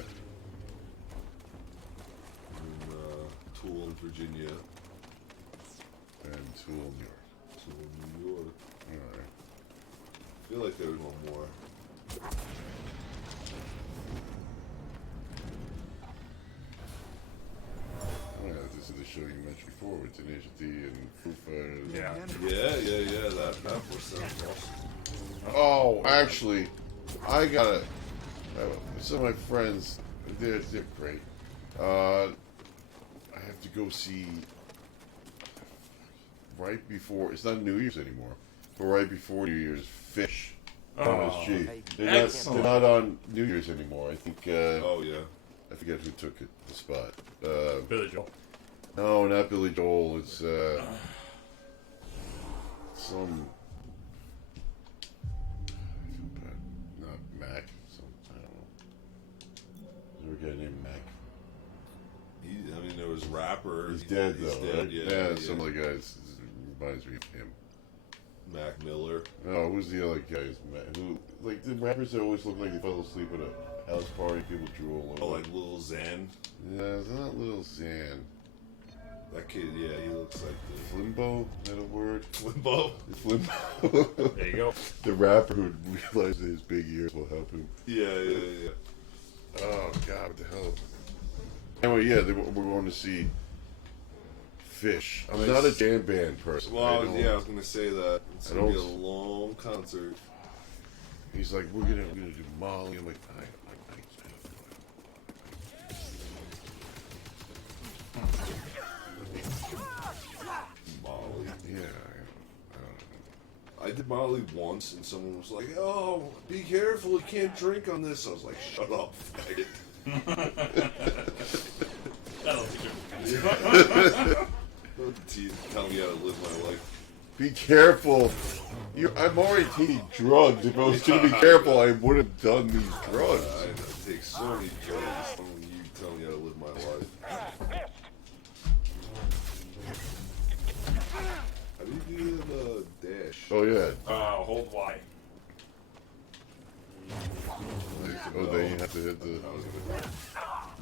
And Tool in Virginia. And Tool, New York. Tool in New York. Alright. I feel like there was one more. Oh, yeah, this is the show you mentioned before with Tenacious D and Foo Fighters. Yeah. That was sounds awesome. Oh, actually, I gotta. Some of my friends, they're great. I have to go see right before. It's not New Year's anymore, but right before New Year's, Fish. MSG. They're not on New Year's anymore. I think. Oh yeah. I forget who took the spot. Billy Joel. No, not Billy Joel. It's some. Not Mac. I don't know. There's a guy named Mac. I mean, there was rapper. He's dead though. Dead, Right? yeah. Some of the guys reminds me of him. Mac Miller. No, who's the other guys? Who like the rappers that always look like they fell asleep at a house party? People drew all over. Oh, like Lil Xan. Yeah, it's not Little Xan. That kid, yeah, he looks like the Flimbo, is that a word? Limbo. It's Flimbo. There you go. The rapper who realized that his big ears will help him. Yeah. Oh God, what the hell? Anyway, yeah, we're going to see Fish. I'm not a jam band person. Well, I was gonna say that it's I gonna be a don't- long concert. He's like, we're gonna do Molly. I'm like, Molly. yeah. I did Molly once, and someone was like, "Oh, be careful! You can't drink on this." I was like, "Shut up, faggot." That'll teach him. Telling me how to live my life. Be careful. I'm already taking drugs. If I was going to be careful, I would have done these drugs. I take so many drugs. You tell me how to live my life. How do you do the dash? Oh, yeah. Hold Y. Oh, then you have to hit the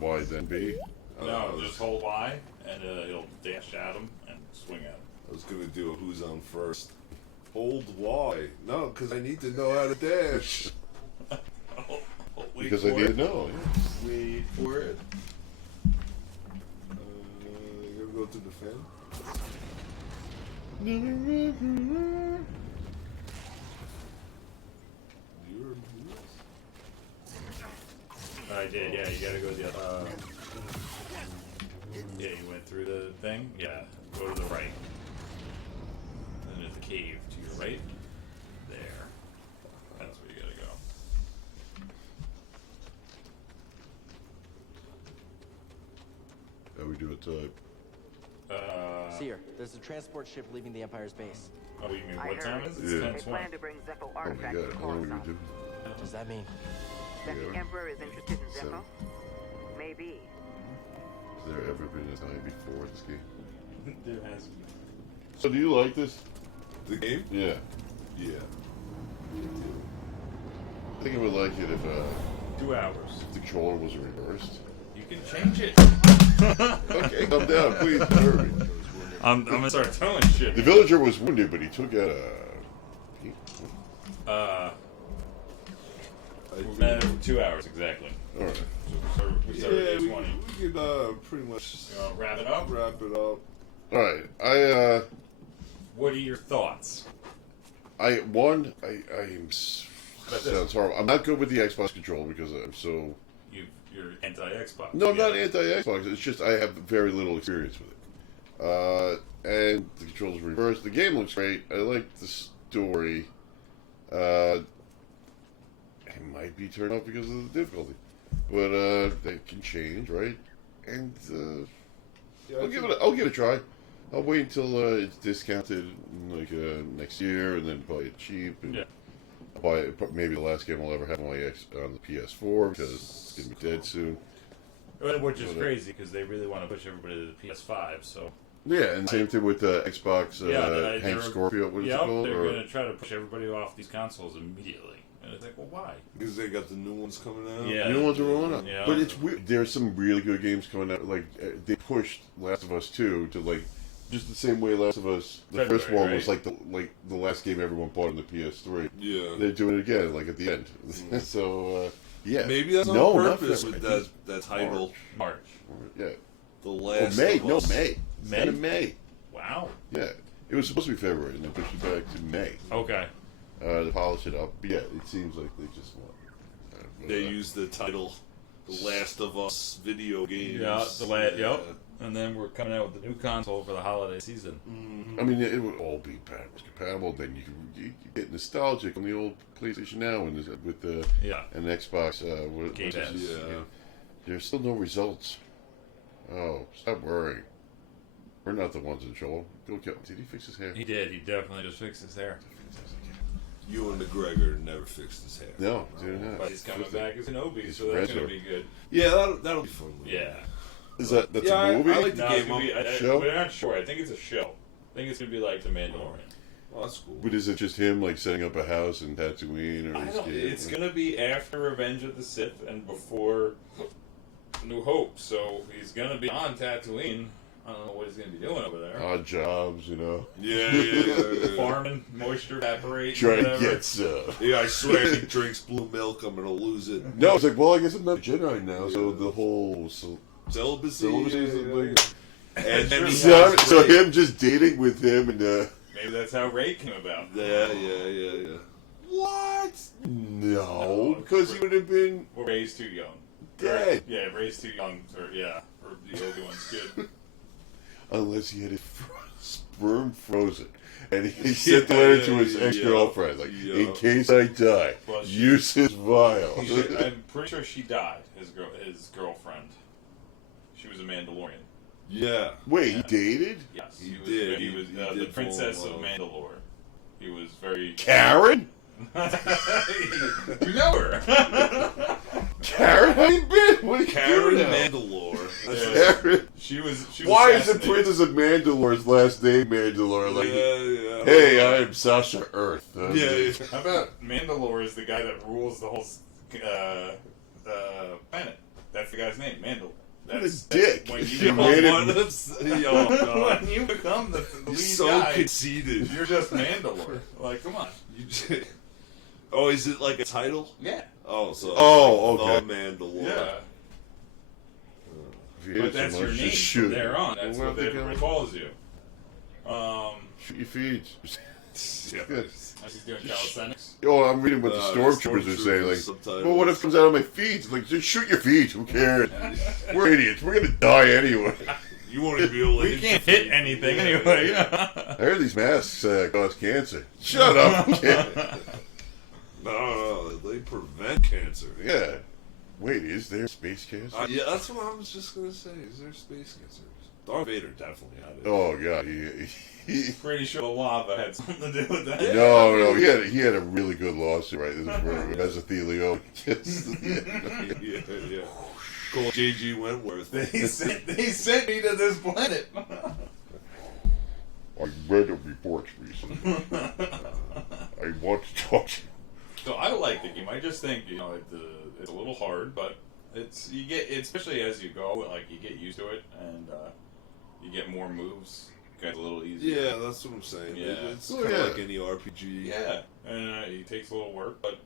Y, then B? No, just hold Y, and it'll dash at him and swing at him. I was going to do a who's on first. Hold Y. No, because I need to know how to dash. Because I need to know. Wait for it. You going to go to defend? I did, yeah, you gotta go the other. Yeah, you went through the thing? Yeah, go to the right. Then there's a cave to your right. There. That's where you gotta go. How we do it type? Seer, there's a transport ship leaving the Empire's base. Oh, you mean what time is it? Yeah. It's They 10:20. plan to bring Zepho Oh my artifacts god, to how long Coruscant. do we do? What does that mean? That the Yeah. Emperor is interested in Zepho? Maybe. Has there ever been a time before this game? There has been. So do you like this? The game? Yeah. Yeah. I think I would like it if 2 hours. the controller was reversed. You can change it. Okay, calm down, please, Kirby. I'm gonna start telling shit. The villager was wounded, but he took out a... We've been at it for 2 hours exactly. Alright. So we started Yeah, at we 20. could pretty much Wrap it up. wrap it up. Alright, What are your thoughts? I'm sounds horrible. I'm not good with the Xbox controller because I'm so... You're anti-Xbox. No, I'm Yeah. not anti-Xbox. It's just I have very little experience with it. And the controls reversed. The game looks great. I like the story. It might be turned off because of the difficulty, but that can change, right? And Yeah, I'll give it a try. I'll wait until it's discounted, like next year, and then buy it cheap. And Yeah. I'll buy it, maybe the last game I'll ever have on the PS4 because it's gonna be dead soon. Which is crazy because they really want to push everybody to the PS5. So Yeah, and same thing with the Xbox Hank they're- Scorpio. What is it Yep, called? they're Or- going to try to push everybody off these consoles immediately. And it's like, well, why? Because they got the new ones coming out. Yeah. You know what's rolling out? Yeah. But it's weird. There's some really good games coming out. Like they pushed Last of Us 2 to like just the same way Last of Us the February, first one right? was like the last game everyone bought on the PS3. Yeah. They're doing it again, like at the end. So yeah, Maybe that's no, on not purpose February. with that title. March. Yeah. The Oh, last May. of No, Us. May. May? May. May. Wow. Yeah. It was supposed to be February, and they pushed it back to May Okay. to polish it up. But yeah, it seems like they just want. They used the title, The Last of Us video games. Yeah, yep. And then we're coming out with the new console for the holiday season. I mean, it would all be backwards compatible. Then you get nostalgic on the old PlayStation Now and with the and Xbox. Game Pass. Yeah. There's still no results. Oh, stop worrying. We're not the ones in trouble. Go kill. Did he fix his hair? He did. He definitely just fixed his hair. Ewan McGregor never fixed his hair. No, did not. But he's coming back as an Obi, He's so that's retro. going to be good. Yeah, that'll be fun. Yeah. Is that's Yeah, a movie? I like the No, game. it's gonna be, Show? we're not sure. I think it's a show. I think it's going to be like The Mandalorian. Oh, that's cool. But is it just him like setting up a house in Tatooine, or I is don't, he- it's going to be after Revenge of the Sith and before New Hope, so he's going to be on Tatooine. I don't know what he's going to be doing over there. odd jobs, you know? Yeah. Farming, moisture evaporate, Trying to whatever. get stuff. Yeah, I swear if he drinks blue milk, I'm gonna lose it. No, it's like, well, I guess I'm not a Jedi now, so the whole Celibacy. is like. And then he So, has so Ray. him just dating with him and Maybe that's how Ray came about. Yeah. What? no, because he would have been Well, Ray's too young. dead Yeah, Ray's too young. Or the Obi-Wan's good. unless he had his sperm frozen. And he sent the letter to his ex-girlfriend, like, in case I die, Well, she- use his vial. I'm pretty sure she died, his girlfriend. She was a Mandalorian. Yeah. Wait, he dated? Yes, He he was. did. He was He the did fall in princess of love. Mandalore. He was very. Karen? You know her. Karen? How you been? What are you Karen doing now? Mandalore. Yeah. Karen? She was. Why is the assassinated. Princess of Mandalore's last name Mandalore? Like, Yeah. hey, I am Sasha Earth. Yeah. How about Mandalore is the guy that rules the whole planet? That's the guy's name, Mandalore. What a That's dick. when You you made become it- Oh, God. when you become the lead He's so guy, conceited. you're just Mandalore. Like, come on. Oh, is it like a title? Yeah. Oh, so. Oh, it's like okay. The Mandalore. Yeah. If you hate But that's so your much, name just from shoot. there on. That's Well, what they everybody go- calls you. Shoot your feet. Yeah. Good. As he's doing calisthenics. Oh, I'm reading what the stormtroopers are saying. Like, well, what if it comes out of my feet? Like, just shoot your feet. Who cares? We're idiots. We're gonna die anyway. You want to be able to We can't hit anything anyway. I heard these masks cause cancer. Shut up. No, they prevent cancer. Yeah. Wait, is there space cancer? Yeah, that's what I was just gonna say. Is there space cancer? Darth Vader definitely had it. Oh god, he Pretty sure the lava had something to do with that. no, he had a really good lawsuit, right? This is for mesothelioma. Yeah. Call J.G. Wentworth. They sent me to this planet. I read a report recently. I want to talk to you. So I like the game. I just think it's a little hard, but you get especially as you go, like you get used to it and you get more moves. It gets a little easier. Yeah, that's what I'm saying. Yeah. It's Oh, kind of yeah. like any RPG. Yeah, and it takes a little work, but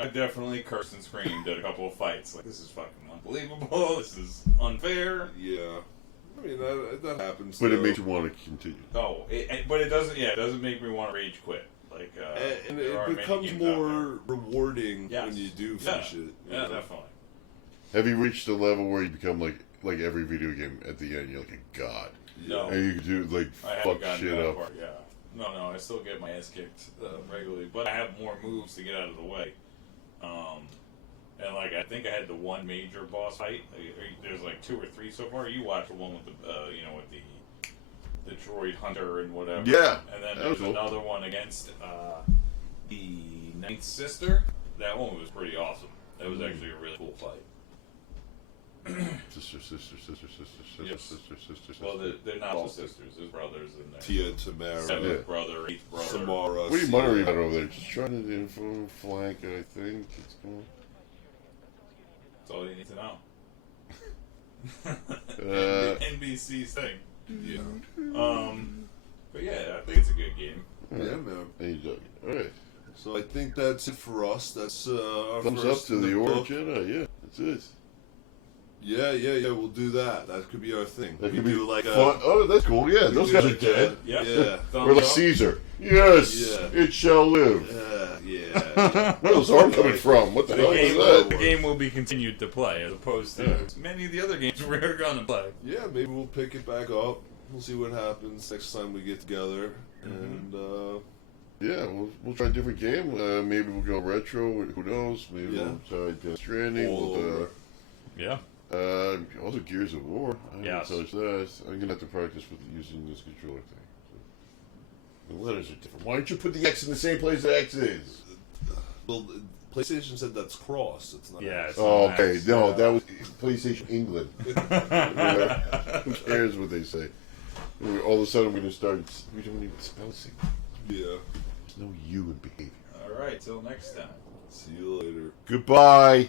I definitely cursed and screamed at a couple of fights. Like, this is fucking unbelievable. This is unfair. Yeah. I mean, that happens. But it though. makes you want to continue. Oh, but it doesn't. Yeah, it doesn't make me want to rage quit. Like, And there are it many becomes games out there. more rewarding Yes. when you do Yeah. finish it. Yeah, you know? definitely. Have you reached a level where you become like every video game at the end? You're like a god, No, and you can do like I haven't fuck gotten to shit that up. part. Yeah, no, I still get my ass kicked regularly, but I have more moves to get out of the way. And like I think I had the one major boss fight. There's like 2 or 3 so far. You watched the one with the with the droid hunter and whatever. Yeah, And then that there was was cool. another one against the Ninth Sister. That one was pretty awesome. That was actually a really cool fight. Sister. Yes. Well, they're not all sisters. There's brothers in there. Tia, Tamara, Seventh brother, 8th brother. Samara. What are you muttering about over there? Just trying to info flank, I think. It's going. That's all you need to know. NBC's thing. Yeah. But yeah, I think it's a good game. Yeah, man. There you go. All right. So I think that's it for us. That's our Thumbs up first to in the book. Orange Jedi. Yeah, that's it. Yeah. We'll do that. That could be our thing. That We could be do like fun. Oh, that's cool. Yeah, we those do guys are like dead. Yep. Yeah. Thumbs Or like up. Caesar. Yes, Yeah. it shall live. Yeah. Where's arm coming from? What the The hell game, is the that? game will be continued to play as opposed to Yeah. many of the other games we're going to play. Yeah, maybe we'll pick it back up. We'll see what happens next time we get together. And Yeah, we'll try a different game. Maybe we'll go retro. Who knows? Maybe Yeah. we'll try Death Stranding. all We'll, over. Yeah. also Gears of War. I haven't Yes. touched that. I'm gonna have to practice with using this controller thing. So. The letters are different. Why don't you put the X in the same place that X is? well, PlayStation said that's cross. It's not. Yeah, it's Oh, not okay. X. No, that was PlayStation England. Who cares what they say? All of a sudden, we're gonna start. We don't even spell sync. Yeah. There's no U in behavior. All right, till next time. See you later. Goodbye.